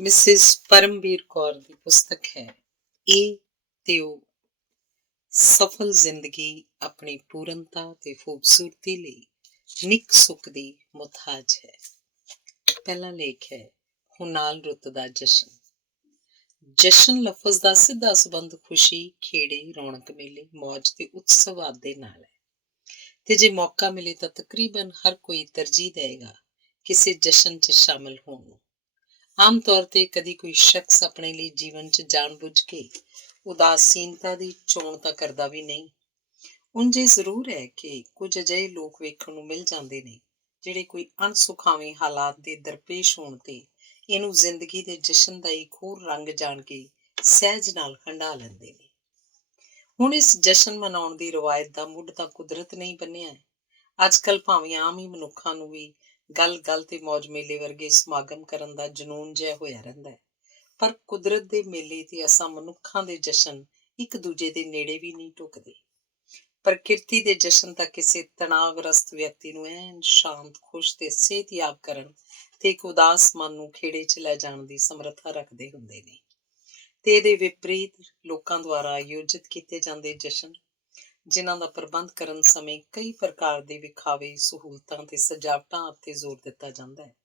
Mrs Paramvir Kaur ਦੀ ਪੁਸਤਕ ਹੈ ਇਹ ਤੇ ਉਹ ਸਫਲ ਜ਼ਿੰਦਗੀ ਆਪਣੀ ਪੂਰਨਤਾ ਤੇ ਖੂਬਸੂਰਤੀ ਲਈ ਨਿੱਕ ਸੁੱਕ ਦੀ ਮੁਹਤਾਜ ਹੈ। ਪਹਿਲਾ ਲੇਖ ਹੈ ਹੁਨਾਲ ਰੁੱਤ ਦਾ ਜਸ਼ਨ। ਜਸ਼ਨ ਲਫ਼ਜ਼ ਦਾ ਸਿੱਧਾ ਸੰਬੰਧ ਖੁਸ਼ੀ, ਖੇੜੇ, ਰੌਣਕ ਮੇਲੇ, ਮੌਜ ਤੇ ਉਤਸਵ ਆਦਿ ਨਾਲ ਹੈ ਤੇ ਜੇ ਮੌਕਾ ਮਿਲੇ ਤਾਂ ਤਕਰੀਬਨ ਹਰ ਕੋਈ ਤਰਜੀਹ ਦੇਗਾ ਕਿਸੇ ਜਸ਼ਨ 'ਚ ਸ਼ਾਮਲ ਹੋਣ ਨੂੰ। ਆਮ ਤੌਰ ਤੇ ਕਦੀ ਕੋਈ ਸ਼ਖਸ ਆਪਣੇ ਲਈ ਜੀਵਨ 'ਚ ਜਾਣ-ਬੁੱਝ ਕੇ ਉਦਾਸੀਨਤਾ ਦੀ ਚੋਣ ਤਾਂ ਕਰਦਾ ਵੀ ਨਹੀਂ। ਉਂਝ ਇਹ ਜ਼ਰੂਰ ਹੈ ਕਿ ਕੁਝ ਅਜਿਹੇ ਲੋਕ ਵੇਖਣ ਨੂੰ ਮਿਲ ਜਾਂਦੇ ਨੇ ਜਿਹੜੇ ਕੋਈ ਅਣਸੁਖਾਵੇਂ ਹਾਲਾਤ ਦੇ ਦਰਪੇਸ਼ ਹੋਣ ਤੇ ਇਹਨੂੰ ਜ਼ਿੰਦਗੀ ਦੇ ਜਸ਼ਨ ਦਾ ਇੱਕ ਹੋਰ ਰੰਗ ਜਾਣ ਕੇ ਸਹਿਜ ਨਾਲ ਹੰਢਾ ਲੈਂਦੇ ਨੇ। ਹੁਣ ਇਸ ਜਸ਼ਨ ਮਨਾਉਣ ਦੀ ਰਵਾਇਤ ਦਾ ਮੁੱਢ ਤਾਂ ਕੁਦਰਤ ਨੇ ਹੀ ਬੰਨ੍ਹਿਆ ਹੈ। ਅੱਜ ਕੱਲ੍ਹ ਭਾਵੇਂ ਆਮ ਹੀ ਮਨੁੱਖਾਂ ਨੂੰ ਵੀ ਗੱਲ-ਗੱਲ ਤੇ ਮੌਜ ਮੇਲੇ ਵਰਗੇ ਸਮਾਗਮ ਕਰਨ ਦਾ ਜਨੂੰਨ ਜਿਹਾ ਹੋਇਆ ਰਹਿੰਦਾ ਹੈ, ਪਰ ਕੁਦਰਤ ਦੇ ਮੇਲੇ ਤੇ ਅਸਾਂ ਮਨੁੱਖਾਂ ਦੇ ਜਸ਼ਨ ਇੱਕ ਦੂਜੇ ਦੇ ਨੇੜੇ ਵੀ ਨਹੀਂ ਢੁਕਦੇ। ਪ੍ਰਕਿਰਤੀ ਦੇ ਜਸ਼ਨ ਤਾਂ ਕਿਸੇ ਤਣਾਅਗ੍ਰਸਤ ਵਿਅਕਤੀ ਨੂੰ ਐਨ ਸ਼ਾਂਤ, ਖੁਸ਼ ਤੇ ਸਿਹਤਯਾਬ ਕਰਨ ਤੇ ਇੱਕ ਉਦਾਸ ਮਨ ਨੂੰ ਖੇੜੇ 'ਚ ਲੈ ਜਾਣ ਦੀ ਸਮਰੱਥਾ ਰੱਖਦੇ ਹੁੰਦੇ ਨੇ। ਤੇ ਇਹਦੇ ਵਿਪਰੀਤ ਲੋਕਾਂ ਦੁਆਰਾ ਆਯੋਜਿਤ ਕੀਤੇ ਜਾਂਦੇ ਜਸ਼ਨ, ਜਿਨ੍ਹਾਂ ਦਾ ਪ੍ਰਬੰਧ ਕਰਨ ਸਮੇਂ ਕਈ ਪ੍ਰਕਾਰ ਦੇ ਵਿਖਾਵੇ, ਸਹੂਲਤਾਂ ਤੇ ਸਜਾਵਟਾਂ ਉੱਤੇ ਜ਼ੋਰ ਦਿੱਤਾ ਜਾਂਦਾ ਹੈ,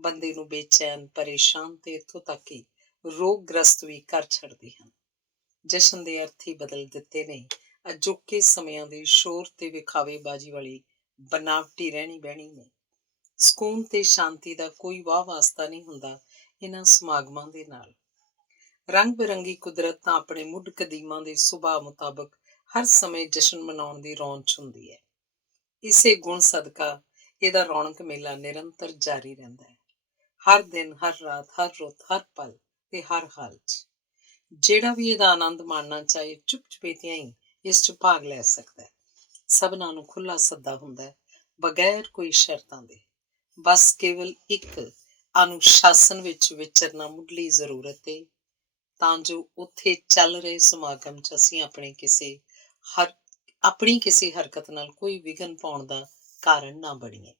ਬੰਦੇ ਨੂੰ ਬੇਚੈਨ, ਪਰੇਸ਼ਾਨ ਤੇ ਇੱਥੋਂ ਤੱਕ ਕਿ ਰੋਗਗ੍ਰਸਤ ਵੀ ਕਰ ਛੱਡਦੇ ਹਨ। ਜਸ਼ਨ ਦੇ ਅਰਥ ਹੀ ਬਦਲ ਦਿੱਤੇ ਨੇ। ਅਜੋਕੇ ਸਮਿਆਂ ਦੇ ਸ਼ੋਰ ਤੇ ਵਿਖਾਵੇਬਾਜ਼ੀ ਵਾਲੀ ਬਨਾਵਟੀ ਰਹਿਣੀ ਬਹਿਣੀ ਨੇ। ਸਕੂਨ ਤੇ ਸ਼ਾਂਤੀ ਦਾ ਕੋਈ ਵਾਹ ਵਾਸਤਾ ਨਹੀਂ ਹੁੰਦਾ ਇਹਨਾਂ ਸਮਾਗਮਾਂ ਦੇ ਨਾਲ। ਰੰਗ ਬਿਰੰਗੀ ਕੁਦਰਤ ਤਾਂ ਆਪਣੇ ਮੁੱਢ ਕਦੀਮਾਂ ਦੇ ਸੁਭਾਅ ਮੁਤਾਬਕ ਹਰ ਸਮੇਂ ਜਸ਼ਨ ਮਨਾਉਣ ਦੀ ਰੌਂਚ ਹੁੰਦੀ ਹੈ। ਇਸੇ ਗੁਣ ਸਦਕਾ ਇਹਦਾ ਰੌਣਕ ਮੇਲਾ ਨਿਰੰਤਰ ਜਾਰੀ ਰਹਿੰਦਾ ਹੈ। ਹਰ ਦਿਨ, ਹਰ ਰਾਤ, ਹਰ ਰੁੱਤ, ਹਰ ਪਲ ਤੇ ਹਰ ਹਾਲ 'ਚ ਜਿਹੜਾ ਵੀ ਇਹਦਾ ਆਨੰਦ ਮਾਣਨਾ ਚਾਹੇ ਚੁੱਪ-ਚੁਪੀਤਿਆਂ ਹੀ ਇਸ 'ਚ ਭਾਗ ਲੈ ਸਕਦਾ ਹੈ। ਸਭਨਾਂ ਨੂੰ ਖੁੱਲ੍ਹਾ ਸੱਦਾ ਹੁੰਦਾ ਹੈ, ਬਗੈਰ ਕੋਈ ਸ਼ਰਤਾਂ ਦੇ। ਬਸ ਕੇਵਲ ਇੱਕ ਅਨੁਸ਼ਾਸਨ ਵਿੱਚ ਵਿਚਰਨਾ ਮੁੱਢਲੀ ਜ਼ਰੂਰਤ ਹੈ, ਤਾਂ ਜੋ ਉੱਥੇ ਚੱਲ ਰਹੇ ਸਮਾਗਮ 'ਚ ਅਸੀਂ ਆਪਣੀ ਕਿਸੇ ਹਰਕਤ ਨਾਲ ਕੋਈ ਵਿਘਨ ਪਾਉਣ ਦਾ ਕਾਰਨ ਨਾ ਬਣੀਏ।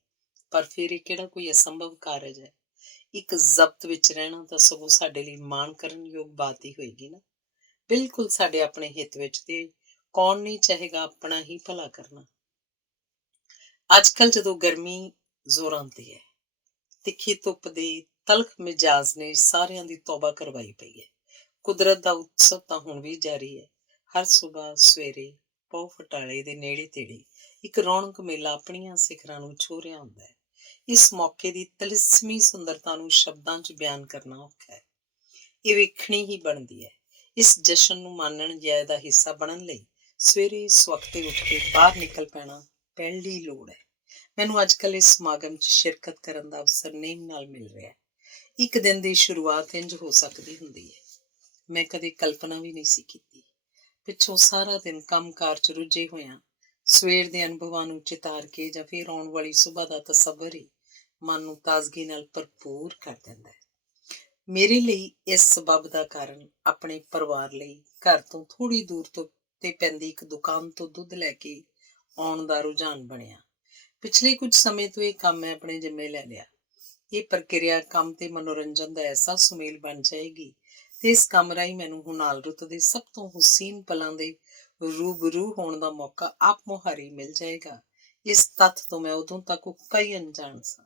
ਪਰ ਫਿਰ ਇਹ ਕਿਹੜਾ ਕੋਈ ਅਸੰਭਵ ਕਾਰਜ ਹੈ। ਇੱਕ ਜ਼ਬਤ ਵਿੱਚ ਰਹਿਣਾ ਤਾਂ ਸਗੋਂ ਸਾਡੇ ਲਈ ਮਾਣ ਕਰਨ ਯੋਗ ਬਾਤ ਹੀ ਹੋਏਗੀ ਨਾ। ਬਿਲਕੁਲ ਸਾਡੇ ਆਪਣੇ ਹਿੱਤ ਵਿੱਚ, ਤੇ ਕੌਣ ਨਹੀਂ ਚਾਹੇਗਾ ਆਪਣਾ ਹੀ ਭਲਾ ਕਰਨਾ। ਅੱਜ ਕੱਲ੍ਹ ਜਦੋਂ ਗਰਮੀ ਜ਼ੋਰਾਂ ਤੇ ਹੈ, ਤਿੱਖੀ ਧੁੱਪ ਦੇ ਤਲਖ ਮਿਜਾਜ਼ ਨੇ ਸਾਰਿਆਂ ਦੀ ਤੌਬਾ ਕਰਵਾਈ ਪਈ ਹੈ। ਕੁਦਰਤ ਦਾ ਉਤਸਵ ਤਾਂ ਹੁਣ ਵੀ ਜਾਰੀ ਹੈ। ਹਰ ਸੁਬਾਹ ਸਵੇਰੇ ਪੌ ਫਟਾਲੇ ਦੇ ਨੇੜੇ ਤੇੜੇ ਇੱਕ ਰੌਣਕ ਮੇਲਾ ਆਪਣੀਆਂ ਸਿਖਰਾਂ ਨੂੰ ਛੂਹ ਰਿਹਾ ਹੁੰਦਾ ਹੈ। ਇਸ ਮੌਕੇ ਦੀ ਤਿਲਸਮੀ ਸੁੰਦਰਤਾ ਨੂੰ ਸ਼ਬਦਾਂ 'ਚ ਬਿਆਨ ਕਰਨਾ ਔਖਾ ਹੈ। ਇਹ ਵੇਖਣੀ ਹੀ ਬਣਦੀ ਹੈ। ਇਸ ਜਸ਼ਨ ਨੂੰ ਮਾਣਨ ਜਾਂ ਇਹਦਾ ਹਿੱਸਾ ਬਣਨ ਲਈ ਸਵੇਰੇ ਸਵਖਤੇ ਉੱਠ ਕੇ ਬਾਹਰ ਨਿਕਲ ਪੈਣਾ ਪਹਿਲੀ ਲੋੜ ਹੈ। ਮੈਨੂੰ ਅੱਜ ਕੱਲ੍ਹ ਇਸ ਸਮਾਗਮ 'ਚ ਸ਼ਿਰਕਤ ਕਰਨ ਦਾ ਅਵਸਰ ਨੇਮ ਨਾਲ ਮਿਲ ਰਿਹਾ ਹੈ। ਇੱਕ ਦਿਨ ਦੀ ਸ਼ੁਰੂਆਤ ਇੰਝ ਹੋ ਸਕਦੀ ਹੁੰਦੀ ਹੈ, ਮੈਂ ਕਦੇ ਕਲਪਨਾ ਵੀ ਨਹੀਂ ਸੀ ਕੀਤੀ। ਪਿੱਛੋਂ ਸਾਰਾ ਦਿਨ ਕੰਮਕਾਰ 'ਚ ਰੁੱਝੇ ਹੋਇਆਂ ਸਵੇਰ ਦੇ ਅਨੁਭਵਾਂ ਨੂੰ ਚਿਤਾਰ ਕੇ ਜਾਂ ਫਿਰ ਆਉਣ ਵਾਲੀ ਸੁਬਾਹ ਦਾ ਤਸੱਵਰ ਹੀ ਮਨ ਨੂੰ ਤਾਜ਼ਗੀ ਨਾਲ ਭਰਪੂਰ ਕਰ ਦਿੰਦਾ ਹੈ। ਮੇਰੇ ਲਈ ਇਸ ਸਬੱਬ ਦਾ ਕਾਰਨ ਆਪਣੇ ਪਰਿਵਾਰ ਲਈ ਘਰ ਤੋਂ ਥੋੜ੍ਹੀ ਦੂਰ ਤੇ ਪੈਂਦੀ ਇੱਕ ਦੁਕਾਨ ਤੋਂ ਦੁੱਧ ਲੈ ਕੇ ਆਉਣ ਦਾ ਰੁਝਾਨ ਬਣਿਆ। ਪਿਛਲੇ ਕੁਝ ਸਮੇਂ ਤੋਂ ਇਹ ਕੰਮ ਮੈਂ ਆਪਣੇ ਜਿੰਮੇ ਲੈ ਲਿਆ। ਇਹ ਪ੍ਰਕਿਰਿਆ ਕੰਮ ਤੇ ਮਨੋਰੰਜਨ ਦਾ ਐਸਾ ਸੁਮੇਲ ਬਣ ਜਾਏਗੀ ਤੇ ਇਸ ਕੰਮ ਰਾਹੀਂ ਮੈਨੂੰ ਹੁਨਾਲ ਰੁੱਤ ਦੇ ਸਭ ਤੋਂ ਹੁਸੀਨ ਪਲਾਂ ਦੇ ਰੂਬਰੂ ਹੋਣ ਦਾ ਮੌਕਾ ਆਪ ਮੁਹਾਰੀ ਮਿਲ ਜਾਏਗਾ। ਇਸ ਤੱਥ ਤੋਂ ਮੈਂ ਉਦੋਂ ਤੱਕ ਉੱਕਾ ਹੀ ਅਣਜਾਣ ਸਾਂ।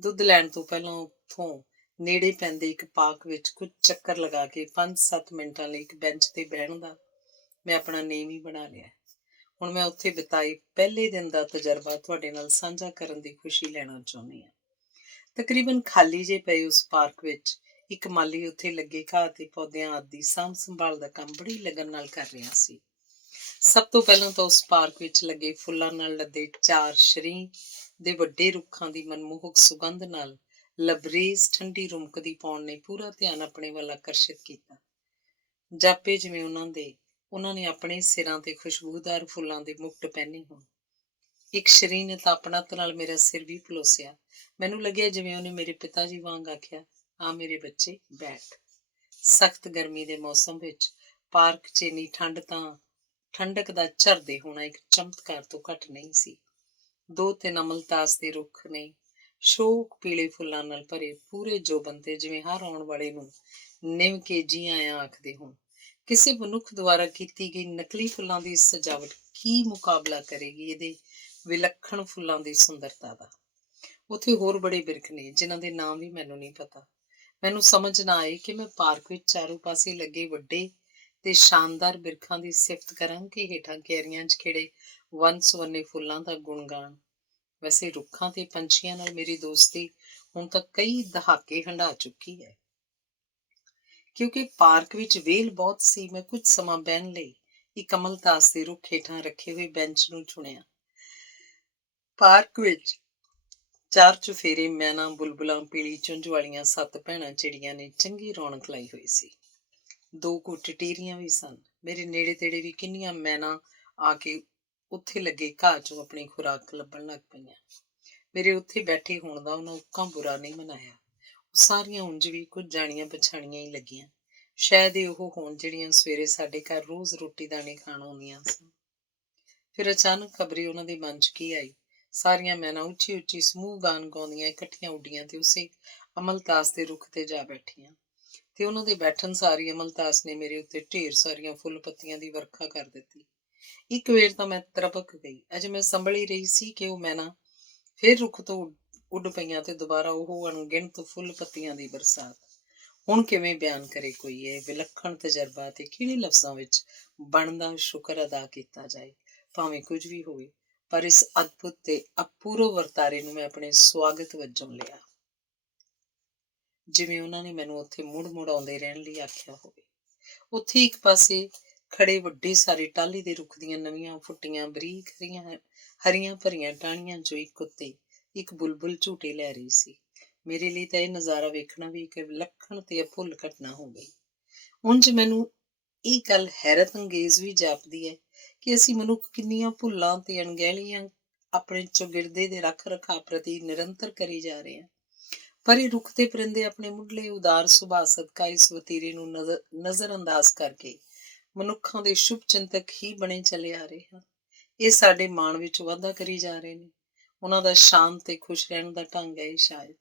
ਦੁੱਧ ਲੈਣ ਤੋਂ ਪਹਿਲਾਂ ਉੱਥੋਂ ਨੇੜੇ ਪੈਂਦੇ ਇੱਕ ਪਾਰਕ ਵਿੱਚ ਕੁਝ ਚੱਕਰ ਲਗਾ ਕੇ 5-7 ਮਿੰਟਾਂ ਲਈ ਇੱਕ ਬੈਂਚ ਤੇ ਬਹਿਣ ਦਾ ਮੈਂ ਆਪਣਾ ਨੇਮ ਹੀ ਬਣਾ ਲਿਆ। ਹੁਣ ਮੈਂ ਉੱਥੇ ਬਿਤਾਏ ਪਹਿਲੇ ਦਿਨ ਦਾ ਤਜਰਬਾ ਤੁਹਾਡੇ ਨਾਲ ਸਾਂਝਾ ਕਰਨ ਦੀ ਖੁਸ਼ੀ ਲੈਣਾ ਚਾਹੁੰਦੀ ਹਾਂ। ਤਕਰੀਬਨ ਖਾਲੀ ਜਿਹੇ ਪਏ ਉਸ ਪਾਰਕ ਵਿੱਚ ਇੱਕ ਮਾਲੀ ਉੱਥੇ ਲੱਗੇ ਘਾਹ ਤੇ ਪੌਦਿਆਂ ਆਦਿ ਦੀ ਸਾਂਭ ਸੰਭਾਲ ਦਾ ਕੰਮ ਬੜੀ ਲਗਨ ਨਾਲ ਕਰ ਰਿਹਾ ਸੀ। ਸਭ ਤੋਂ ਪਹਿਲਾਂ ਤਾਂ ਉਸ ਪਾਰਕ ਵਿੱਚ ਲੱਗੇ ਫੁੱਲਾਂ ਨਾਲ ਲੱਦੇ 4 ਸ਼ਰੀਂ ਦੇ ਵੱਡੇ ਰੁੱਖਾਂ ਦੀ ਮਨਮੋਹਕ ਸੁਗੰਧ ਨਾਲ ਲਬਰੇਜ਼ ਠੰਡੀ ਰੁਮਕਦੀ ਪਾਉਣ ਨੇ ਪੂਰਾ ਧਿਆਨ ਆਪਣੇ ਵੱਲ ਆਕਰਸ਼ਿਤ ਕੀਤਾ। ਜਾਪੇ ਜਿਵੇਂ ਉਹਨਾਂ ਨੇ ਆਪਣੇ ਸਿਰਾਂ ਤੇ ਖੁਸ਼ਬੂਦਾਰ ਫੁੱਲਾਂ ਦੇ ਮੁਕਟ ਪਹਿਨੇ ਹੋਣ। ਇੱਕ ਸ਼ਰੀਂ ਨੇ ਤਾਂ ਆਪਣਤ ਨਾਲ ਮੇਰਾ ਸਿਰ ਵੀ ਪਲੋਸਿਆ। ਮੈਨੂੰ ਲੱਗਿਆ ਜਿਵੇਂ ਉਹਨੇ ਮੇਰੇ ਪਿਤਾ ਜੀ ਵਾਂਗ ਆਖਿਆ, ਆ ਮੇਰੇ ਬੱਚੇ ਬੈਠ। ਸਖਤ ਗਰਮੀ ਦੇ ਮੌਸਮ ਵਿੱਚ ਪਾਰਕ 'ਚ ਇੰਨੀ ਠੰਡ ਤਾਂ ਠੰਡਕ ਦਾ ਝਰਦੇ ਹੋਣਾ ਇੱਕ ਚਮਤਕਾਰ ਤੋਂ ਘੱਟ ਨਹੀਂ ਸੀ। 2-3 ਅਮਲਤਾਸ ਦੇ ਰੁੱਖ ਨੇ, ਸ਼ੋਕ ਪੀਲੇ ਫੁੱਲਾਂ ਨਾਲ ਭਰੇ ਪੂਰੇ ਜੋਬਨ ਤੇ, ਜਿਵੇਂ ਹਰ ਆਉਣ ਵਾਲੇ ਨੂੰ ਨਿਵ ਕੇ ਜੀ ਆਇਆਂ ਆਖਦੇ ਹੋਣ। ਕਿਸੇ ਮਨੁੱਖ ਦੁਆਰਾ ਕੀਤੀ ਗਈ ਨਕਲੀ ਫੁੱਲਾਂ ਦੀ ਸਜਾਵਟ ਕੀ ਮੁਕਾਬਲਾ ਕਰੇਗੀ ਇਹਦੇ ਵਿਲੱਖਣ ਫੁੱਲਾਂ ਦੀ ਸੁੰਦਰਤਾ ਦਾ। ਉੱਥੇ ਹੋਰ ਬੜੇ ਬਿਰਖ ਨੇ ਜਿਨ੍ਹਾਂ ਦੇ ਨਾਮ ਵੀ ਮੈਨੂੰ ਨਹੀਂ ਪਤਾ। ਮੈਨੂੰ ਸਮਝ ਨਾ ਆਏ ਕਿ ਮੈਂ ਪਾਰਕ ਵਿੱਚ ਚਾਰੋਂ ਪਾਸੇ ਲੱਗੇ ਵੱਡੇ ਤੇ ਸ਼ਾਨਦਾਰ ਬਿਰਖਾਂ ਦੀ ਸਿਫਤ ਕਰਾਂ ਕਿ ਹੇਠਾਂ ਕਿਆਰੀਆਂ 'ਚ ਖਿੜੇ ਵੰਨ ਸੁਵੰਨੇ ਫੁੱਲਾਂ ਦਾ ਗੁਣਗਾਨ। ਵੈਸੇ ਰੁੱਖਾਂ ਤੇ ਪੰਛੀਆਂ ਨਾਲ ਮੇਰੀ ਦੋਸਤੀ ਹੁਣ ਤੱਕ ਕਈ ਦਹਾਕੇ ਹੰਢਾ ਚੁੱਕੀ ਹੈ। ਕਿਉਂਕਿ ਪਾਰਕ ਵਿੱਚ ਵੇਲ ਬਹੁਤ ਸੀ, ਮੈਂ ਕੁਝ ਸਮਾਂ ਬਹਿਣ ਲਈ ਇੱਕ ਅਮਲਤਾਸ ਦੇ ਰੁੱਖ ਹੇਠਾਂ ਰੱਖੇ ਹੋਏ ਬੈਂਚ ਨੂੰ ਚੁਣਿਆ। ਪਾਰਕ ਵਿੱਚ ਚਾਰ ਚੁਫੇਰੇ ਮੈਨਾ, ਬੁਲਬੁਲਾਂ, ਪੀਲੀ ਚੁੰਝ ਵਾਲੀਆਂ 7 ਭੈਣਾਂ ਚਿੜੀਆਂ ਨੇ ਚੰਗੀ ਰੌਣਕ ਲਾਈ ਹੋਈ ਸੀ। 2 ਕੁ ਟਟੀਰੀਆਂ ਵੀ ਸਨ। ਮੇਰੇ ਨੇੜੇ ਤੇੜੇ ਵੀ ਕਿੰਨੀਆਂ ਮੈਨਾ ਆ ਕੇ ਉੱਥੇ ਲੱਗੇ ਘਾਹ ਚੋਂ ਆਪਣੀ ਖੁਰਾਕ ਲੱਭਣ ਲੱਗ ਪਈਆਂ। ਮੇਰੇ ਉੱਥੇ ਬੈਠੇ ਹੋਣ ਦਾ ਉਹਨਾਂ ਉੱਕਾਂ ਬੁਰਾ ਨਹੀਂ ਮਨਾਇਆ। ਉਹ ਸਾਰੀਆਂ ਉਂਝ ਵੀ ਕੁਝ ਜਾਣੀਆਂ ਪਛਾਣੀਆਂ ਹੀ ਲੱਗੀਆਂ। ਸ਼ਾਇਦ ਇਹ ਉਹ ਹੋਣ ਜਿਹੜੀਆਂ ਸਵੇਰੇ ਸਾਡੇ ਘਰ ਰੋਜ਼ ਰੋਟੀ ਦਾਣੇ ਖਾਣ ਆਉਂਦੀਆਂ ਸਨ। ਫਿਰ ਅਚਾਨਕ ਖਬਰੇ ਉਹਨਾਂ ਦੇ ਮਨ 'ਚ ਕੀ ਆਈ। ਸਾਰੀਆਂ ਮੈਨਾ ਉੱਚੀ ਉੱਚੀ ਸਮੂਹ ਗਾਨ ਗਾਉਂਦੀਆਂ ਇਕੱਠੀਆਂ ਉੱਡੀਆਂ ਤੇ ਉਸੇ ਅਮਲਤਾਸ ਦੇ ਰੁੱਖ ਤੇ ਜਾ ਬੈਠੀਆਂ। ਤੇ ਉਹਨਾਂ ਦੇ ਬੈਠਣ ਸਾਰੀ ਅਮਲਤਾਸ ਨੇ ਮੇਰੇ ਉੱਤੇ ਢੇਰ ਸਾਰੀਆਂ ਫੁੱਲ ਪੱਤੀਆਂ ਦੀ ਵਰਖਾ ਕਰ ਦਿੱਤੀ। ਇੱਕ ਵੇਰ ਤਾਂ ਮੈਂ ਤਰਪਕ ਗਈ। ਅਜੇ ਮੈਂ ਸੰਭਲ ਹੀ ਰਹੀ ਸੀ ਕਿ ਉਹ ਮੈਨਾ ਫਿਰ ਰੁੱਖ ਤੋਂ ਉੱਡ ਪਈਆਂ ਤੇ ਦੁਬਾਰਾ ਉਹ ਅਣਗਿਣਤ ਫੁੱਲ ਪੱਤੀਆਂ ਦੀ ਬਰਸਾਤ। ਹੁਣ ਕਿਵੇਂ ਬਿਆਨ ਕਰੇ ਕੋਈ ਇਹ ਵਿਲੱਖਣ ਤਜਰਬਾ ਤੇ ਕਿਹੜੇ ਲਫ਼ਜ਼ਾਂ ਵਿੱਚ ਬਣਦਾ ਸ਼ੁਕਰ ਅਦਾ ਕੀਤਾ ਜਾਏ। ਭਾਵੇਂ ਕੁਝ ਵੀ ਹੋਵੇ, ਪਰ ਇਸ ਅਦਭੁਤ ਤੇ ਅਪੂਰਵ ਵਰਤਾਰੇ ਨੂੰ ਮੈਂ ਆਪਣੇ ਸਵਾਗਤ ਵਜੋਂ ਲਿਆ, ਜਿਵੇਂ ਉਹਨਾਂ ਨੇ ਮੈਨੂੰ ਉੱਥੇ ਮੁੜ ਮੁੜ ਆਉਂਦੇ ਰਹਿਣ ਲਈ ਆਖਿਆ ਹੋਵੇ। ਉੱਥੇ ਇੱਕ ਪਾਸੇ ਖੜੇ ਵੱਡੇ ਸਾਰੇ ਟਾਹਲੀ ਦੇ ਰੁੱਖ ਦੀਆਂ ਨਵੀਆਂ ਫੁੱਟੀਆਂ ਬਰੀਕ ਹਰੀਆਂ ਭਰੀਆਂ ਟਾਹਣੀਆਂ 'ਚੋਂ ਇੱਕ ਉੱਤੇ ਇੱਕ ਬੁਲਬੁਲ ਝੂਟੇ ਲੈ ਰਹੀ ਸੀ। ਮੇਰੇ ਲਈ ਤਾਂ ਇਹ ਨਜ਼ਾਰਾ ਵੇਖਣਾ ਵੀ ਇੱਕ ਵਿਲੱਖਣ ਤੇ ਅਭੁੱਲ ਘਟਨਾ ਹੋ ਗਈ। ਉਂਝ ਮੈਨੂੰ ਇਹ ਗੱਲ ਹੈਰਤ ਅੰਗੇਜ਼ ਵੀ ਜਾਪਦੀ ਹੈ ਕਿ ਅਸੀਂ ਮਨੁੱਖ ਕਿੰਨੀਆਂ ਭੁੱਲਾਂ ਤੇ ਅਣਗਹਿਲੀਆਂ ਆਪਣੇ ਚੌਗਿਰਦੇ ਦੇ ਰੱਖ ਰਖਾਅ ਪ੍ਰਤੀ ਨਿਰੰਤਰ ਕਰੀ ਜਾ ਰਹੇ ਹਾਂ। ਪਰ ਇਹ ਰੁੱਖ ਤੇ ਪਰਿੰਦੇ ਆਪਣੇ ਮੁੱਢਲੇ ਉਦਾਰ ਸੁਭਾਅ ਸਦਕਾ ਇਸ ਵਤੀਰੇ ਨੂੰ ਨਜ਼ਰ ਅੰਦਾਜ਼ ਕਰਕੇ ਮਨੁੱਖਾਂ ਦੇ ਸ਼ੁਭ ਚਿੰਤਕ ਹੀ ਬਣੇ ਚਲੇ ਆ ਰਹੇ ਹਨ। ਇਹ ਸਾਡੇ ਮਾਣ ਵਿੱਚ ਵਾਧਾ ਕਰੀ ਜਾ ਰਹੇ ਨੇ। ਉਹਨਾਂ ਦਾ ਸ਼ਾਂਤ ਤੇ ਖੁਸ਼ ਰਹਿਣ ਦਾ ਢੰਗ ਹੈ। ਸ਼ਾਇਦ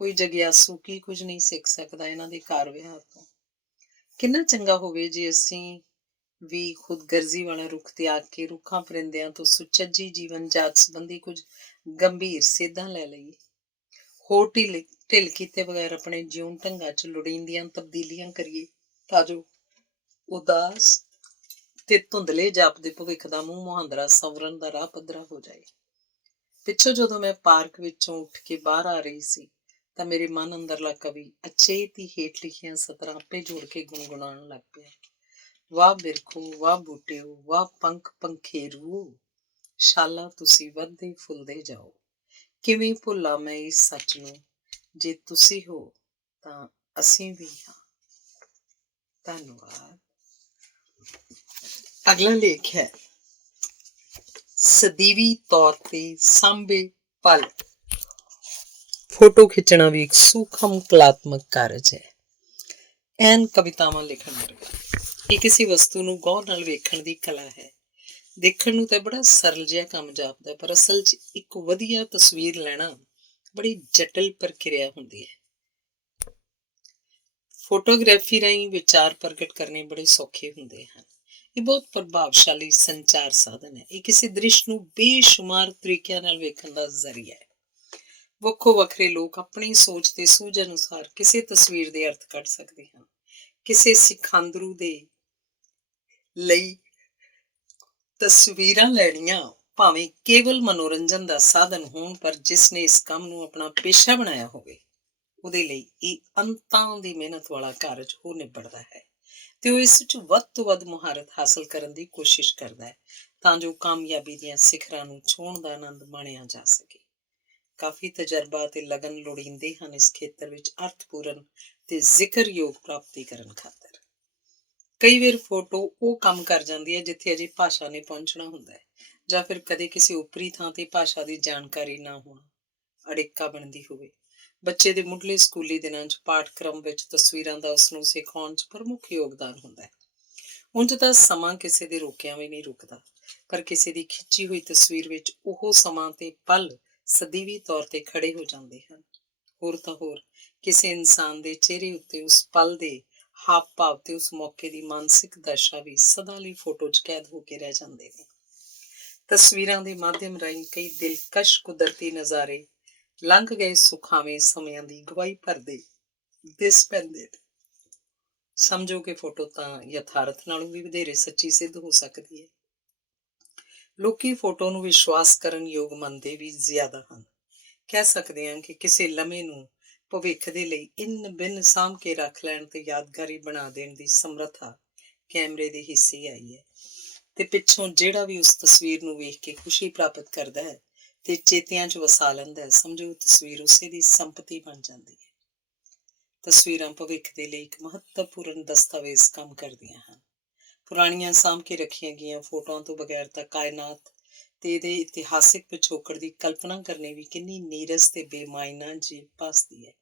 ਕੋਈ ਜਗਿਆਸੂ ਕੀ ਕੁਝ ਨਹੀਂ ਸਿੱਖ ਸਕਦਾ ਇਹਨਾਂ ਦੇ ਕਾਰ ਵਿਹਾਰ ਤੋਂ। ਕਿੰਨਾ ਚੰਗਾ ਹੋਵੇ ਜੇ ਅਸੀਂ ਵੀ ਖੁਦਗਰਜ਼ੀ ਵਾਲਾ ਰੁੱਖ ਤਿਆਗ ਕੇ ਰੁੱਖਾਂ ਪਰਿੰਦਿਆਂ ਤੋਂ ਸੁਚੱਜੀ ਜੀਵਨ ਜਾਚ ਸੰਬੰਧੀ ਕੁਝ ਗੰਭੀਰ ਸੇਧਾਂ ਲੈ ਲਈਏ। ਹੋਰ ਢਿੱਲ ਕੀਤੇ ਬਗੈਰ ਆਪਣੇ ਜਿਉਣ ਢੰਗਾਂ 'ਚ ਲੋੜੀਂਦੀਆਂ ਤਬਦੀਲੀਆਂ ਕਰੀਏ ਤਾਂ ਜੋ ਉਦਾਸ ਤੇ ਧੁੰਦਲੇ ਜਾਪਦੇ ਭਵਿੱਖ ਦਾ ਮੂੰਹ ਮੁਹਾਂਦਰਾ ਸੰਵਰਨ ਦਾ ਰਾਹ ਪੱਧਰਾ ਹੋ ਜਾਏ। ਪਿੱਛੋਂ ਜਦੋਂ ਮੈਂ ਪਾਰਕ ਵਿੱਚੋਂ ਉੱਠ ਕੇ ਬਾਹਰ ਆ ਰਹੀ ਸੀ ਤਾਂ ਮੇਰੇ ਮਨ ਅੰਦਰਲਾ ਕਵੀ ਅਚੇਤ ਹੀ ਹੇਠ ਲਿਖੀਆਂ ਸਤਰਾਂ ਆਪੇ ਜੋੜ ਕੇ ਗੁਣਗੁਣਾਉਣ ਲੱਗ ਪਿਆ। ਵਾਹ ਬਿਰਖੋ, ਵਾਹ ਬੂਟਿਓ, ਵਾਹ ਪੰਖ ਪੰਖੇਰੂ, ਸ਼ਾਲਾ ਤੁਸੀਂ ਵੱਧਦੇ ਫੁੱਲਦੇ ਜਾਓ। ਕਿਵੇਂ ਭੁੱਲਾਂ ਮੈਂ ਇਸ ਸੱਚ ਨੂੰ, ਜੇ ਤੁਸੀਂ ਹੋ ਤਾਂ ਅਸੀਂ ਵੀ ਹਾਂ। ਧੰਨਵਾਦ। ਅਗਲਾ ਲੇਖ ਹੈ ਸਦੀਵੀ ਤੌਰ ਤੇ ਸਾਂਭੇ ਪਲ। ਫੋਟੋ ਖਿੱਚਣਾ ਵੀ ਇੱਕ ਸੂਖਮ ਕਲਾਤਮਕ ਕਾਰਜ ਹੈ। ਐਨ ਕਵਿਤਾਵਾਂ ਲਿਖਣ ਵਰਗਾ। ਇਹ ਕਿਸੇ ਵਸਤੂ ਨੂੰ ਗੌਰ ਨਾਲ ਵੇਖਣ ਦੀ ਕਲਾ ਹੈ। ਦੇਖਣ ਨੂੰ ਤਾਂ ਬੜਾ ਸਰਲ ਜਿਹਾ ਕੰਮ ਜਾਪਦਾ, ਪਰ ਅਸਲ 'ਚ ਇੱਕ ਵਧੀਆ ਤਸਵੀਰ ਲੈਣਾ ਬੜੀ ਜਟਿਲ ਪ੍ਰਕਿਰਿਆ ਹੁੰਦੀ ਹੈ। ਫੋਟੋਗ੍ਰਾਫੀ ਰਾਹੀਂ ਵਿਚਾਰ ਪ੍ਰਗਟ ਕਰਨੇ ਬੜੇ ਸੌਖੇ ਹੁੰਦੇ ਹਨ। ਇਹ ਬਹੁਤ ਪ੍ਰਭਾਵਸ਼ਾਲੀ ਸੰਚਾਰ ਸਾਧਨ ਹੈ। ਇਹ ਕਿਸੇ ਦ੍ਰਿਸ਼ ਨੂੰ ਬੇਸ਼ੁਮਾਰ ਤਰੀਕਿਆਂ ਨਾਲ ਵੇਖਣ ਦਾ ਜ਼ਰੀਆ ਹੈ। ਵੱਖੋ ਵੱਖਰੇ ਲੋਕ ਆਪਣੀ ਸੋਚ ਤੇ ਸੂਝ ਅਨੁਸਾਰ ਕਿਸੇ ਤਸਵੀਰ ਦੇ ਅਰਥ ਕੱਢ ਸਕਦੇ ਹਨ। ਕਿਸੇ ਸਿਖਾਂਦਰੂ ਦੇ ਲਈ ਤਸਵੀਰਾਂ ਲੈਣੀਆਂ ਭਾਵੇਂ ਕੇਵਲ ਮਨੋਰੰਜਨ ਦਾ ਸਾਧਨ ਹੋਣ, ਪਰ ਜਿਸ ਨੇ ਇਸ ਕੰਮ ਨੂੰ ਆਪਣਾ ਪੇਸ਼ਾ ਬਣਾਇਆ ਹੋਵੇ ਉਹਦੇ ਲਈ ਇਹ ਅੰਤਾਂ ਦੀ ਮਿਹਨਤ ਵਾਲਾ ਕਾਰਜ ਹੋ ਨਿਬੜਦਾ ਹੈ ਤੇ ਉਹ ਇਸ ਵਿੱਚ ਵੱਧ ਤੋਂ ਵੱਧ ਮੁਹਾਰਤ ਹਾਸਲ ਕਰਨ ਦੀ ਕੋਸ਼ਿਸ਼ ਕਰਦਾ ਹੈ ਤਾਂ ਜੋ ਕਾਮਯਾਬੀ ਦੀਆਂ ਸਿਖਰਾਂ ਨੂੰ ਛੂਹਣ ਦਾ ਆਨੰਦ ਮਾਣਿਆ ਜਾ ਸਕੇ। ਕਾਫੀ ਤਜਰਬਾ ਤੇ ਲਗਨ ਲੋੜੀਂਦੇ ਹਨ ਇਸ ਖੇਤਰ ਵਿੱਚ ਅਰਥਪੂਰਨ ਤੇ ਜ਼ਿਕਰਯੋਗ ਪ੍ਰਾਪਤੀ ਕਰਨ ਖਾਤਰ। ਕਈ ਵਾਰ ਫੋਟੋ ਉਹ ਕੰਮ ਕਰ ਜਾਂਦੀ ਹੈ ਜਿੱਥੇ ਅਜੇ ਭਾਸ਼ਾ ਨੇ ਪਹੁੰਚਣਾ ਹੁੰਦਾ ਹੈ, ਜਾਂ ਫਿਰ ਕਦੇ ਕਿਸੇ ਉਪਰੀ ਥਾਂ ਤੇ ਭਾਸ਼ਾ ਦੀ ਜਾਣਕਾਰੀ ਨਾ ਹੋਣਾ ਅੜਿੱਕਾ ਬਣਦੀ ਹੋਵੇ। ਬੱਚੇ ਦੇ ਮੁੱਢਲੇ ਸਕੂਲੀ ਦਿਨਾਂ 'ਚ ਪਾਠਕ੍ਰਮ ਵਿੱਚ ਤਸਵੀਰਾਂ ਦਾ ਉਸਨੂੰ ਸਿਖਾਉਣ 'ਚ ਪ੍ਰਮੁੱਖ ਯੋਗਦਾਨ ਹੁੰਦਾ ਹੈ। ਉਂਝ ਤਾਂ ਸਮਾਂ ਕਿਸੇ ਦੇ ਰੋਕਿਆਂ ਵੀ ਨਹੀਂ ਰੁਕਦਾ, ਪਰ ਕਿਸੇ ਦੀ ਖਿੱਚੀ ਹੋਈ ਤਸਵੀਰ ਵਿੱਚ ਉਹ ਸਮਾਂ ਤੇ ਪਲ ਸਦੀਵੀ ਤੌਰ ਤੇ ਖੜੇ ਹੋ ਜਾਂਦੇ ਹਨ। ਹੋਰ ਤਾਂ ਹੋਰ ਕਿਸੇ ਇਨਸਾਨ ਦੇ ਚਿਹਰੇ ਉੱਤੇ ਉਸ ਪਲ ਦੇ ਹਾਵ ਭਾਵ ਤੇ ਉਸ ਮੌਕੇ ਦੀ ਮਾਨਸਿਕ ਦਸ਼ਾ ਵੀ ਸਦਾ ਲਈ ਫੋਟੋ 'ਚ ਕੈਦ ਹੋ ਕੇ ਰਹਿ ਜਾਂਦੇ ਨੇ। ਤਸਵੀਰਾਂ ਦੇ ਮਾਧਿਅਮ ਰਾਹੀਂ ਕਈ ਦਿਲਕਸ਼ ਕੁਦਰਤੀ ਨਜ਼ਾਰੇ ਲੰਘ ਗਏ ਸੁਖਾਵੇਂ ਸਮਿਆਂ ਦੀ ਗਵਾਹੀ ਭਰਦੇ ਦਿਸ ਪੈਂਦੇ ਨੇ। ਸਮਝੋ ਕਿ ਫੋਟੋ ਤਾਂ ਯਥਾਰਥ ਨਾਲੋਂ ਵੀ ਵਧੇਰੇ ਸੱਚੀ ਸਿੱਧ ਹੋ ਸਕਦੀ ਹੈ। ਲੋਕੀ ਫੋਟੋ ਨੂੰ ਵਿਸ਼ਵਾਸ ਕਰਨ ਯੋਗ ਮੰਨਦੇ ਵੀ ਜ਼ਿਆਦਾ ਹਨ। ਕਹਿ ਸਕਦੇ ਹਾਂ ਕਿ ਕਿਸੇ ਲਮੇ ਨੂੰ ਭਵਿੱਖ ਦੇ ਲਈ ਇੰਨ ਬਿੰਨ ਸਾਂਭ ਕੇ ਰੱਖ ਲੈਣ ਤੇ ਯਾਦਗਾਰੀ ਬਣਾ ਦੇਣ ਦੀ ਸਮਰੱਥਾ ਕੈਮਰੇ ਦੀ ਹਿੱਸੇ ਆਈ ਹੈ। ਤੇ ਪਿੱਛੋਂ ਜਿਹੜਾ ਵੀ ਉਸ ਤਸਵੀਰ ਨੂੰ ਵੇਖ ਕੇ ਖੁਸ਼ੀ ਪ੍ਰਾਪਤ ਕਰਦਾ ਹੈ ਤੇ ਚੇਤਿਆਂ 'ਚ ਵਸਾ ਲੈਂਦਾ ਹੈ, ਸਮਝੋ ਉਹ ਤਸਵੀਰ ਉਸੇ ਦੀ ਸੰਪਤੀ ਬਣ ਜਾਂਦੀ ਹੈ। ਤਸਵੀਰਾਂ ਭਵਿੱਖ ਦੇ ਲਈ ਇੱਕ ਮਹੱਤਵਪੂਰਨ ਦਸਤਾਵੇਜ਼ ਕੰਮ ਕਰਦੀਆਂ ਹਨ। ਪੁਰਾਣੀਆਂ ਸਾਂਭ ਕੇ ਰੱਖੀਆਂ ਗਈਆਂ ਫੋਟੋਆਂ ਤੋਂ ਬਗੈਰ ਤਾਂ ਕਾਇਨਾਤ ਤੇ ਇਹਦੇ ਇਤਿਹਾਸਿਕ ਪਿਛੋਕੜ ਦੀ ਕਲਪਨਾ ਕਰਨੀ ਵੀ ਕਿੰਨੀ ਨੀਰਸ ਤੇ ਬੇਮਾਇਨਾ ਜਿਹੀ ਭਾਸਦੀ ਹੈ।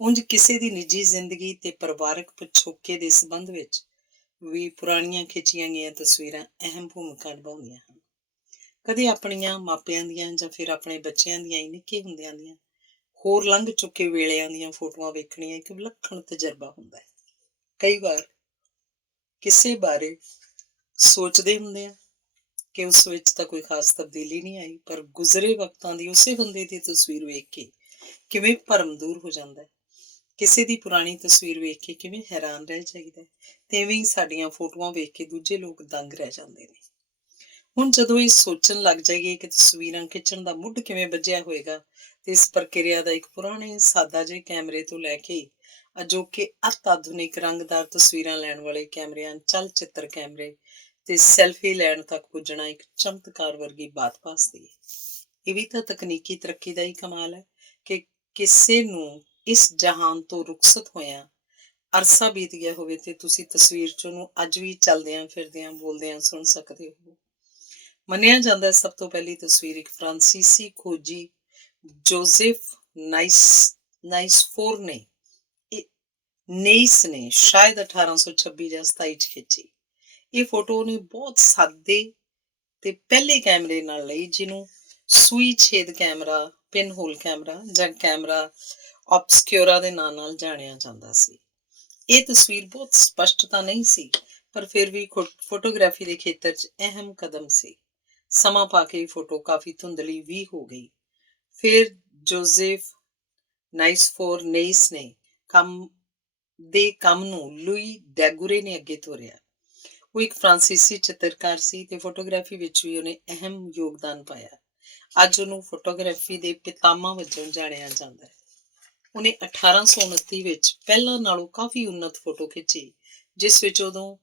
ਉਂਝ ਕਿਸੇ ਦੀ ਨਿੱਜੀ ਜ਼ਿੰਦਗੀ ਤੇ ਪਰਿਵਾਰਕ ਪਿਛੋਕੇ ਦੇ ਸੰਬੰਧ ਵਿੱਚ ਵੀ ਪੁਰਾਣੀਆਂ ਖਿੱਚੀਆਂ ਗਈਆਂ ਤਸਵੀਰਾਂ ਅਹਿਮ ਭੂਮਿਕਾ ਨਿਭਾਉਂਦੀਆਂ ਹਨ। ਕਦੇ ਆਪਣੀਆਂ ਮਾਪਿਆਂ ਦੀਆਂ ਜਾਂ ਫਿਰ ਆਪਣੇ ਬੱਚਿਆਂ ਦੀਆਂ ਹੀ ਨਿੱਕੇ ਹੁੰਦਿਆਂ ਦੀਆਂ ਹੋਰ ਲੰਘ ਚੁੱਕੇ ਵੇਲਿਆਂ ਦੀਆਂ ਫੋਟੋਆਂ ਵੇਖਣੀਆਂ ਇੱਕ ਵਿਲੱਖਣ ਤਜਰਬਾ ਹੁੰਦਾ ਹੈ। ਕਈ ਵਾਰ ਕਿਸੇ ਬਾਰੇ ਸੋਚਦੇ ਹੁੰਦੇ ਆ ਕਿ ਉਸ ਵਿੱਚ ਤਾਂ ਕੋਈ ਖਾਸ ਤਬਦੀਲੀ ਨਹੀਂ ਆਈ, ਪਰ ਗੁਜ਼ਰੇ ਵਕਤਾਂ ਦੀ ਉਸੇ ਬੰਦੇ ਦੀ ਤਸਵੀਰ ਵੇਖ ਕੇ ਕਿਵੇਂ ਭਰਮ ਦੂਰ ਹੋ ਜਾਂਦਾ ਹੈ। ਕਿਸੇ ਦੀ ਪੁਰਾਣੀ ਤਸਵੀਰ ਵੇਖ ਕੇ ਕਿਵੇਂ ਹੈਰਾਨ ਰਹਿ ਜਾਈਦਾ, ਤੇ ਇਵੇਂ ਹੀ ਸਾਡੀਆਂ ਫੋਟੋਆਂ ਵੇਖ ਕੇ ਦੂਜੇ ਲੋਕ ਦੰਗ ਰਹਿ ਜਾਂਦੇ ਨੇ। ਹੁਣ ਜਦੋਂ ਇਹ ਸੋਚਣ ਲੱਗ ਜਾਈਏ ਕਿ ਤਸਵੀਰਾਂ ਖਿੱਚਣ ਦਾ ਮੁੱਢ ਕਿਵੇਂ ਬੱਝਿਆ ਹੋਏਗਾ, ਤੇ ਇਸ ਪ੍ਰਕਿਰਿਆ ਦਾ ਇੱਕ ਪੁਰਾਣੇ ਸਾਦਾ ਜਿਹੇ ਕੈਮਰੇ ਤੋਂ ਲੈ ਕੇ ਅਜੋਕੇ ਅਤ ਆਧੁਨਿਕ ਰੰਗਦਾਰ ਤਸਵੀਰਾਂ ਲੈਣ ਵਾਲੇ ਕੈਮਰਿਆਂ, ਚਲ ਚਿੱਤਰ ਕੈਮਰੇ ਤੇ ਸੈਲਫੀ ਲੈਣ ਤੱਕ ਪੁੱਜਣਾ ਇੱਕ ਚਮਤਕਾਰ ਵਰਗੀ ਬਾਤ ਭਾਸਦੀ ਹੈ। ਇਹ ਵੀ ਤਾਂ ਤਕਨੀਕੀ ਤਰੱਕੀ ਦਾ ਹੀ ਕਮਾਲ ਹੈ ਕਿ ਕਿਸੇ ਨੂੰ ਇਸ ਜਹਾਨ ਤੋਂ ਰੁਖਸਤ ਹੋਇਆ ਅਰਸਾ ਬੀਤ ਗਿਆ ਹੋਵੇ ਤੇ ਤੁਸੀਂ ਤਸਵੀਰ 'ਚ ਉਹਨੂੰ ਅੱਜ ਵੀ ਚੱਲਦਿਆਂ ਫਿਰਦਿਆਂ ਬੋਲਦਿਆਂ ਸੁਣ ਸਕਦੇ ਹੋ। ਮੰਨਿਆ ਜਾਂਦਾ ਸਭ ਤੋਂ ਪਹਿਲੀ ਤਸਵੀਰ ਇੱਕ ਫਰਾਂਸੀਸੀ ਖੋਜੀ ਜੋਜ਼ੇਫ ਨਾਈਸਫੋਰ ਨੇਈਸ ਨੇ ਸ਼ਾਇਦ 1826 ਜਾਂ 27 'ਚ ਖਿੱਚੀ। ਇਹ ਫੋਟੋ ਉਹਨੇ ਬਹੁਤ ਸਾਦੇ ਤੇ ਪਹਿਲੇ ਕੈਮਰੇ ਨਾਲ ਲਈ, ਜਿਹਨੂੰ ਸੂਈ ਛੇਦ ਕੈਮਰਾ, ਪਿਨ ਹੋਲ ਕੈਮਰਾ ਜਾਂ ਕੈਮਰਾ ਆਬਸਕਿਊਰਾ ਦੇ ਨਾਂ ਨਾਲ ਜਾਣਿਆ ਜਾਂਦਾ ਸੀ। ਇਹ ਤਸਵੀਰ ਬਹੁਤ ਸਪਸ਼ਟ ਤਾਂ ਨਹੀਂ ਸੀ, ਪਰ ਫਿਰ ਵੀ ਫੋਟੋਗ੍ਰਾਫੀ ਦੇ ਖੇਤਰ 'ਚ ਅਹਿਮ ਕਦਮ ਸੀ। ਸਮਾਂ ਪਾ ਕੇ ਫੋਟੋ ਕਾਫੀ ਧੁੰਦਲੀ ਵੀ ਹੋ ਗਈ। ਫਿਰ ਜੋਜ਼ੇਫ ਨਾਈਸਫੋਰ ਨੇਈਸ ਨੇ ਕੰਮ ਨੂੰ ਲੂਈ ਡੈਗੂਰੇ ਨੇ ਅੱਗੇ ਤੋਰਿਆ। ਉਹ ਇੱਕ ਫਰਾਂਸੀਸੀ ਚਿੱਤਰਕਾਰ ਸੀ ਤੇ ਫੋਟੋਗ੍ਰਾਫੀ ਵਿੱਚ ਵੀ ਉਹਨੇ ਅਹਿਮ ਯੋਗਦਾਨ ਪਾਇਆ। ਅੱਜ ਉਹਨੂੰ ਫੋਟੋਗ੍ਰਾਫੀ ਦੇ ਪਿਤਾਮਾ ਵਜੋਂ ਜਾਣਿਆ ਜਾਂਦਾ ਹੈ। ਉਹਨੇ 1829 ਵਿੱਚ ਪਹਿਲਾਂ ਨਾਲੋਂ ਕਾਫੀ ਉੱਨਤ ਫੋਟੋ ਖਿੱਚੀ, ਜਿਸ ਵਿੱਚ ਉਦੋਂ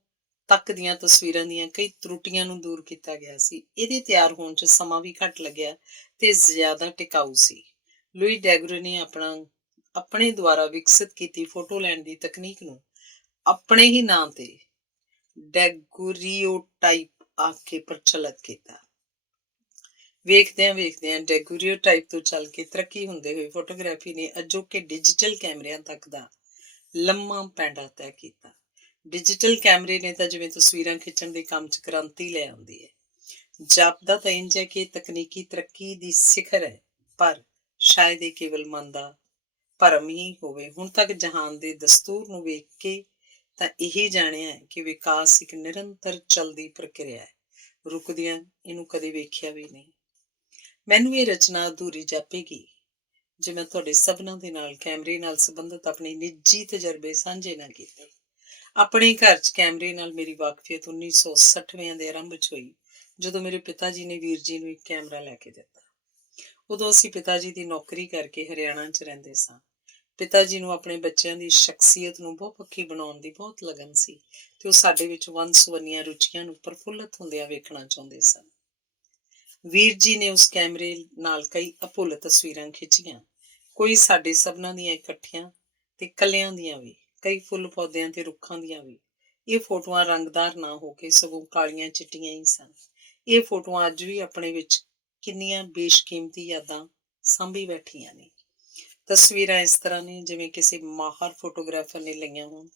ਤੱਕ ਦੀਆਂ ਤਸਵੀਰਾਂ ਦੀਆਂ ਕਈ ਤਰੁੱਟੀਆਂ ਨੂੰ ਦੂਰ ਕੀਤਾ ਗਿਆ ਸੀ। ਇਹਦੇ ਤਿਆਰ ਹੋਣ 'ਚ ਸਮਾਂ ਵੀ ਘੱਟ ਲੱਗਿਆ ਤੇ ਜ਼ਿਆਦਾ ਟਿਕਾਊ ਸੀ। ਲੂਈ ਡੈਗੂਰੇ ਨੇ ਆਪਣੇ ਦੁਆਰਾ ਵਿਕਸਿਤ ਕੀਤੀ ਫੋਟੋ ਲੈਣ ਦੀ ਤਕਨੀਕ ਨੂੰ ਆਪਣੇ ਹੀ ਨਾਂ ਤੇ ਡੈਗੂਰੀਓਟਾਈਪ ਆਖ ਕੇ ਪ੍ਰਚਲਿਤ ਕੀਤਾ। ਵੇਖਦਿਆਂ ਡੈਗੂਰੀਓਟਾਈਪ ਤੋਂ ਚੱਲ ਕੇ ਤਰੱਕੀ ਹੁੰਦੇ ਹੋਏ ਫੋਟੋਗ੍ਰਾਫੀ ਨੇ ਅਜੋਕੇ ਡਿਜੀਟਲ ਕੈਮਰਿਆਂ ਤੱਕ ਦਾ ਲੰਮਾ ਪੈਂਡਾ ਤੈਅ ਕੀਤਾ। ਡਿਜੀਟਲ ਕੈਮਰੇ ਨੇ ਤਾਂ ਜਿਵੇਂ ਤਸਵੀਰਾਂ ਖਿੱਚਣ ਦੇ ਕੰਮ 'ਚ ਕ੍ਰਾਂਤੀ ਲੈ ਆਉਂਦੀ ਹੈ। ਜਾਪਦਾ ਤਾਂ ਇੰਝ ਹੈ ਕਿ ਤਕਨੀਕੀ ਤਰੱਕੀ ਦੀ ਸਿਖਰ ਹੈ, ਪਰ ਸ਼ਾਇਦ ਇਹ ਕੇਵਲ ਮਨ ਦਾ ਭਰਮ ਹੀ ਹੋਵੇ। ਹੁਣ ਤੱਕ ਜਹਾਨ ਦੇ ਦਸਤੂਰ ਨੂੰ ਵੇਖ ਕੇ ਤਾਂ ਇਹ ਜਾਣਿਆ ਹੈ ਕਿ ਵਿਕਾਸ ਇੱਕ ਨਿਰੰਤਰ ਚੱਲਦੀ ਪ੍ਰਕਿਰਿਆ ਹੈ, ਰੁਕਦਿਆਂ ਇਹਨੂੰ ਕਦੇ ਵੇਖਿਆ ਵੀ ਨਹੀਂ। ਮੈਨੂੰ ਇਹ ਰਚਨਾ ਅਧੂਰੀ ਜਾਪੇਗੀ ਜੇ ਮੈਂ ਤੁਹਾਡੇ ਸਭਨਾਂ ਦੇ ਨਾਲ ਕੈਮਰੇ ਨਾਲ ਸੰਬੰਧਿਤ ਆਪਣੇ ਨਿੱਜੀ ਤਜਰਬੇ ਸਾਂਝੇ ਨਾ ਕੀਤੇ। ਆਪਣੇ ਘਰ 'ਚ ਕੈਮਰੇ ਨਾਲ ਮੇਰੀ ਵਾਕਫੀਅਤ 1960ਵਿਆਂ ਦੇ ਆਰੰਭ 'ਚ ਹੋਈ, ਜਦੋਂ ਮੇਰੇ ਪਿਤਾ ਜੀ ਨੇ ਵੀਰ ਜੀ ਨੂੰ ਇੱਕ ਕੈਮਰਾ ਲੈ ਕੇ ਦਿੱਤਾ। ਉਦੋਂ ਅਸੀਂ ਪਿਤਾ ਜੀ ਦੀ ਨੌਕਰੀ ਕਰਕੇ ਹਰਿਆਣਾ 'ਚ ਰਹਿੰਦੇ ਸਾਂ। ਪਿਤਾ ਜੀ ਨੂੰ ਆਪਣੇ ਬੱਚਿਆਂ ਦੀ ਸ਼ਖਸੀਅਤ ਨੂੰ ਬਹੁਪੱਖੀ ਬਣਾਉਣ ਦੀ ਬਹੁਤ ਲਗਨ ਸੀ ਤੇ ਉਹ ਸਾਡੇ ਵਿੱਚ ਵੰਨ ਸੁਵੰਨੀਆਂ ਰੁਚੀਆਂ ਨੂੰ ਪ੍ਰਫੁੱਲਤ ਹੁੰਦਿਆਂ ਵੇਖਣਾ ਚਾਹੁੰਦੇ ਸਨ। ਵੀਰ ਜੀ ਨੇ ਉਸ ਕੈਮਰੇ ਨਾਲ ਕਈ ਅਭੁੱਲ ਤਸਵੀਰਾਂ ਖਿੱਚੀਆਂ, ਕੋਈ ਸਾਡੇ ਸਭਨਾਂ ਦੀਆਂ ਇਕੱਠੀਆਂ ਤੇ ਕੱਲਿਆਂ ਦੀਆਂ ਵੀ, ਕਈ ਫੁੱਲ ਪੌਦਿਆਂ ਤੇ ਰੁੱਖਾਂ ਦੀਆਂ ਵੀ। ਇਹ ਫੋਟੋਆਂ ਰੰਗਦਾਰ ਨਾ ਹੋ ਕੇ ਸਗੋਂ ਕਾਲੀਆਂ ਚਿੱਟੀਆਂ ਹੀ ਸਨ। ਇਹ ਫੋਟੋਆਂ ਅੱਜ ਵੀ ਆਪਣੇ ਵਿੱਚ ਕਿੰਨੀਆਂ ਬੇਸ਼ਕੀਮਤੀ ਯਾਦਾਂ ਸਾਂਭੀ ਬੈਠੀਆਂ ਨੇ। ਤਸਵੀਰਾਂ ਇਸ ਤਰ੍ਹਾਂ ਨੇ ਜਿਵੇਂ ਕਿਸੇ ਮਾਹਰ ਫੋਟੋਗ੍ਰਾਫਰ ਨੇ ਲਈਆਂ ਹੋਣ।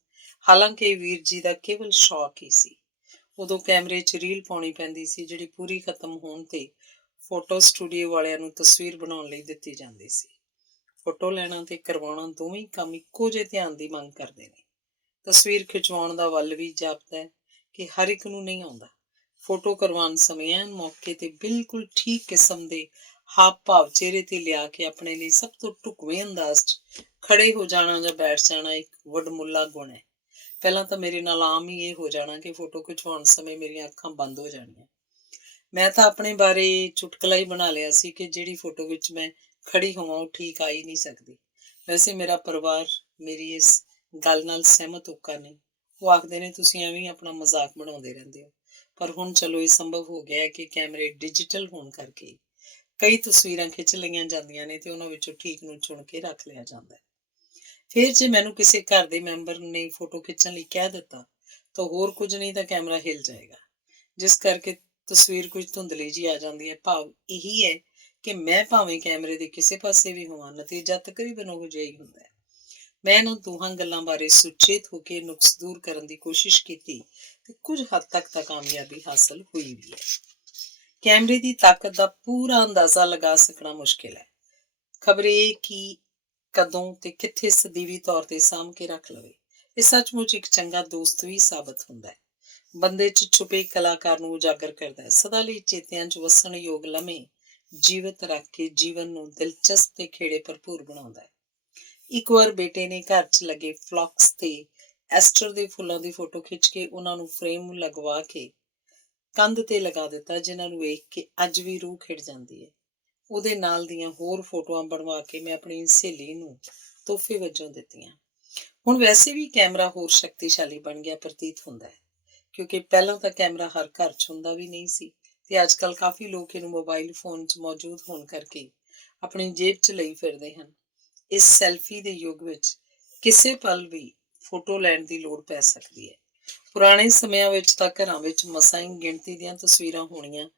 ਹਾਲਾਂਕਿ ਵੀਰ ਜੀ ਦਾ ਕੇਵਲ ਸ਼ੌਕ ਹੀ ਸੀ। ਉਦੋਂ ਕੈਮਰੇ 'ਚ ਰੀਲ ਪਾਉਣੀ ਪੈਂਦੀ ਸੀ, ਜਿਹੜੀ ਪੂਰੀ ਖਤਮ ਹੋਣ ਤੇ ਫੋਟੋ ਸਟੂਡੀਓ ਵਾਲਿਆਂ ਨੂੰ ਤਸਵੀਰ ਬਣਾਉਣ ਲਈ ਦਿੱਤੀ ਜਾਂਦੀ ਸੀ। ਫੋਟੋ ਲੈਣਾ ਤੇ ਕਰਵਾਉਣਾ ਦੋਵੇਂ ਕੰਮ ਇੱਕੋ ਜਿਹੇ ਧਿਆਨ ਦੀ ਮੰਗ ਕਰਦੇ ਨੇ। ਤਸਵੀਰ ਖਿਚਵਾਉਣ ਦਾ ਵੱਲ ਵੀ ਜਾਪਦਾ ਹੈ ਕਿ ਹਰ ਇੱਕ ਨੂੰ ਨਹੀਂ ਆਉਂਦਾ। ਫੋਟੋ ਕਰਵਾਉਣ ਸਮੇਂ ਐਨ ਮੌਕੇ ਤੇ ਬਿਲਕੁਲ ਠੀਕ ਕਿਸਮ ਦੇ ਹਾਵ ਭਾਵ ਚਿਹਰੇ ਤੇ ਲਿਆ ਕੇ ਆਪਣੇ ਲਈ ਸਭ ਤੋਂ ਢੁਕਵੇਂ ਅੰਦਾਜ਼ 'ਚ ਖੜੇ ਹੋ ਜਾਣਾ ਜਾਂ ਬੈਠ ਜਾਣਾ ਇੱਕ ਵਡਮੁੱਲਾ ਗੁਣ ਹੈ। ਪਹਿਲਾਂ ਤਾਂ ਮੇਰੇ ਨਾਲ ਆਮ ਹੀ ਇਹ ਹੋ ਜਾਣਾ ਕਿ ਫੋਟੋ ਖਿਚਵਾਉਣ ਸਮੇਂ ਮੇਰੀਆਂ ਅੱਖਾਂ ਬੰਦ ਹੋ ਜਾਣੀਆਂ। ਮੈਂ ਤਾਂ ਆਪਣੇ ਬਾਰੇ ਚੁਟਕਲਾ ਹੀ ਬਣਾ ਲਿਆ ਸੀ ਕਿ ਜਿਹੜੀ ਫੋਟੋ ਵਿੱਚ ਮੈਂ ਖੜੀ ਹੋਵਾਂ ਉਹ ਠੀਕ ਆ ਹੀ ਨਹੀਂ ਸਕਦੀ। ਵੈਸੇ ਮੇਰਾ ਪਰਿਵਾਰ ਮੇਰੀ ਇਸ ਗੱਲ ਨਾਲ ਸਹਿਮਤ ਹੋਕਾ ਨਹੀਂ। ਉਹ ਆਖਦੇ ਨੇ ਤੁਸੀਂ ਐਵੇਂ ਆਪਣਾ ਮਜ਼ਾਕ ਬਣਾਉਂਦੇ ਰਹਿੰਦੇ ਹੋ। ਪਰ ਹੁਣ ਚਲੋ ਇਹ ਸੰਭਵ ਹੋ ਗਿਆ ਹੈ ਕਿ ਕੈਮਰੇ ਡਿਜੀਟਲ ਹੋਣ ਕਰਕੇ ਕਈ ਤਸਵੀਰਾਂ ਖਿੱਚ ਲਈਆਂ ਜਾਂਦੀਆਂ ਨੇ ਤੇ ਉਹਨਾਂ ਵਿੱਚੋਂ ਠੀਕ ਨੂੰ ਚੁਣ ਕੇ ਰੱਖ ਲਿਆ ਜਾਂਦਾ ਹੈ। ਫਿਰ ਜੇ ਮੈਨੂੰ ਕਿਸੇ ਘਰ ਦੇ ਮੈਂਬਰ ਨੇ ਫੋਟੋ ਖਿੱਚਣ ਲਈ ਕਹਿ ਦਿੱਤਾ ਤਾਂ ਹੋਰ ਕੁਝ ਨਹੀਂ ਤਾਂ ਕੈਮਰਾ ਹਿੱਲ ਜਾਏਗਾ, ਜਿਸ ਕਰਕੇ ਤਸਵੀਰ ਕੁਝ ਧੁੰਦਲੀ ਜੀ ਆ ਜਾਂਦੀ ਹੈ। ਭਾਵ ਇਹੀ ਹੈ ਕਿ ਮੈਂ ਭਾਵੇਂ ਕੈਮਰੇ ਦੇ ਕਿਸੇ ਪਾਸੇ ਵੀ ਹੋਵਾਂ, ਨਤੀਜਾ ਤਕਰੀਬਨ ਉਹੋ ਜਿਹਾ ਹੀ ਹੁੰਦਾ ਹੈ। ਮੈਂ ਇਹਨਾਂ ਦੋਹਾਂ ਗੱਲਾਂ ਬਾਰੇ ਸੁਚੇਤ ਹੋ ਕੇ ਨੁਕਸ ਦੂਰ ਕਰਨ ਦੀ ਕੋਸ਼ਿਸ਼ ਕੀਤੀ ਤੇ ਕੁਝ ਹੱਦ ਤੱਕ ਤਾਂ ਕਾਮਯਾਬੀ ਹਾਸਲ ਹੋਈ ਵੀ ਹੈ। ਕੈਮਰੇ ਦੀ ਤਾਕਤ ਦਾ ਪੂਰਾ ਅੰਦਾਜ਼ਾ ਲਗਾ ਸਕਣਾ ਮੁਸ਼ਕਿਲ ਹੈ। ਖਬਰੇ ਕੀ ਕਦੋਂ ਤੇ ਕਿੱਥੇ ਸਦੀਵੀ ਤੌਰ ਤੇ ਸਾਂਭ ਕੇ ਰੱਖ ਲਵੇ। ਇਹ ਸੱਚਮੁੱਚ ਇੱਕ ਚੰਗਾ ਦੋਸਤ ਵੀ ਸਾਬਤ ਹੁੰਦਾ ਹੈ। ਬੰਦੇ 'ਚ ਛੁਪੇ ਕਲਾਕਾਰ ਨੂੰ ਉਜਾਗਰ ਕਰਦਾ ਹੈ। ਸਦਾ ਲਈ ਚੇਤਿਆਂ 'ਚ ਵਸਣ ਯੋਗ ਲਮੇ ਜੀਵਤ ਰੱਖ ਕੇ ਜੀਵਨ ਨੂੰ ਦਿਲਚਸਪ ਤੇ ਖੇੜੇ ਭਰਪੂਰ ਬਣਾਉਂਦਾ ਹੈ। ਇੱਕ ਵਾਰ ਬੇਟੇ ਨੇ ਘਰ 'ਚ ਲੱਗੇ ਫਲੌਕਸ ਤੇ ਐਸਟਰ ਦੇ ਫੁੱਲਾਂ ਦੀ ਫੋਟੋ ਖਿੱਚ ਕੇ ਉਹਨਾਂ ਨੂੰ ਫਰੇਮ ਲਗਵਾ ਕੇ ਕੰਧ ਤੇ ਲਗਾ ਦਿੱਤਾ, ਜਿਨ੍ਹਾਂ ਨੂੰ ਵੇਖ ਕੇ ਅੱਜ ਵੀ ਰੂਹ ਖਿੜ ਜਾਂਦੀ ਹੈ। ਉਹਦੇ ਨਾਲ ਦੀਆਂ ਹੋਰ ਫੋਟੋਆਂ ਬਣਵਾ ਕੇ ਮੈਂ ਆਪਣੀ ਸਹੇਲੀ ਨੂੰ ਤੋਹਫੇ ਵਜੋਂ ਦਿੱਤੀਆਂ। ਹੁਣ ਵੈਸੇ ਵੀ ਕੈਮਰਾ ਹੋਰ ਸ਼ਕਤੀਸ਼ਾਲੀ ਬਣ ਗਿਆ ਪ੍ਰਤੀਤ ਹੁੰਦਾ ਹੈ, ਕਿਉਂਕਿ ਪਹਿਲਾਂ ਤਾਂ ਕੈਮਰਾ ਹਰ ਘਰ 'ਚ ਹੁੰਦਾ ਵੀ ਨਹੀਂ ਸੀ ਤੇ ਅੱਜ ਕੱਲ੍ਹ ਕਾਫੀ ਲੋਕ ਇਹਨੂੰ ਮੋਬਾਈਲ ਫੋਨ 'ਚ ਮੌਜੂਦ ਹੋਣ ਕਰਕੇ ਆਪਣੀ ਜੇਬ 'ਚ ਲਈ ਫਿਰਦੇ ਹਨ। ਇਸ ਸੈਲਫੀ ਦੇ ਯੁੱਗ ਵਿੱਚ ਕਿਸੇ ਪਲ ਵੀ ਫੋਟੋ ਲੈਣ ਦੀ ਲੋੜ ਪੈ ਸਕਦੀ ਹੈ। ਪੁਰਾਣੇ ਸਮਿਆਂ ਵਿੱਚ ਤਾਂ ਘਰਾਂ ਵਿੱਚ ਮਸਾਂ ਹੀ ਗਿਣਤੀ ਦੀਆਂ ਤਸਵੀਰਾਂ ਹੋਣੀਆਂ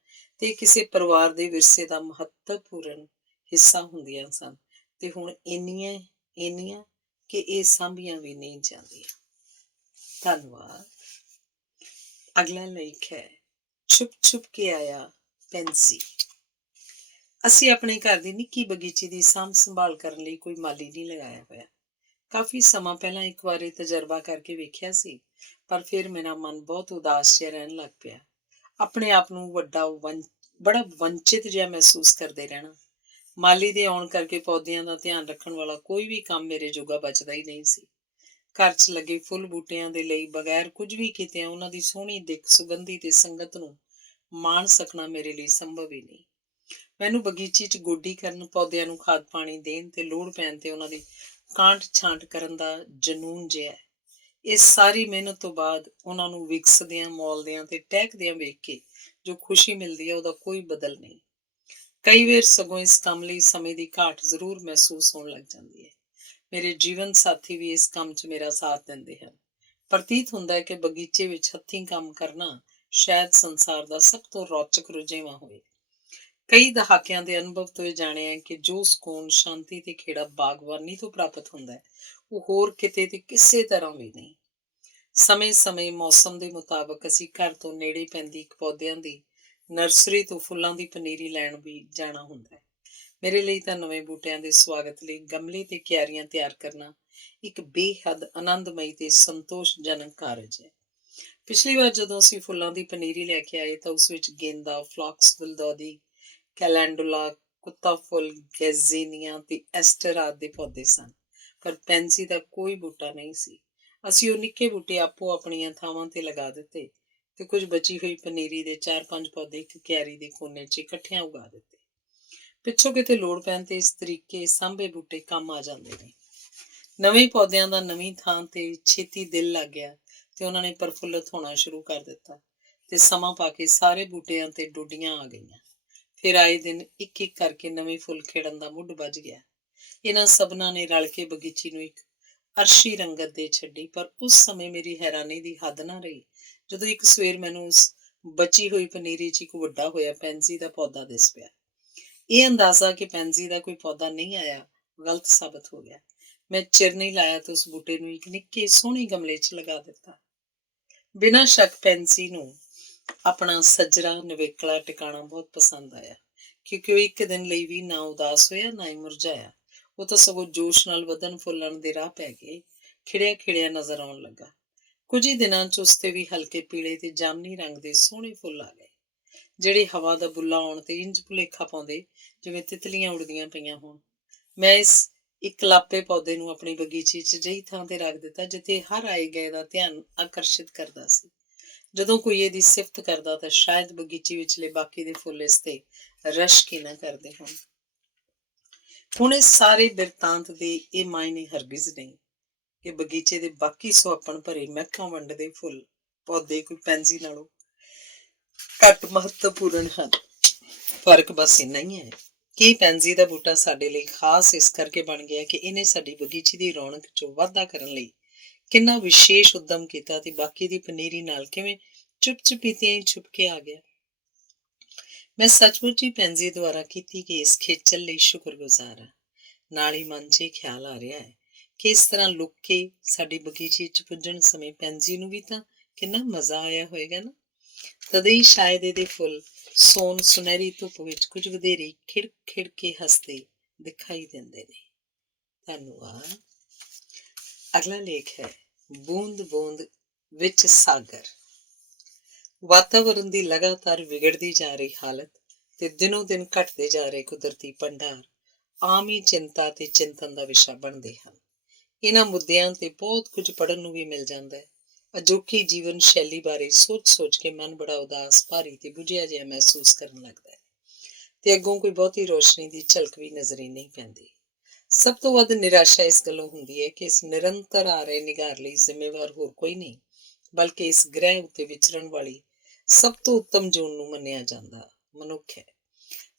ਤੇ ਕਿਸੇ ਪਰਿਵਾਰ ਦੇ ਵਿਰਸੇ ਦਾ ਮਹੱਤਵਪੂਰਨ ਹਿੱਸਾ ਹੁੰਦੀਆਂ ਸਨ, ਤੇ ਹੁਣ ਇੰਨੀਆਂ ਕਿ ਇਹ ਸਾਂਭੀਆਂ ਵੀ ਨਹੀਂ ਜਾਂਦੀਆਂ। ਧੰਨਵਾਦ। ਅਗਲਾ ਲੇਖ ਹੈ ਛੁਪ ਛੁਪ ਕੇ ਆਇਆ ਪੈਂਸੀ। ਅਸੀਂ ਆਪਣੇ ਘਰ ਦੀ ਨਿੱਕੀ ਬਗੀਚੀ ਦੀ ਸਾਂਭ ਸੰਭਾਲ ਕਰਨ ਲਈ ਕੋਈ ਮਾਲੀ ਨਹੀਂ ਲਗਾਇਆ ਹੋਇਆ। ਕਾਫੀ ਸਮਾਂ ਪਹਿਲਾਂ ਇੱਕ ਵਾਰ ਇਹ ਤਜਰਬਾ ਕਰਕੇ ਵੇਖਿਆ ਸੀ, ਪਰ ਫਿਰ ਮੇਰਾ ਮਨ ਬਹੁਤ ਉਦਾਸ ਜਿਹਾ ਰਹਿਣ ਲੱਗ ਪਿਆ। ਆਪਣੇ ਆਪ ਨੂੰ ਬੜਾ ਵੰਚਿਤ ਜਿਹਾ ਮਹਿਸੂਸ ਕਰਦੇ ਰਹਿਣਾ। ਮਾਲੀ ਦੇ ਆਉਣ ਕਰਕੇ ਪੌਦਿਆਂ ਦਾ ਧਿਆਨ ਰੱਖਣ ਵਾਲਾ ਕੋਈ ਵੀ ਕੰਮ ਮੇਰੇ ਜੋਗਾ ਬਚਦਾ ਹੀ ਨਹੀਂ ਸੀ। ਘਰ 'ਚ ਲੱਗੇ ਫੁੱਲ ਬੂਟਿਆਂ ਦੇ ਲਈ ਬਗੈਰ ਕੁਝ ਵੀ ਕੀਤਿਆਂ ਉਹਨਾਂ ਦੀ ਸੋਹਣੀ ਦਿੱਖ, ਸੁਗੰਧੀ ਤੇ ਸੰਗਤ ਨੂੰ ਮਾਣ ਸਕਣਾ ਮੇਰੇ ਲਈ ਸੰਭਵ ਹੀ ਨਹੀਂ। ਮੈਨੂੰ ਬਗੀਚੀ 'ਚ ਗੋਡੀ ਕਰਨ, ਪੌਦਿਆਂ ਨੂੰ ਖਾਦ ਪਾਣੀ ਦੇਣ ਤੇ ਲੋੜ ਪੈਣ ਤੇ ਉਹਨਾਂ ਦੀ ਕਾਂਟ ਛਾਂਟ ਕਰਨ ਦਾ ਜਨੂੰਨ ਜਿਹਾ ਹੈ। ਇਸ ਸਾਰੀ ਮਿਹਨਤ ਤੋਂ ਬਾਅਦ ਉਹਨਾਂ ਨੂੰ ਵਿਕਸਦਿਆਂ, ਮੌਲਦਿਆਂ ਤੇ ਟਹਿਕਦਿਆਂ ਵੇਖ ਕੇ ਜੋ ਖੁਸ਼ੀ ਮਿਲਦੀ ਹੈ ਉਹਦਾ ਕੋਈ ਬਦਲ ਨਹੀਂ। ਕਈ ਵਾਰ ਸਗੋਂ ਇਸ ਕੰਮ ਲਈ ਸਮੇਂ ਦੀ ਘਾਟ ਜ਼ਰੂਰ ਮਹਿਸੂਸ ਹੋਣ ਲੱਗ ਜਾਂਦੀ ਹੈ। ਮੇਰੇ ਜੀਵਨ ਸਾਥੀ ਵੀ ਇਸ ਕੰਮ 'ਚ ਮੇਰਾ ਸਾਥ ਦਿੰਦੇ ਹਨ। ਪ੍ਰਤੀਤ ਹੁੰਦਾ ਹੈ ਕਿ ਬਗੀਚੇ ਵਿੱਚ ਹੱਥੀਂ ਕੰਮ ਕਰਨਾ ਸ਼ਾਇਦ ਸੰਸਾਰ ਦਾ ਸਭ ਤੋਂ ਰੌਚਕ ਰੁਝੇਵਾਂ ਹੋਵੇ। ਕਈ ਦਹਾਕਿਆਂ ਦੇ ਅਨੁਭਵ ਤੋਂ ਇਹ ਜਾਣਿਆ ਕਿ ਜੋ ਸਕੂਨ, ਸ਼ਾਂਤੀ ਤੇ ਖੇੜਾ ਬਾਗਬਾਨੀ ਤੋਂ ਪ੍ਰਾਪਤ ਹੁੰਦਾ ਹੈ, ਉਹ ਹੋਰ ਕਿਤੇ ਤੇ ਕਿਸੇ ਤਰ੍ਹਾਂ ਵੀ ਨਹੀਂ। ਸਮੇਂ-ਸਮੇਂ ਮੌਸਮ ਦੇ ਮੁਤਾਬਕ ਅਸੀਂ ਘਰ ਤੋਂ ਨੇੜੇ ਪੈਂਦੀ ਇੱਕ ਪੌਦਿਆਂ ਦੀ ਨਰਸਰੀ ਤੋਂ ਫੁੱਲਾਂ ਦੀ ਪਨੀਰੀ ਲੈਣ ਵੀ ਜਾਣਾ ਹੁੰਦਾ ਹੈ। ਮੇਰੇ ਲਈ ਤਾਂ ਨਵੇਂ ਬੂਟਿਆਂ ਦੇ ਸਵਾਗਤ ਲਈ ਗਮਲੇ ਤੇ ਕਿਆਰੀਆਂ ਤਿਆਰ ਕਰਨਾ ਇੱਕ ਬੇਹੱਦ ਆਨੰਦਮਈ ਤੇ ਸੰਤੋਸ਼ਜਨਕ ਕਾਰਜ ਹੈ। ਪਿਛਲੀ ਵਾਰ ਜਦੋਂ ਅਸੀਂ ਫੁੱਲਾਂ ਦੀ ਪਨੀਰੀ ਲੈ ਕੇ ਆਏ ਤਾਂ ਉਸ ਵਿੱਚ ਗੇਂਦਾ, ਫਲੌਕਸ, ਗੁਲਦੌਦੀ, ਕੈਲੈਂਡੁਲਾ, ਕੁੱਤਾ ਫੁੱਲ, ਗੈਜ਼ੀਨੀਆ ਤੇ ਐਸਟਰ ਆਦਿ ਦੇ ਪੌਦੇ ਸਨ, ਪਰ ਪੈਂਸੀ ਦਾ ਕੋਈ ਬੂਟਾ ਨਹੀਂ ਸੀ। ਅਸੀਂ ਉਹ ਨਿੱਕੇ ਬੂਟੇ ਆਪੋ ਆਪਣੀਆਂ ਥਾਵਾਂ ਤੇ ਲਗਾ ਦਿੱਤੇ ਤੇ ਕੁਝ ਬਚੀ ਹੋਈ ਪਨੀਰੀ ਦੇ 4-5 ਪੌਦੇ ਇੱਕ ਕਿਆਰੀ ਦੇ ਕੋਨੇ 'ਚ ਇਕੱਠਿਆਂ ਉਗਾ ਦਿੱਤੇ। ਪਿੱਛੋਂ ਕਿਤੇ ਲੋੜ ਪੈਣ ਤੇ ਇਸ ਤਰੀਕੇ ਸਾਂਭੇ ਬੂਟੇ ਕੰਮ ਆ ਜਾਂਦੇ ਨੇ। ਨਵੇਂ ਪੌਦਿਆਂ ਦਾ ਨਵੀਂ ਥਾਂ ਤੇ ਛੇਤੀ ਦਿਲ ਲੱਗ ਗਿਆ ਤੇ ਉਹਨਾਂ ਨੇ ਪ੍ਰਫੁੱਲਤ ਹੋਣਾ ਸ਼ੁਰੂ ਕਰ ਦਿੱਤਾ ਤੇ ਸਮਾਂ ਪਾ ਕੇ ਸਾਰੇ ਬੂਟਿਆਂ ਤੇ ਡੋਡੀਆਂ ਆ ਗਈਆਂ। ਫਿਰ ਆਏ ਦਿਨ ਇੱਕ ਇੱਕ ਕਰਕੇ ਨਵੇਂ ਫੁੱਲ ਖਿੜਨ ਦਾ ਮੁੱਢ ਬੱਝ ਗਿਆ। ਇਹਨਾਂ ਸਭਨਾਂ ਨੇ ਰਲ ਕੇ ਬਗੀਚੀ ਨੂੰ ਇੱਕ ਅਰਸ਼ੀ ਰੰਗਤ ਦੇ ਛੱਡੀ, ਪਰ ਉਸ ਸਮੇਂ ਮੇਰੀ ਹੈਰਾਨੀ ਦੀ ਹੱਦ ਨਾ ਰਹੀ ਜਦੋਂ ਇੱਕ ਸਵੇਰ ਮੈਨੂੰ ਉਸ ਬਚੀ ਹੋਈ ਪਨੀਰੀ 'ਚ ਇੱਕ ਵੱਡਾ ਹੋਇਆ ਪੈਂਸੀ ਦਾ ਪੌਦਾ ਦਿਸ ਪਿਆ। ਇਹ ਅੰਦਾਜ਼ਾ ਕਿ ਪੈਂਸੀ ਦਾ ਕੋਈ ਪੌਦਾ ਨਹੀਂ ਆਇਆ ਗਲਤ ਸਾਬਤ ਹੋ ਗਿਆ। ਮੈਂ ਚਿਰ ਨਹੀਂ ਲਾਇਆ ਤੇ ਉਸ ਬੂਟੇ ਨੂੰ ਇੱਕ ਨਿੱਕੇ ਸੋਹਣੇ ਗਮਲੇ 'ਚ ਲਗਾ ਦਿੱਤਾ। ਬਿਨਾਂ ਸ਼ੱਕ ਪੈਂਸੀ ਨੂੰ ਆਪਣਾ ਸੱਜਰਾ ਨਿਵੇਕਲਾ ਟਿਕਾਣਾ ਬਹੁਤ ਪਸੰਦ ਆਇਆ। ਕਿਉਂਕਿ ਉਹ ਇੱਕ ਦਿਨ ਲਈ ਵੀ ਨਾ ਉਦਾਸ ਹੋਇਆ ਨਾ ਹੀ ਮੁਰਝਾਇਆ। ਉਹ ਤਾਂ ਸਗੋਂ ਜੋਸ਼ ਨਾਲ ਵਧਣ ਫੁੱਲਣ ਦੇ ਰਾਹ ਪੈ ਕੇ ਖਿੜਿਆ ਖਿੜਿਆ ਨਜ਼ਰ ਆਉਣ ਲੱਗਾ। ਕੁਝ ਹੀ ਦਿਨਾਂ 'ਚ ਉਸ ਤੇ ਵੀ ਹਲਕੇ ਪੀਲੇ ਤੇ ਜਾਮਨੀ ਰੰਗ ਦੇ ਸੋਹਣੇ ਫੁੱਲ ਆ ਗਏ, ਜਿਹੜੇ ਹਵਾ ਦਾ ਬੁੱਲਾ ਆਉਣ ਤੇ ਇੰਝ ਭੁਲੇਖਾ ਪਾਉਂਦੇ ਜਿਵੇਂ ਤਿਤਲੀਆਂ ਉੜਦੀਆਂ ਪਈਆਂ ਹੋਣ। ਮੈਂ ਇਸ ਇਕਲਾਪੇ ਪੌਦੇ ਨੂੰ ਆਪਣੀ ਬਗੀਚੀ 'ਚ ਅਜਿਹੀ ਥਾਂ ਤੇ ਰੱਖ ਦਿੱਤਾ ਜਿੱਥੇ ਹਰ ਆਏ ਗਏ ਦਾ ਧਿਆਨ ਆਕਰਸ਼ਿਤ ਕਰਦਾ ਸੀ। ਜਦੋਂ ਕੋਈ ਇਹਦੀ ਸਿਫਤ ਕਰਦਾ ਤਾਂ ਸ਼ਾਇਦ ਬਗੀਚੀ ਵਿਚਲੇ ਬਾਕੀ ਦੇ ਫੁੱਲ ਇਸ ਤੇ ਰਸ਼ਕ ਹੀ ਨਾ ਕਰਦੇ ਹੋਣ। ਹੁਣ ਇਸ ਸਾਰੇ ਬਿਰਤਾਂਤ ਦੇ ਇਹ ਮਾਇਨੇ ਹਰਗਿਜ਼ ਨਹੀਂ ਕਿ ਬਗੀਚੇ ਦੇ ਬਾਕੀ ਸੁਹੱਪਣ ਭਰੇ ਮਹਿਕਾਂ ਵੰਡਦੇ ਫੁੱਲ ਪੌਦੇ ਕੋਈ ਪੈਂਜ਼ੀ ਨਾਲੋਂ ਘੱਟ ਮਹੱਤਵਪੂਰਨ ਹਨ। ਫਰਕ ਬਸ ਇੰਨਾ ਹੀ ਹੈ ਕਿ ਪੈਂਜ਼ੀ ਦਾ ਬੂਟਾ ਸਾਡੇ ਲਈ ਖਾਸ ਇਸ ਕਰਕੇ ਬਣ ਗਿਆ ਕਿ ਇਹਨੇ ਸਾਡੀ ਬਗੀਚੀ ਦੀ ਰੌਣਕ 'ਚ ਵਾਧਾ ਕਰਨ ਲਈ ਕਿੰਨਾ ਵਿਸ਼ੇਸ਼ ਉੱਦਮ ਕੀਤਾ ਤੇ ਬਾਕੀ ਦੀ ਪਨੀਰੀ ਨਾਲ ਕਿਵੇਂ ਚੁੱਪ-ਚੁਪੀਤੇ ਛੁਪ ਕੇ ਆ ਗਿਆ। ਮੈਂ ਸੱਚਮੁੱਚ ਹੀ ਪੈਂਜ਼ੀ ਦੁਆਰਾ ਕੀਤੀ ਗਈ ਇਸ ਖੇਚਲ ਲਈ ਸ਼ੁਕਰਗੁਜ਼ਾਰ ਹਾਂ। ਨਾਲ ਹੀ ਮਨ 'ਚ ਇਹ ਖਿਆਲ ਆ ਰਿਹਾ ਹੈ ਕਿ ਇਸ ਤਰ੍ਹਾਂ ਲੁੱਕ ਕੇ ਸਾਡੀ ਬਗੀਚੀ 'ਚ ਪੁੱਜਣ ਸਮੇਂ ਪੈਂਜ਼ੀ ਨੂੰ ਵੀ ਤਾਂ ਕਿੰਨਾ ਮਜ਼ਾ ਆਇਆ ਹੋਏਗਾ ਨਾ। ਤਦੇ ਹੀ ਸ਼ਾਇਦ ਇਹਦੇ ਫੁੱਲ ਸੋਨ ਸੁਨਹਿਰੀ ਧੁੱਪ ਵਿੱਚ ਕੁਝ ਵਧੇਰੇ ਖਿੜ ਖਿੜ ਕੇ ਹੱਸਦੇ ਦਿਖਾਈ ਦਿੰਦੇ ਨੇ। ਧੰਨਵਾਦ। ਅਗਲਾ ਲੇਖ ਹੈ ਬੂੰਦ ਬੂੰਦ ਵਿੱਚ ਸਾਗਰ। ਵਾਤਾਵਰਣ ਦੀ ਲਗਾਤਾਰ ਵਿਗੜਦੀ ਜਾ ਰਹੀ ਹਾਲਤ ਤੇ ਦਿਨੋਂ ਦਿਨ ਘਟਦੇ ਜਾ ਰਹੇ ਕੁਦਰਤੀ ਭੰਡਾਰ ਆਮ ਹੀ ਚਿੰਤਾ ਤੇ ਚਿੰਤਨ ਦਾ ਵਿਸ਼ਾ ਬਣਦੇ ਹਨ। ਇਹਨਾਂ ਮੁੱਦਿਆਂ ਤੇ ਬਹੁਤ ਕੁਝ ਪੜ੍ਹਨ ਨੂੰ ਵੀ ਮਿਲ ਜਾਂਦਾ ਹੈ। ਅਜੋਕੀ ਜੀਵਨ ਸ਼ੈਲੀ ਬਾਰੇ ਸੋਚ ਕੇ ਮਨ ਬੜਾ ਉਦਾਸ, ਭਾਰੀ ਤੇ ਬੁਝਿਆ ਜਿਹਾ ਮਹਿਸੂਸ ਕਰਨ ਲੱਗਦਾ ਹੈ ਤੇ ਅੱਗੋਂ ਕੋਈ ਬਹੁਤੀ ਰੋਸ਼ਨੀ ਦੀ ਝਲਕ ਵੀ ਨਜ਼ਰ ਨਹੀਂ ਪੈਂਦੀ। ਸਭ ਤੋਂ ਵੱਧ ਨਿਰਾਸ਼ਾ ਇਸ ਗੱਲੋਂ ਹੁੰਦੀ ਹੈ ਕਿ ਇਸ ਨਿਰੰਤਰ ਆ ਰਹੇ ਨਿਘਾਰ ਲਈ ਜ਼ਿੰਮੇਵਾਰ ਹੋਰ ਕੋਈ ਨਹੀਂ, ਬਲਕਿ ਇਸ ਗ੍ਰਹਿ ਉੱਤੇ ਵਿਚਰਨ ਵਾਲੀ ਸਭ ਤੋਂ ਉੱਤਮ ਜੂਨ ਨੂੰ ਮੰਨਿਆ ਜਾਂਦਾ ਮਨੁੱਖ ਹੈ।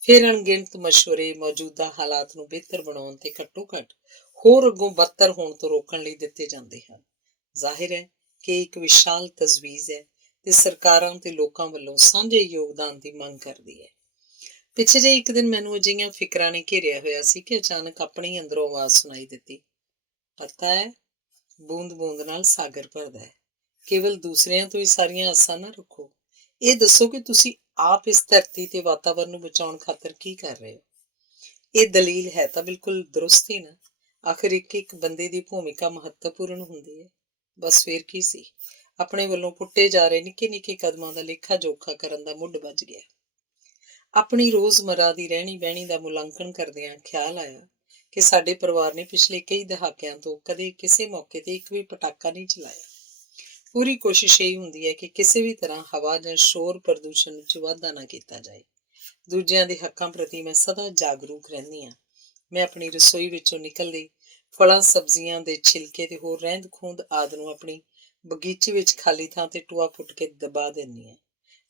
ਫਿਰ ਅਣਗਿਣਤ ਮਸ਼ਵਰੇ ਮੌਜੂਦਾ ਹਾਲਾਤ ਨੂੰ ਬਿਹਤਰ ਬਣਾਉਣ ਤੇ ਘੱਟੋ ਘੱਟ ਹੋਰ ਅੱਗੋਂ ਬਦਤਰ ਹੋਣ ਤੋਂ ਰੋਕਣ ਲਈ ਦਿੱਤੇ ਜਾਂਦੇ ਹਨ। ਜ਼ਾਹਿਰ ਹੈ ਕਿ ਇੱਕ ਵਿਸ਼ਾਲ ਤਜਵੀਜ਼ ਹੈ ਤੇ ਸਰਕਾਰਾਂ ਤੇ ਲੋਕਾਂ ਵੱਲੋਂ ਸਾਂਝੇ ਯੋਗਦਾਨ ਦੀ ਮੰਗ ਕਰਦੀ ਹੈ। ਪਿੱਛੇ ਜਿਹੇ ਇੱਕ ਦਿਨ ਮੈਨੂੰ ਅਜਿਹੀਆਂ ਫਿਕਰਾਂ ਨੇ ਘੇਰਿਆ ਹੋਇਆ ਸੀ ਕਿ ਅਚਾਨਕ ਆਪਣੀ ਅੰਦਰੋਂ ਆਵਾਜ਼ ਸੁਣਾਈ ਦਿੱਤੀ, ਪਤਾ ਹੈ ਬੂੰਦ ਬੂੰਦ ਨਾਲ ਸਾਗਰ ਭਰਦਾ ਹੈ। ਕੇਵਲ ਦੂਸਰਿਆਂ ਤੋਂ ਹੀ ਸਾਰੀਆਂ ਆਸਾਂ ਨਾ ਰੱਖੋ, ਇਹ ਦੱਸੋ ਕਿ ਤੁਸੀਂ ਆਪ ਇਸ ਧਰਤੀ ਤੇ ਵਾਤਾਵਰਨ ਨੂੰ ਬਚਾਉਣ ਖਾਤਰ ਕੀ ਕਰ ਰਹੇ ਹੋ। ਇਹ ਦਲੀਲ ਹੈ ਤਾਂ ਬਿਲਕੁਲ ਦਰੁਸਤ ਹੀ ਨਾ। ਆਖਿਰ ਇੱਕ ਬੰਦੇ ਦੀ ਭੂਮਿਕਾ ਮਹੱਤਵਪੂਰਨ ਹੁੰਦੀ ਹੈ। ਬਸ ਫੇਰ ਕੀ ਸੀ, ਆਪਣੇ ਵੱਲੋਂ ਪੁੱਟੇ ਜਾ ਰਹੇ ਨਿੱਕੇ ਨਿੱਕੇ ਕਦਮਾਂ ਦਾ ਲੇਖਾ ਜੋਖਾ ਕਰਨ ਦਾ ਮੁੱਢ ਵੱਜ ਗਿਆ। ਆਪਣੀ ਰੋਜ਼ਮर्रा ਦੀ ਰਹਿਣੀ ਬਹਿਣੀ ਦਾ ਮੁਲਾਂਕਣ ਕਰਦਿਆਂ ਖਿਆਲ ਆਇਆ ਕਿ ਸਾਡੇ ਪਰਿਵਾਰ ਨੇ ਪਿਛਲੇ ਕਈ ਦਹਾਕਿਆਂ ਤੋਂ ਕਦੇ ਕਿਸੇ ਮੌਕੇ ਤੇ ਇੱਕ ਵੀ ਪਟਾਕਾ ਨਹੀਂ ਚਲਾਇਆ। ਪੂਰੀ ਕੋਸ਼ਿਸ਼ ਇਹ ਹੁੰਦੀ ਹੈ ਕਿ ਕਿਸੇ ਵੀ ਤਰ੍ਹਾਂ ਹਵਾ ਜਾਂ ਸ਼ੋਰ ਪ੍ਰਦੂਸ਼ਣ ਵਿੱਚ ਵਾਧਾ ਨਾ ਕੀਤਾ ਜਾਏ। ਦੂਜਿਆਂ ਦੇ ਹੱਕਾਂ ਪ੍ਰਤੀ ਮੈਂ ਸਦਾ ਜਾਗਰੂਕ ਰਹਿੰਦੀ ਹਾਂ। ਮੈਂ ਆਪਣੀ ਰਸੋਈ ਵਿੱਚੋਂ ਨਿਕਲਦੇ ਫਲਾਂ ਸਬਜ਼ੀਆਂ ਦੇ ਛਿਲਕੇ ਤੇ ਹੋਰ ਰਹਿੰਦ ਖੂੰਹਦ ਆਦਿ ਨੂੰ ਆਪਣੀ ਬਗੀਚੇ ਵਿੱਚ ਖਾਲੀ ਥਾਂ ਤੇ ਟੋਆ ਪੁੱਟ ਕੇ ਦਬਾ ਦਿੰਦੀ ਹਾਂ।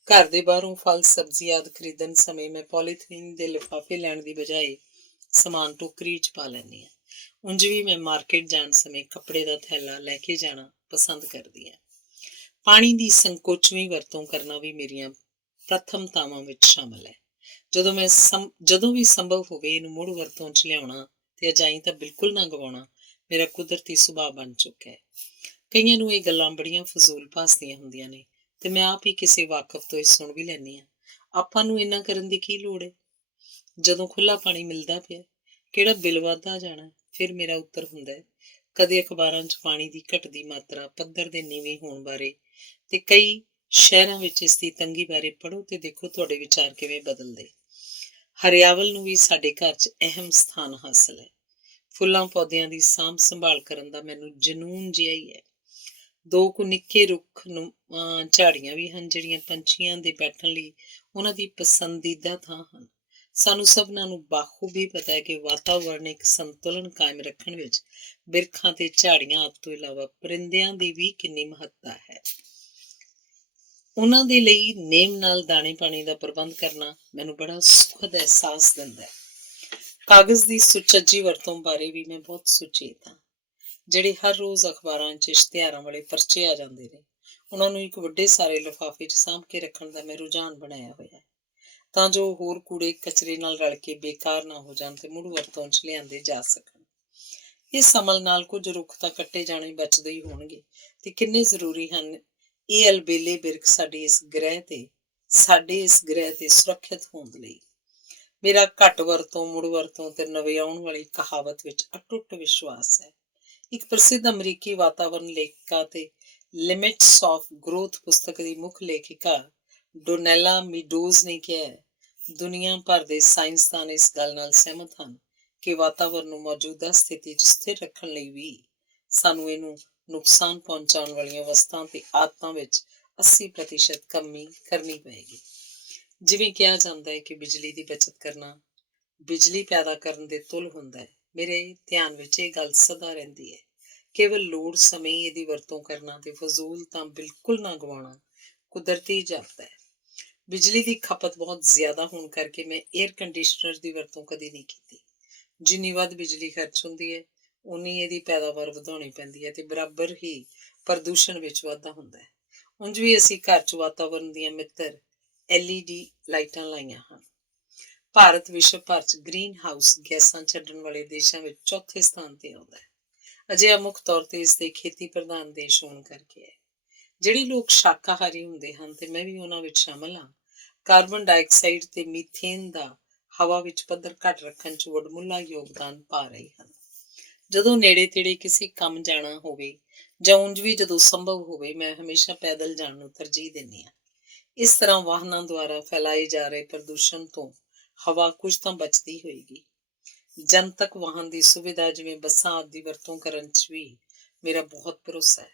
ਘਰ ਦੇ ਬਾਹਰੋਂ ਫਲ ਸਬਜ਼ੀ ਆਦਿ ਖਰੀਦਣ ਸਮੇਂ ਮੈਂ ਪੋਲੀਥੀਨ ਦੇ ਲਿਫਾਫੇ ਲੈਣ ਦੀ ਬਜਾਏ ਸਮਾਨ ਟੋਕਰੀ 'ਚ ਪਾ ਲੈਂਦੀ ਹਾਂ। ਉਂਝ ਵੀ ਮੈਂ ਮਾਰਕੀਟ ਜਾਣ ਸਮੇਂ ਕੱਪੜੇ ਦਾ ਥੈਲਾ ਲੈ ਕੇ ਜਾਣਾ ਪਸੰਦ ਕਰਦੀ ਹਾਂ। ਪਾਣੀ ਦੀ ਸੰਕੋਚਵੀਂ ਵਰਤੋਂ ਕਰਨਾ ਵੀ ਮੇਰੀਆਂ ਪ੍ਰਥਮਤਾਵਾਂ ਵਿੱਚ ਸ਼ਾਮਲ ਹੈ। ਜਦੋਂ ਵੀ ਸੰਭਵ ਹੋਵੇ ਇਹਨੂੰ ਮੁੜ ਵਰਤੋਂ 'ਚ ਲਿਆਉਣਾ ਤੇ ਅਜਾਈਂ ਤਾਂ ਬਿਲਕੁਲ ਨਾ ਗਵਾਉਣਾ ਮੇਰਾ ਕੁਦਰਤੀ ਸੁਭਾਅ ਬਣ ਚੁੱਕਾ ਹੈ। ਕਈਆਂ ਨੂੰ ਇਹ ਗੱਲਾਂ ਬੜੀਆਂ ਫਜ਼ੂਲ ਭਾਸਦੀਆਂ ਹੁੰਦੀਆਂ ਨੇ ਤੇ ਮੈਂ ਆਪ ਹੀ ਕਿਸੇ ਵਾਕਫ ਤੋਂ ਇਹ ਸੁਣ ਵੀ ਲੈਂਦੀ ਹਾਂ। ਆਪਾਂ ਨੂੰ ਇੰਨਾ ਕਰਨ ਦੀ ਕੀ ਲੋੜ ਹੈ ਜਦੋਂ ਖੁੱਲ੍ਹਾ ਪਾਣੀ ਮਿਲਦਾ ਪਿਆ, ਕਿਹੜਾ ਬਿੱਲ ਵੱਧਦਾ ਜਾਣਾ। ਫਿਰ ਮੇਰਾ ਉੱਤਰ ਹੁੰਦਾ ਹੈ, ਕਦੇ ਅਖਬਾਰਾਂ 'ਚ ਪਾਣੀ ਦੀ ਘਟਦੀ ਮਾਤਰਾ, ਪੱਧਰ ਦੇ ਨੀਵੇਂ ਹੋਣ ਬਾਰੇ ਤੇ ਕਈ ਸ਼ਹਿਰਾਂ ਵਿੱਚ ਇਸ ਦੀ ਤੰਗੀ ਬਾਰੇ ਪੜ੍ਹੋ ਤੇ ਦੇਖੋ ਤੁਹਾਡੇ ਵਿਚਾਰ ਕਿਵੇਂ ਬਦਲਦੇ। ਹਰਿਆਵਲ ਨੂੰ ਵੀ ਸਾਡੇ ਘਰ 'ਚ ਅਹਿਮ ਸਥਾਨ ਹਾਸਲ ਹੈ। ਫੁੱਲਾਂ ਪੌਦਿਆਂ ਦੀ ਸਾਂਭ ਸੰਭਾਲ ਕਰਨ ਦਾ ਮੈਨੂੰ ਜਨੂੰਨ ਜਿਹਾ ਹੀ ਹੈ। ਦੋ ਕੁ ਨਿੱਕੇ ਰੁੱਖ ਝਾੜੀਆਂ ਵੀ ਹਨ ਜਿਹੜੀਆਂ ਪੰਛੀਆਂ ਦੇ ਬੈਠਣ ਲਈ ਉਹਨਾਂ ਦੀ ਪਸੰਦੀਦਾ ਥਾਂ ਹਨ। ਸਾਨੂੰ ਸਭਨਾਂ ਨੂੰ ਬਾਖੂਬੀ ਪਤਾ ਹੈ ਕਿ ਵਾਤਾਵਰਣਿਕ ਸੰਤੁਲਨ ਕਾਇਮ ਰੱਖਣ ਵਿੱਚ ਬਿਰਖਾਂ ਤੇ ਝਾੜੀਆਂ ਆਦਿ ਤੋਂ ਇਲਾਵਾ ਪਰਿੰਦਿਆਂ ਦੀ ਵੀ ਕਿੰਨੀ ਮਹੱਤਤਾ ਹੈ। ਉਹਨਾਂ ਦੇ ਲਈ ਨੇਮ ਨਾਲ ਦਾਣੇ ਪਾਣੀ ਦਾ ਪ੍ਰਬੰਧ ਕਰਨਾ ਮੈਨੂੰ ਬੜਾ ਸੁਖਦ ਅਹਿਸਾਸ ਦਿੰਦਾ ਹੈ। ਕਾਗਜ਼ ਦੀ ਸੁਚੱਜੀ ਵਰਤੋਂ ਬਾਰੇ ਵੀ ਮੈਂ ਬਹੁਤ ਸੁਚੇਤ ਹਾਂ। ਜਿਹੜੇ ਹਰ ਰੋਜ਼ ਅਖਬਾਰਾਂ 'ਚ ਇਸ਼ਤਿਹਾਰਾਂ ਵਾਲੇ ਪਰਚੇ ਆ ਜਾਂਦੇ ਨੇ, ਉਹਨਾਂ ਨੂੰ ਇੱਕ ਵੱਡੇ ਸਾਰੇ ਲਿਫਾਫੇ 'ਚ ਸਾਂਭ ਕੇ ਰੱਖਣ ਦਾ ਮੈਂ ਰੁਝਾਨ ਬਣਾਇਆ ਹੋਇਆ, ਤਾਂ ਜੋ ਹੋਰ ਕੂੜੇ ਕਚਰੇ ਨਾਲ ਰਲ ਕੇ ਬੇਕਾਰ ਨਾ ਹੋ ਜਾਣ ਤੇ ਮੁੜ ਵਰਤੋਂ 'ਚ ਲਿਆਂਦੇ ਜਾ ਸਕਣ। ਇਸ ਅਮਲ ਨਾਲ ਕੁਝ ਰੁੱਖ ਤਾਂ ਕੱਟੇ ਜਾਣੇ ਬਚਦੇ ਹੀ ਹੋਣਗੇ ਤੇ ਕਿੰਨੇ ਜ਼ਰੂਰੀ ਹਨ ਇਹ ਅਲਬੇਲੇ ਬਿਰਖ ਸਾਡੇ ਇਸ ਗ੍ਰਹਿ ਤੇ ਸੁਰੱਖਿਅਤ ਹੋਣ ਲਈ। ਮੇਰਾ ਘੱਟ ਵਰਤੋਂ, ਮੁੜ ਵਰਤੋਂ ਤੇ ਨਵੇਂ ਆਉਣ ਵਾਲੀ ਕਹਾਵਤ ਵਿੱਚ ਅਟੁੱਟ ਵਿਸ਼ਵਾਸ ਹੈ। ਇੱਕ ਪ੍ਰਸਿੱਧ ਅਮਰੀਕੀ ਵਾਤਾਵਰਣ ਲੇਖਿਕਾ ਤੇ ਲਿਮਿਟਸ ਆਫ ਗਰੋਥ ਪੁਸਤਕ ਦੀ ਮੁੱਖ ਲੇਖਿਕਾ ਡੋਨੈਲਾ ਮੀਡੋਜ਼ ਨੇ ਕਿਹਾ ਹੈ, ਦੁਨੀਆ ਭਰ ਦੇ ਸਾਇੰਸਦਾਨ ਇਸ ਗੱਲ ਨਾਲ ਸਹਿਮਤ ਹਨ ਕਿ ਵਾਤਾਵਰਣ ਨੂੰ ਮੌਜੂਦਾ ਸਥਿਤੀ 'ਚ ਸਥਿਰ ਰੱਖਣ ਲਈ ਵੀ ਸਾਨੂੰ ਇਹਨੂੰ ਨੁਕਸਾਨ ਪਹੁੰਚਾਉਣ ਵਾਲੀਆਂ ਵਸਤਾਂ ਤੇ ਆਦਤਾਂ ਵਿੱਚ 80% ਕਮੀ ਕਰਨੀ ਪਏਗੀ। ਜਿਵੇਂ ਕਿਹਾ ਜਾਂਦਾ ਹੈ ਕਿ ਬਿਜਲੀ ਦੀ ਬਚਤ ਕਰਨਾ ਬਿਜਲੀ ਪੈਦਾ ਕਰਨ ਦੇ ਤੁੱਲ ਹੁੰਦਾ ਹੈ, ਮੇਰੇ ਧਿਆਨ ਵਿੱਚ ਇਹ ਗੱਲ ਸਦਾ ਰਹਿੰਦੀ ਹੈ। ਕੇਵਲ ਲੋੜ ਸਮੇਂ ਇਹਦੀ ਵਰਤੋਂ ਕਰਨਾ ਤੇ ਫਜ਼ੂਲ ਤਾਂ ਬਿਲਕੁਲ ਨਾ ਗਵਾਉਣਾ ਕੁਦਰਤੀ ਜਾਪਦਾ ਹੈ। ਬਿਜਲੀ ਦੀ ਖਪਤ ਬਹੁਤ ਜ਼ਿਆਦਾ ਹੋਣ ਕਰਕੇ ਮੈਂ ਏਅਰ ਕੰਡੀਸ਼ਨਰ ਦੀ ਵਰਤੋਂ ਕਦੀ ਨਹੀਂ ਕੀਤੀ। ਜਿੰਨੀ ਵੱਧ ਬਿਜਲੀ ਖਰਚ ਹੁੰਦੀ ਹੈ, ਉਨੀ ਇਹਦੀ ਪੈਦਾਵਾਰ ਵਧਾਉਣੀ ਪੈਂਦੀ ਹੈ ਤੇ ਬਰਾਬਰ ਹੀ ਪ੍ਰਦੂਸ਼ਣ ਵਿੱਚ ਵਾਧਾ ਹੁੰਦਾ ਹੈ। ਉਂਝ ਵੀ ਅਸੀਂ ਘਰ 'ਚ ਵਾਤਾਵਰਣ ਦੀਆਂ ਮਿੱਤਰ LED ਲਾਈਟਾਂ ਲਾਈਆਂ ਹਨ। ਭਾਰਤ ਵਿਸ਼ਵ ਭਰ 'ਚ ਗ੍ਰੀਨ ਹਾਊਸ ਗੈਸਾਂ ਛੱਡਣ ਵਾਲੇ ਦੇਸ਼ਾਂ ਵਿੱਚ ਚੌਥੇ ਸਥਾਨ ਤੇ ਆਉਂਦਾ ਹੈ। ਅਜਿਹਾ ਮੁੱਖ ਤੌਰ ਤੇ ਇਸ ਦੇ ਖੇਤੀ ਪ੍ਰਧਾਨ ਦੇਸ਼ ਹੋਣ ਕਰਕੇ ਹੈ। ਜਿਹੜੇ ਲੋਕ ਸ਼ਾਕਾਹਾਰੀ ਹੁੰਦੇ ਹਨ, ਤੇ ਮੈਂ ਵੀ ਉਹਨਾਂ ਵਿੱਚ ਸ਼ਾਮਲ ਹਾਂ, ਕਾਰਬਨ ਡਾਈਆਕਸਾਈਡ ਤੇ ਮੀਥੇਨ ਦਾ ਹਵਾ ਵਿੱਚ ਪੱਧਰ ਘੱਟ ਰੱਖਣ 'ਚ ਵਡਮੁੱਲਾ ਯੋਗਦਾਨ ਪਾ ਰਹੇ ਹਨ। ਜਦੋਂ ਨੇੜੇ ਤੇੜੇ ਕਿਸੇ ਕੰਮ ਜਾਣਾ ਹੋਵੇ ਜਾਂ ਉਂਝ ਵੀ ਜਦੋਂ ਸੰਭਵ ਹੋਵੇ, ਮੈਂ ਹਮੇਸ਼ਾ ਪੈਦਲ ਜਾਣ ਨੂੰ ਤਰਜੀਹ ਦਿੰਦੀ ਹਾਂ। ਇਸ ਤਰ੍ਹਾਂ ਵਾਹਨਾਂ ਦੁਆਰਾ ਫੈਲਾਏ ਜਾ ਰਹੇ ਪ੍ਰਦੂਸ਼ਣ ਤੋਂ ਹਵਾ ਕੁਝ ਤਾਂ ਬਚਦੀ ਹੋਏਗੀ। ਜਨਤਕ ਵਾਹਨ ਦੀ ਸੁਵਿਧਾ ਜਿਵੇਂ ਬੱਸਾਂ ਆਦਿ ਦੀ ਵਰਤੋਂ ਕਰਨ 'ਚ ਵੀ ਮੇਰਾ ਬਹੁਤ ਭਰੋਸਾ ਹੈ।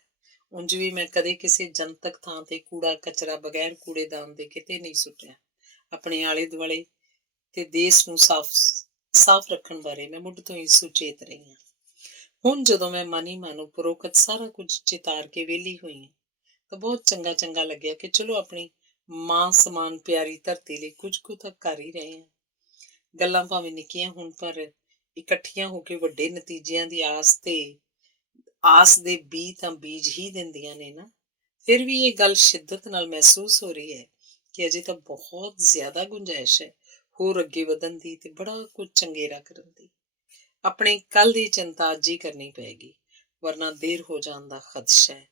ਉਂਝ ਵੀ ਮੈਂ ਕਦੇ ਕਿਸੇ ਜਨਤਕ ਥਾਂ ਤੇ ਕੂੜਾ ਕਚਰਾ ਬਗੈਰ ਕੂੜੇਦਾਨ ਦੇ ਕਿਤੇ ਨਹੀਂ ਸੁੱਟਿਆ। ਆਪਣੇ ਆਲੇ ਦੁਆਲੇ ਤੇ ਦੇਸ਼ ਨੂੰ ਸਾਫ਼ ਰੱਖਣ ਬਾਰੇ ਮੈਂ ਮੁੱਢ ਤੋਂ ਹੀ ਸੁਚੇਤ ਰਹੀ ਹਾਂ। ਹੁਣ ਜਦੋਂ ਮੈਂ ਮਨ ਹੀ ਮਨ ਉਪਰੋਕਤ ਸਾਰਾ ਕੁਝ ਚਿਤਾਰ ਕੇ ਵਿਹਲੀ ਹੋਈ ਹਾਂ, ਤਾਂ ਬਹੁਤ ਚੰਗਾ ਲੱਗਿਆ ਕਿ ਚਲੋ ਆਪਣੀ ਮਾਂ ਸਮਾਨ ਪਿਆਰੀ ਧਰਤੀ ਲਈ ਕੁਝ ਕੁ ਤਾਂ ਕਰ ਹੀ ਰਹੇ ਹਾਂ। ਗੱਲਾਂ ਭਾਵੇਂ ਨਿੱਕੀਆਂ ਹੋਣ, ਪਰ ਇਕੱਠੀਆਂ ਹੋ ਕੇ ਵੱਡੇ ਨਤੀਜਿਆਂ ਦੀ ਆਸ ਦੇ ਬੀਜ ਤਾਂ ਬੀਜ ਹੀ ਦਿੰਦੀਆਂ ਨੇ ਨਾ। ਫਿਰ ਵੀ ਇਹ ਗੱਲ ਸ਼ਿੱਦਤ ਨਾਲ ਮਹਿਸੂਸ ਹੋ ਰਹੀ ਹੈ ਕਿ ਅਜੇ ਤਾਂ ਬਹੁਤ ਜ਼ਿਆਦਾ ਗੁੰਜਾਇਸ਼ ਹੈ ਹੋਰ ਅੱਗੇ ਵਧਣ ਦੀ ਤੇ ਬੜਾ ਕੁਝ ਚੰਗੇਰਾ ਕਰਨ ਦੀ। ਆਪਣੇ ਕੱਲ ਦੀ ਚਿੰਤਾ ਅੱਜ ਹੀ ਕਰਨੀ ਪਏਗੀ, ਵਰਨਾ ਦੇਰ ਹੋ ਜਾਣ ਦਾ ਖਦਸ਼ਾ ਹੈ।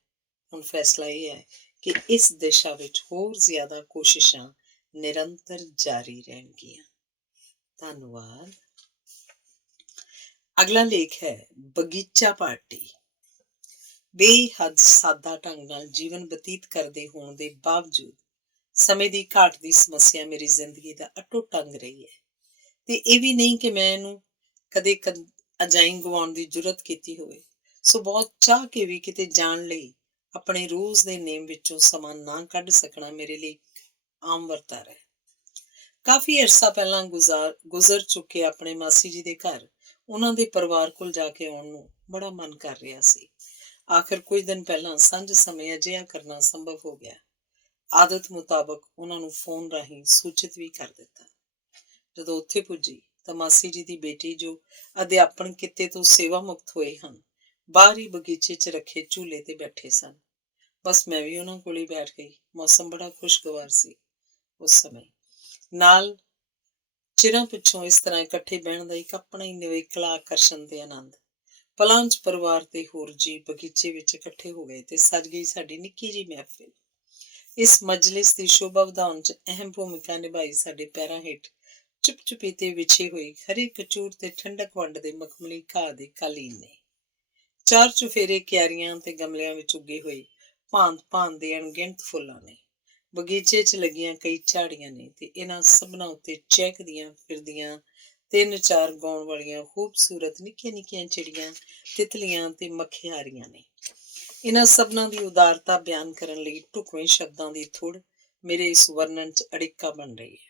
ਹੁਣ ਫੈਸਲਾ ਇਹ ਹੈ ਕਿ ਇਸ ਦਿਸ਼ਾ ਵਿੱਚ ਹੋਰ ਜ਼ਿਆਦਾ ਕੋਸ਼ਿਸ਼ਾਂ ਨਿਰੰਤਰ ਜਾਰੀ ਰਹਿਣਗੀਆਂ। ਧੰਨਵਾਦ। ਅਗਲਾ ਲੇਖ ਹੈ ਬਗੀਚਾ ਪਾਰਟੀ। ਬੇਹੱਦ ਸਾਦਾ ਢੰਗ ਨਾਲ ਜੀਵਨ ਬਤੀਤ ਕਰਦੇ ਹੋਣ ਦੇ ਬਾਵਜੂਦ ਸਮੇਂ ਦੀ ਘਾਟ ਦੀ ਸਮੱਸਿਆ ਮੇਰੀ ਜ਼ਿੰਦਗੀ ਦਾ ਅਟੁੱਟ ਅੰਗ ਰਹੀ ਹੈ। ਤੇ ਇਹ ਵੀ ਨਹੀਂ ਕਿ ਮੈਂ ਇਹਨੂੰ ਕਦੇ ਅਜਾਈਂ ਗਵਾਉਣ ਦੀ ਜੁਰਤ ਕੀਤੀ ਹੋਵੇ। ਸੋ ਬਹੁਤ ਚਾਹ ਕੇ ਵੀ ਕਿਤੇ ਜਾਣ ਲਈ ਆਪਣੇ ਰੋਜ਼ ਦੇ ਨੇਮ ਵਿੱਚੋਂ ਸਮਾਂ ਨਾ ਕੱਢ ਸਕਣਾ ਮੇਰੇ ਲਈ ਆਮ ਵਰਤਾਰਾ ਹੈ। ਕਾਫੀ ਅਰਸਾ ਪਹਿਲਾਂ ਗੁਜ਼ਰ ਚੁੱਕੇ ਆਪਣੇ ਮਾਸੀ ਜੀ ਦੇ ਘਰ ਉਹਨਾਂ ਦੇ ਪਰਿਵਾਰ ਕੋਲ ਜਾ ਕੇ ਆਉਣ ਨੂੰ ਬੜਾ ਮਨ ਕਰ ਰਿਹਾ ਸੀ। ਆਖਿਰ ਕੁਝ ਦਿਨ ਪਹਿਲਾਂ ਸਾਂਝ ਸਮੇਂ ਅਜਿਹਾ ਕਰਨਾ ਸੰਭਵ ਹੋ ਗਿਆ। ਆਦਤ ਮੁਤਾਬਕ ਉਹਨਾਂ ਨੂੰ ਫੋਨ ਰਾਹੀਂ ਸੂਚਿਤ ਵੀ ਕਰ ਦਿੱਤਾ। ਜਦੋਂ ਉੱਥੇ ਪੁੱਜੀ ਤਾਂ ਮਾਸੀ ਜੀ ਦੀ ਬੇਟੀ, ਜੋ ਅਧਿਆਪਨ ਕਿੱਤੇ ਤੋਂ ਸੇਵਾ ਮੁਕਤ ਹੋਏ ਹਨ, ਬਾਹਰ ਹੀ ਬਗੀਚੇ 'ਚ ਰੱਖੇ ਝੂਲੇ ਤੇ ਬੈਠੇ ਸਨ। ਬਸ ਮੈਂ ਵੀ ਉਹਨਾਂ ਕੋਲ ਹੀ ਬੈਠ ਗਈ। ਮੌਸਮ ਬੜਾ ਖੁਸ਼ਗਵਾਰ ਸੀ ਉਸ ਸਮੇਂ। ਨਾਲ ਚਿਰਾਂ ਪਿੱਛੋਂ ਇਸ ਤਰ੍ਹਾਂ ਇਕੱਠੇ ਬਹਿਣ ਦਾ ਇੱਕ ਆਪਣਾ ਹੀ ਨਿਵੇਕਲਾ ਆਕਰਸ਼ਣ ਤੇ ਆਨੰਦ। ਪਲਾਂ 'ਚ ਪਰਿਵਾਰ ਤੇ ਹੋਰ ਜੀ ਬਗੀਚੇ ਵਿੱਚ ਇਕੱਠੇ ਹੋ ਗਏ ਤੇ ਸਜ ਗਈ ਸਾਡੀ ਨਿੱਕੀ ਜਿਹੀ ਮਹਿਫਿਲ। ਇਸ ਮਜਲਿਸ ਦੀ ਸ਼ੋਭਾ ਵਧਾਉਣ 'ਚ ਅਹਿਮ ਭੂਮਿਕਾ ਨਿਭਾਈ ਸਾਡੇ ਪੈਰਾਂ ਹੇਠ ਚੁੱਪ ਚੁਪੀਤੇ ਵਿਛੇ ਹੋਈ ਹਰੇ ਕਚੂਰ ਤੇ ਠੰਡਕ ਵੰਡਦੇ ਮਖਮਲੀ ਘਾਹ ਦੇ ਕਾਲੀਨ ਨੇ। ਚਾਰ ਚੁਫੇਰੇ ਕਿਆਰੀਆਂ ਤੇ ਗਮਲਿਆਂ ਵਿੱਚ ਉੱਗੇ ਹੋਏ ਭਾਂਤ ਭਾਂਤ ਦੇ ਅਣਗਿਣਤ ਫੁੱਲਾਂ ਨੇ। ਬਗੀਚੇ 'ਚ ਲੱਗੀਆਂ ਕਈ ਝਾੜੀਆਂ ਨੇ ਤੇ ਇਹਨਾਂ ਸਭਨਾਂ ਉੱਤੇ ਚਹਿਕਦੀਆਂ ਫਿਰਦੀਆਂ 3-4 ਗਾਉਣ ਵਾਲੀਆਂ ਖੂਬਸੂਰਤ ਨਿੱਕੀਆਂ ਨਿੱਕੀਆਂ ਚਿੜੀਆਂ, ਤਿਤਲੀਆਂ ਤੇ ਮਖਿਆਰੀਆਂ ਨੇ। ਇਹਨਾਂ ਸਭਨਾਂ ਦੀ ਉਦਾਰਤਾ ਬਿਆਨ ਕਰਨ ਲਈ ਢੁਕਵੇਂ ਸ਼ਬਦਾਂ ਦੀ ਥੁੜ ਮੇਰੇ ਇਸ ਵਰਣਨ 'ਚ ਅੜਿੱਕਾ ਬਣ ਰਹੀ ਹੈ।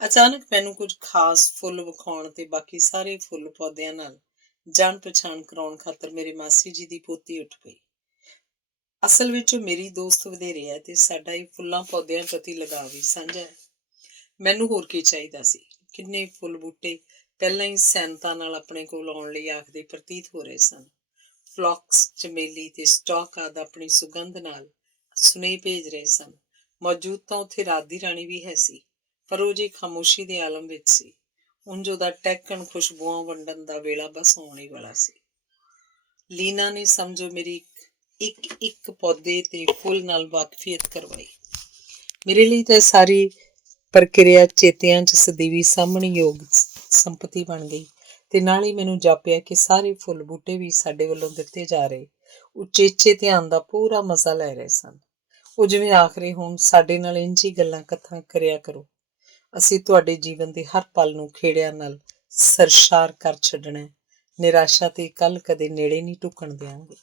ਅਚਾਨਕ ਮੈਨੂੰ ਕੁਝ ਖਾਸ ਫੁੱਲ ਵਿਖਾਉਣ ਤੇ ਬਾਕੀ ਸਾਰੇ ਫੁੱਲ ਪੌਦਿਆਂ ਨਾਲ ਜਾਣ ਪਛਾਣ ਕਰਾਉਣ ਖਾਤਰ ਮੇਰੇ ਮਾਸੀ ਜੀ ਦੀ ਪੋਤੀ ਉੱਠ ਪਈ। ਅਸਲ ਵਿੱਚ ਉਹ ਮੇਰੀ ਦੋਸਤ ਵਧੇਰੇ ਹੈ ਤੇ ਸਾਡਾ ਇਹ ਫੁੱਲਾਂ ਪੌਦਿਆਂ ਪ੍ਰਤੀ ਲਗਾਵ ਵੀ ਸਾਂਝਾ ਹੈ। ਮੈਨੂੰ ਹੋਰ ਕੀ ਚਾਹੀਦਾ ਸੀ। ਕਿੰਨੇ ਫੁੱਲ ਬੂਟੇ ਪਹਿਲਾਂ ਹੀ ਸੈਨਤਾ ਨਾਲ ਆਪਣੇ ਕੋਲ ਆਉਣ ਲਈ ਆਖਦੇ ਪ੍ਰਤੀਤ ਹੋ ਰਹੇ ਸਨ। ਫਲੌਕਸ, ਚਮੇਲੀ ਤੇ ਸਟਾਕ ਆਦਿ ਆਪਣੀ ਸੁਗੰਧ ਨਾਲ ਸੁਨੇਹੇ ਭੇਜ ਰਹੇ ਸਨ। ਮੌਜੂਦ ਤਾਂ ਉੱਥੇ ਰਾਤ ਦੀ ਰਾਣੀ ਵੀ ਹੈ ਸੀ, ਪਰ ਉਹ ਜੇ ਖਾਮੋਸ਼ੀ ਦੇ ਆਲਮ ਵਿੱਚ ਸੀ। ਉਂਝ ਉਹਦਾ ਟਹਿਕਣ ਖੁਸ਼ਬੂਆਂ ਵੰਡਣ ਦਾ ਵੇਲਾ ਬਸ ਆਉਣ ਹੀ ਵਾਲਾ ਸੀ। ਲੀਨਾ ਨੇ ਸਮਝੋ ਮੇਰੀ ਇੱਕ ਪੌਦੇ ਤੇ ਫੁੱਲ ਨਾਲ ਵਾਕਫੀਅਤ ਕਰਵਾਈ। ਮੇਰੇ ਲਈ ਤਾਂ ਸਾਰੀ ਪ੍ਰਕਿਰਿਆ ਚੇਤਿਆਂ 'ਚ ਸਦੀਵੀ ਸਾਂਭਣਯੋਗ ਸੰਪਤੀ ਬਣ ਗਈ ਤੇ ਨਾਲ ਹੀ ਮੈਨੂੰ ਜਾਪਿਆ ਕਿ ਸਾਰੇ ਫੁੱਲ ਬੂਟੇ ਵੀ ਸਾਡੇ ਵੱਲੋਂ ਦਿੱਤੇ ਜਾ ਰਹੇ ਉਚੇਚੇ ਧਿਆਨ ਦਾ ਪੂਰਾ ਮਜ਼ਾ ਲੈ ਰਹੇ ਸਨ। ਉਹ ਜਿਵੇਂ ਆਖਰੇ ਹੁਣ ਸਾਡੇ ਨਾਲ ਇੰਝ ਹੀ ਗੱਲਾਂ ਕਥਾਂ ਕਰਿਆ ਕਰੋ, ਅਸੀਂ ਤੁਹਾਡੇ ਜੀਵਨ ਦੇ ਹਰ ਪਲ ਨੂੰ ਖੇੜਿਆਂ ਨਾਲ ਸਰਸ਼ਾਰ ਕਰ ਛੱਡਣਾ, ਨਿਰਾਸ਼ਾ ਤੇ ਕੱਲ ਕਦੇ ਨੇੜੇ ਨਹੀਂ ਢੁਕਣ ਦਿਆਂਗੇ।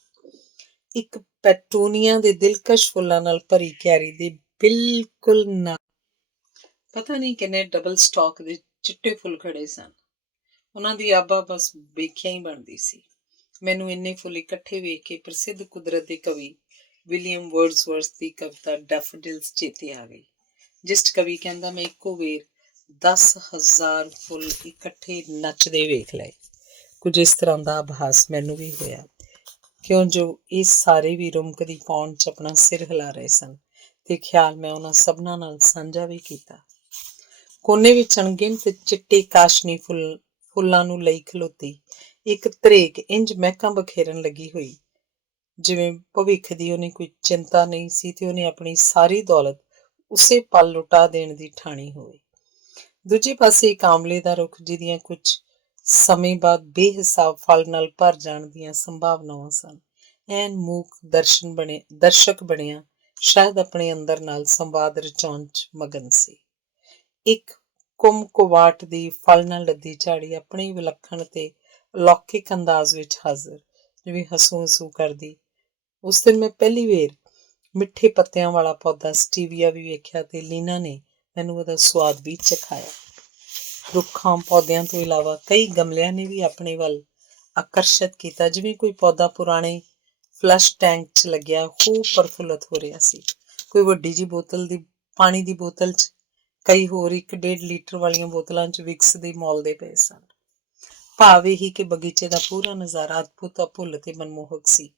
ਇੱਕ ਪੈਟੂਨੀਆ ਦੇ ਦਿਲਕਸ਼ ਫੁੱਲਾਂ ਨਾਲ ਭਰੀ ਕਿਆਰੀ ਦੇ ਬਿਲਕੁਲ ਨਾ ਪਤਾ ਨਹੀਂ ਕਿੰਨੇ ਡਬਲ ਸਟਾਕ ਦੇ ਚਿੱਟੇ ਫੁੱਲ ਖੜੇ ਸਨ। ਉਹਨਾਂ ਦੀ ਆਬਾ ਬਸ ਵੇਖਿਆ ਹੀ ਬਣਦੀ ਸੀ। ਮੈਨੂੰ ਇੰਨੇ ਫੁੱਲ ਇਕੱਠੇ ਵੇਖ ਕੇ ਪ੍ਰਸਿੱਧ ਕੁਦਰਤ ਦੇ ਕਵੀ ਵਿਲੀਅਮ ਵਰਡਸਵਰਥ ਦੀ ਕਵਿਤਾ ਡੈਫੋਡਿਲਸ ਚੇਤੇ ਆ ਗਈ, ਜਿਸ 'ਚ ਕਵੀ ਕਹਿੰਦਾ, ਮੈਂ ਇੱਕੋ ਵੇਰ 10,000 ਫੁੱਲ ਇਕੱਠੇ ਨੱਚਦੇ ਵੇਖ ਲਏ। ਕੁਝ ਇਸ ਤਰ੍ਹਾਂ ਦਾ ਆਭਾਸ ਮੈਨੂੰ ਵੀ ਹੋਇਆ, ਕਿਉਂ ਜੋ ਇਹ ਸਾਰੇ ਵੀ ਰੁਮਕਦੀ ਪੌਣ 'ਚ ਆਪਣਾ ਸਿਰ ਹਿਲਾ ਰਹੇ ਸਨ ਤੇ ਖਿਆਲ ਮੈਂ ਉਹਨਾਂ ਸਭਨਾਂ ਨਾਲ ਸਾਂਝਾ ਵੀ ਕੀਤਾ। ਕੋਨੇ ਵਿੱਚ ਅਣਗਿਣਤ ਚਿੱਟੇ ਕਾਸ਼ਨੀ ਫੁੱਲਾਂ ਨੂੰ ਲਈ ਖਲੋਤੀ ਇੱਕ ਧਰੇਕ ਇੰਝ ਮਹਿਕਾਂ ਬਖੇਰਨ ਲੱਗੀ ਹੋਈ, ਜਿਵੇਂ ਭਵਿੱਖ ਦੀ ਉਹਨੇ ਕੋਈ ਚਿੰਤਾ ਨਹੀਂ ਸੀ ਤੇ ਉਹਨੇ ਆਪਣੀ ਸਾਰੀ ਦੌਲਤ ਉਸੇ ਪਲ ਲੁਟਾ ਦੇਣ ਦੀ ਠਾਣੀ ਹੋਵੇ। ਦੂਜੇ ਪਾਸੇ ਇੱਕ ਆਮਲੇ ਦਾ ਰੁੱਖ, ਜਿਹਦੀਆਂ ਕੁਝ ਸਮੇਂ ਬਾਅਦ ਬੇਹਿਸਾਬ ਫਲ ਨਾਲ ਭਰ ਜਾਣ ਦੀਆਂ ਸੰਭਾਵਨਾਵਾਂ ਸਨ, ਐਨ ਮੂਕ ਦਰਸ਼ਕ ਬਣਿਆ ਸ਼ਾਇਦ ਆਪਣੇ ਅੰਦਰ ਨਾਲ ਸੰਵਾਦ ਰਚਾਉਣ 'ਚ ਮਗਨ ਸੀ। ਇੱਕ ਕੁਮਕੁਵਾਟ ਦੀ ਫਲ ਨਾਲ ਲੱਦੀ ਝਾੜੀ ਆਪਣੇ ਵਿਲੱਖਣ ਤੇ ਅਲੌਕਿਕ ਅੰਦਾਜ਼ ਵਿੱਚ ਹਾਜ਼ਰ, ਜਿਵੇਂ ਹਸੂ ਹਸੂ ਕਰਦੀ। ਉਸ ਦਿਨ ਮੈਂ ਪਹਿਲੀ ਵੇਰ ਮਿੱਠੇ ਪੱਤਿਆਂ ਵਾਲਾ ਪੌਦਾ ਸਟੀਵੀਆ ਵੀ ਵੇਖਿਆ ਤੇ ਲੀਨਾ ਨੇ ਮੈਨੂੰ ਉਹਦਾ ਸੁਆਦ ਵੀ ਚਖਾਇਆ। ਰੁੱਖਾਂ ਪੌਦਿਆਂ ਤੋਂ ਇਲਾਵਾ ਕਈ ਗਮਲਿਆਂ ਨੇ ਵੀ ਆਪਣੇ ਵੱਲ ਆਕਰਸ਼ਿਤ ਕੀਤਾ, ਜਿਵੇਂ ਕੋਈ ਪੌਦਾ ਪੁਰਾਣੇ ਫਲਸ਼ ਟੈਂਕ 'ਚ ਲੱਗਿਆ ਖੂਬ ਪ੍ਰਫੁੱਲਤ ਹੋ ਰਿਹਾ ਸੀ। ਕੋਈ ਵੱਡੀ ਜਿਹੀ ਬੋਤਲ ਦੀ ਪਾਣੀ ਦੀ ਬੋਤਲ 'ਚ, ਕਈ ਹੋਰ 1-1.5 ਲੀਟਰ ਵਾਲੀਆਂ ਬੋਤਲਾਂ 'ਚ ਵਿਕਸ ਦੇ ਮੌਲਦੇ ਪਏ ਸਨ। ਭਾਵ ਇਹੀ ਕਿ ਬਗੀਚੇ ਦਾ ਪੂਰਾ ਨਜ਼ਾਰਾ ਅਦਭੁਤ, ਅਭੁੱਲ ਤੇ ਮਨਮੋਹਕ ਸੀ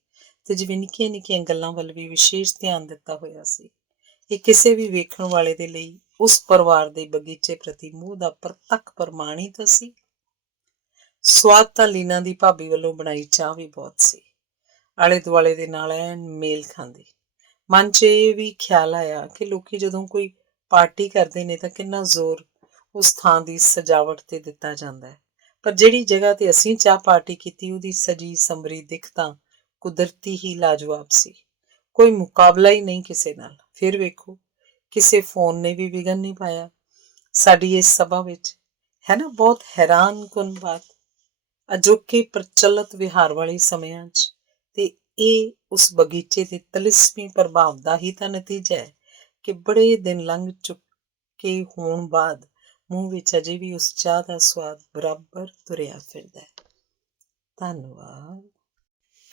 ਤੇ ਜਿਵੇਂ ਨਿੱਕੀਆਂ ਨਿੱਕੀਆਂ ਗੱਲਾਂ ਵੱਲ ਵੀ ਵਿਸ਼ੇਸ਼ ਧਿਆਨ ਦਿੱਤਾ ਹੋਇਆ ਸੀ। ਇਹ ਕਿਸੇ ਵੀ ਵੇਖਣ ਵਾਲੇ ਦੇ ਲਈ ਉਸ ਪਰਿਵਾਰ ਦੇ ਬਗੀਚੇ ਪ੍ਰਤੀ ਮੋਹ ਦਾ ਪ੍ਰਤੱਖ ਪ੍ਰਮਾਣ ਹੀ ਤਾਂ ਸੀ। ਸਵਾਦ ਤਾਂ ਲੀਨਾ ਦੀ ਭਾਬੀ ਵੱਲੋਂ ਬਣਾਈ ਚਾਹ ਵੀ ਬਹੁਤ ਸੀ, ਆਲੇ ਦੁਆਲੇ ਦੇ ਨਾਲ ਐਨ ਮੇਲ ਖਾਂਦੀ। ਮਨ 'ਚ ਇਹ ਵੀ ਖਿਆਲ ਆਇਆ ਕਿ ਲੋਕੀ ਜਦੋਂ ਕੋਈ ਪਾਰਟੀ ਕਰਦੇ ਨੇ ਤਾਂ ਕਿੰਨਾ ਜ਼ੋਰ ਉਸ ਥਾਂ ਦੀ ਸਜਾਵਟ ਤੇ ਦਿੱਤਾ ਜਾਂਦਾ ਹੈ, ਪਰ ਜਿਹੜੀ ਜਗ੍ਹਾ ਤੇ ਅਸੀਂ ਚਾਹ ਪਾਰਟੀ ਕੀਤੀ ਉਹਦੀ ਸਜੀ ਸੰਵਰੀ ਦਿੱਖ ਤਾਂ ਕੁਦਰਤੀ ਹੀ ਲਾਜਵਾਬ ਸੀ। ਕੋਈ ਮੁਕਾਬਲਾ ਹੀ ਨਹੀਂ ਕਿਸੇ ਨਾਲ। ਫਿਰ ਵੇਖੋ, ਕਿਸੇ ਫੋਨ ਨੇ ਵੀ ਵਿਘਨ ਨਹੀਂ ਪਾਇਆ ਸਾਡੀ ਇਸ ਸਭਾ ਵਿੱਚ। ਹੈ ਨਾ ਬਹੁਤ ਹੈਰਾਨ ਕੁਨ ਬਾਤ। ਅਜੋਕੇ ਪ੍ਰਚਲਿਤ ਵਿਹਾਰ ਵਾਲੇ ਸਮਿਆਂ 'ਚ ਤੇ ਇਹ ਉਸ ਬਗੀਚੇ ਦੇ ਤਲਿਸਮੀ ਪ੍ਰਭਾਵ ਦਾ ਹੀ ਤਾਂ ਨਤੀਜਾ ਹੈ ਕਿ ਬੜੇ ਦਿਨ ਲੰਘ ਚੁੱਕੇ ਹੋਣ ਬਾਅਦ ਮੂੰਹ ਵਿੱਚ ਅਜੇ ਵੀ ਉਸ ਚਾਹ ਦਾ ਸਵਾਦ ਬਰਾਬਰ ਤੁਰਿਆ ਫਿਰਦਾ ਹੈ। ਧੰਨਵਾਦ।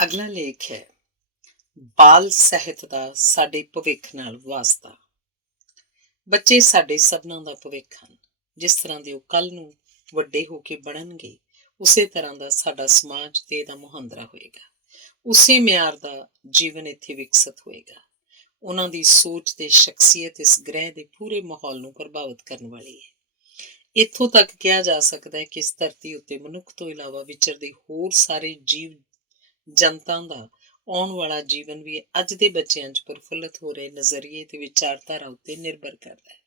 ਅਗਲਾ ਲੇਖ ਹੈ ਬਾਲ ਸਾਹਿਤ ਦਾ ਸਾਡੇ ਭਵਿੱਖ ਨਾਲ ਵਾਸਤਾ। ਬੱਚੇ ਸਾਡੇ ਸਭਨਾਂ ਦਾ ਭਵਿੱਖ ਹਨ। ਜਿਸ ਤਰ੍ਹਾਂ ਦੇ ਉਹ ਕੱਲ੍ਹ ਨੂੰ ਵੱਡੇ ਹੋ ਕੇ ਬਣਨਗੇ, ਉਸੇ ਤਰ੍ਹਾਂ ਦਾ ਸਾਡਾ ਸਮਾਜ ਤੇ ਇਹਦਾ ਮੁਹਾਂਦਰਾ ਹੋਏਗਾ। ਉਸੇ ਮਿਆਰ ਦਾ ਜੀਵਨ ਇੱਥੇ ਵਿਕਸਿਤ ਹੋਏਗਾ। ਉਹਨਾਂ ਦੀ ਸੋਚ ਤੇ ਸ਼ਖਸੀਅਤ ਇਸ ਗ੍ਰਹਿ ਦੇ ਪੂਰੇ ਮਾਹੌਲ ਨੂੰ ਪ੍ਰਭਾਵਿਤ ਕਰਨ ਵਾਲੀ ਹੈ। ਇੱਥੋਂ ਤੱਕ ਕਿਹਾ ਜਾ ਸਕਦਾ ਹੈ ਕਿ ਇਸ ਧਰਤੀ ਉੱਤੇ ਮਨੁੱਖ ਤੋਂ ਇਲਾਵਾ ਵਿਚਰਦੇ ਹੋਰ ਸਾਰੇ ਜੀਵ ਜਨਤਾ ਦਾ ਆਉਣ ਵਾਲਾ ਜੀਵਨ ਵੀ ਅੱਜ ਦੇ ਬੱਚਿਆਂ 'ਚ ਪ੍ਰਫੁੱਲਤ ਹੋ ਰਹੇ ਨਜ਼ਰੀਏ ਤੇ ਵਿਚਾਰਧਾਰਾ ਉੱਤੇ ਨਿਰਭਰ ਕਰਦਾ ਹੈ।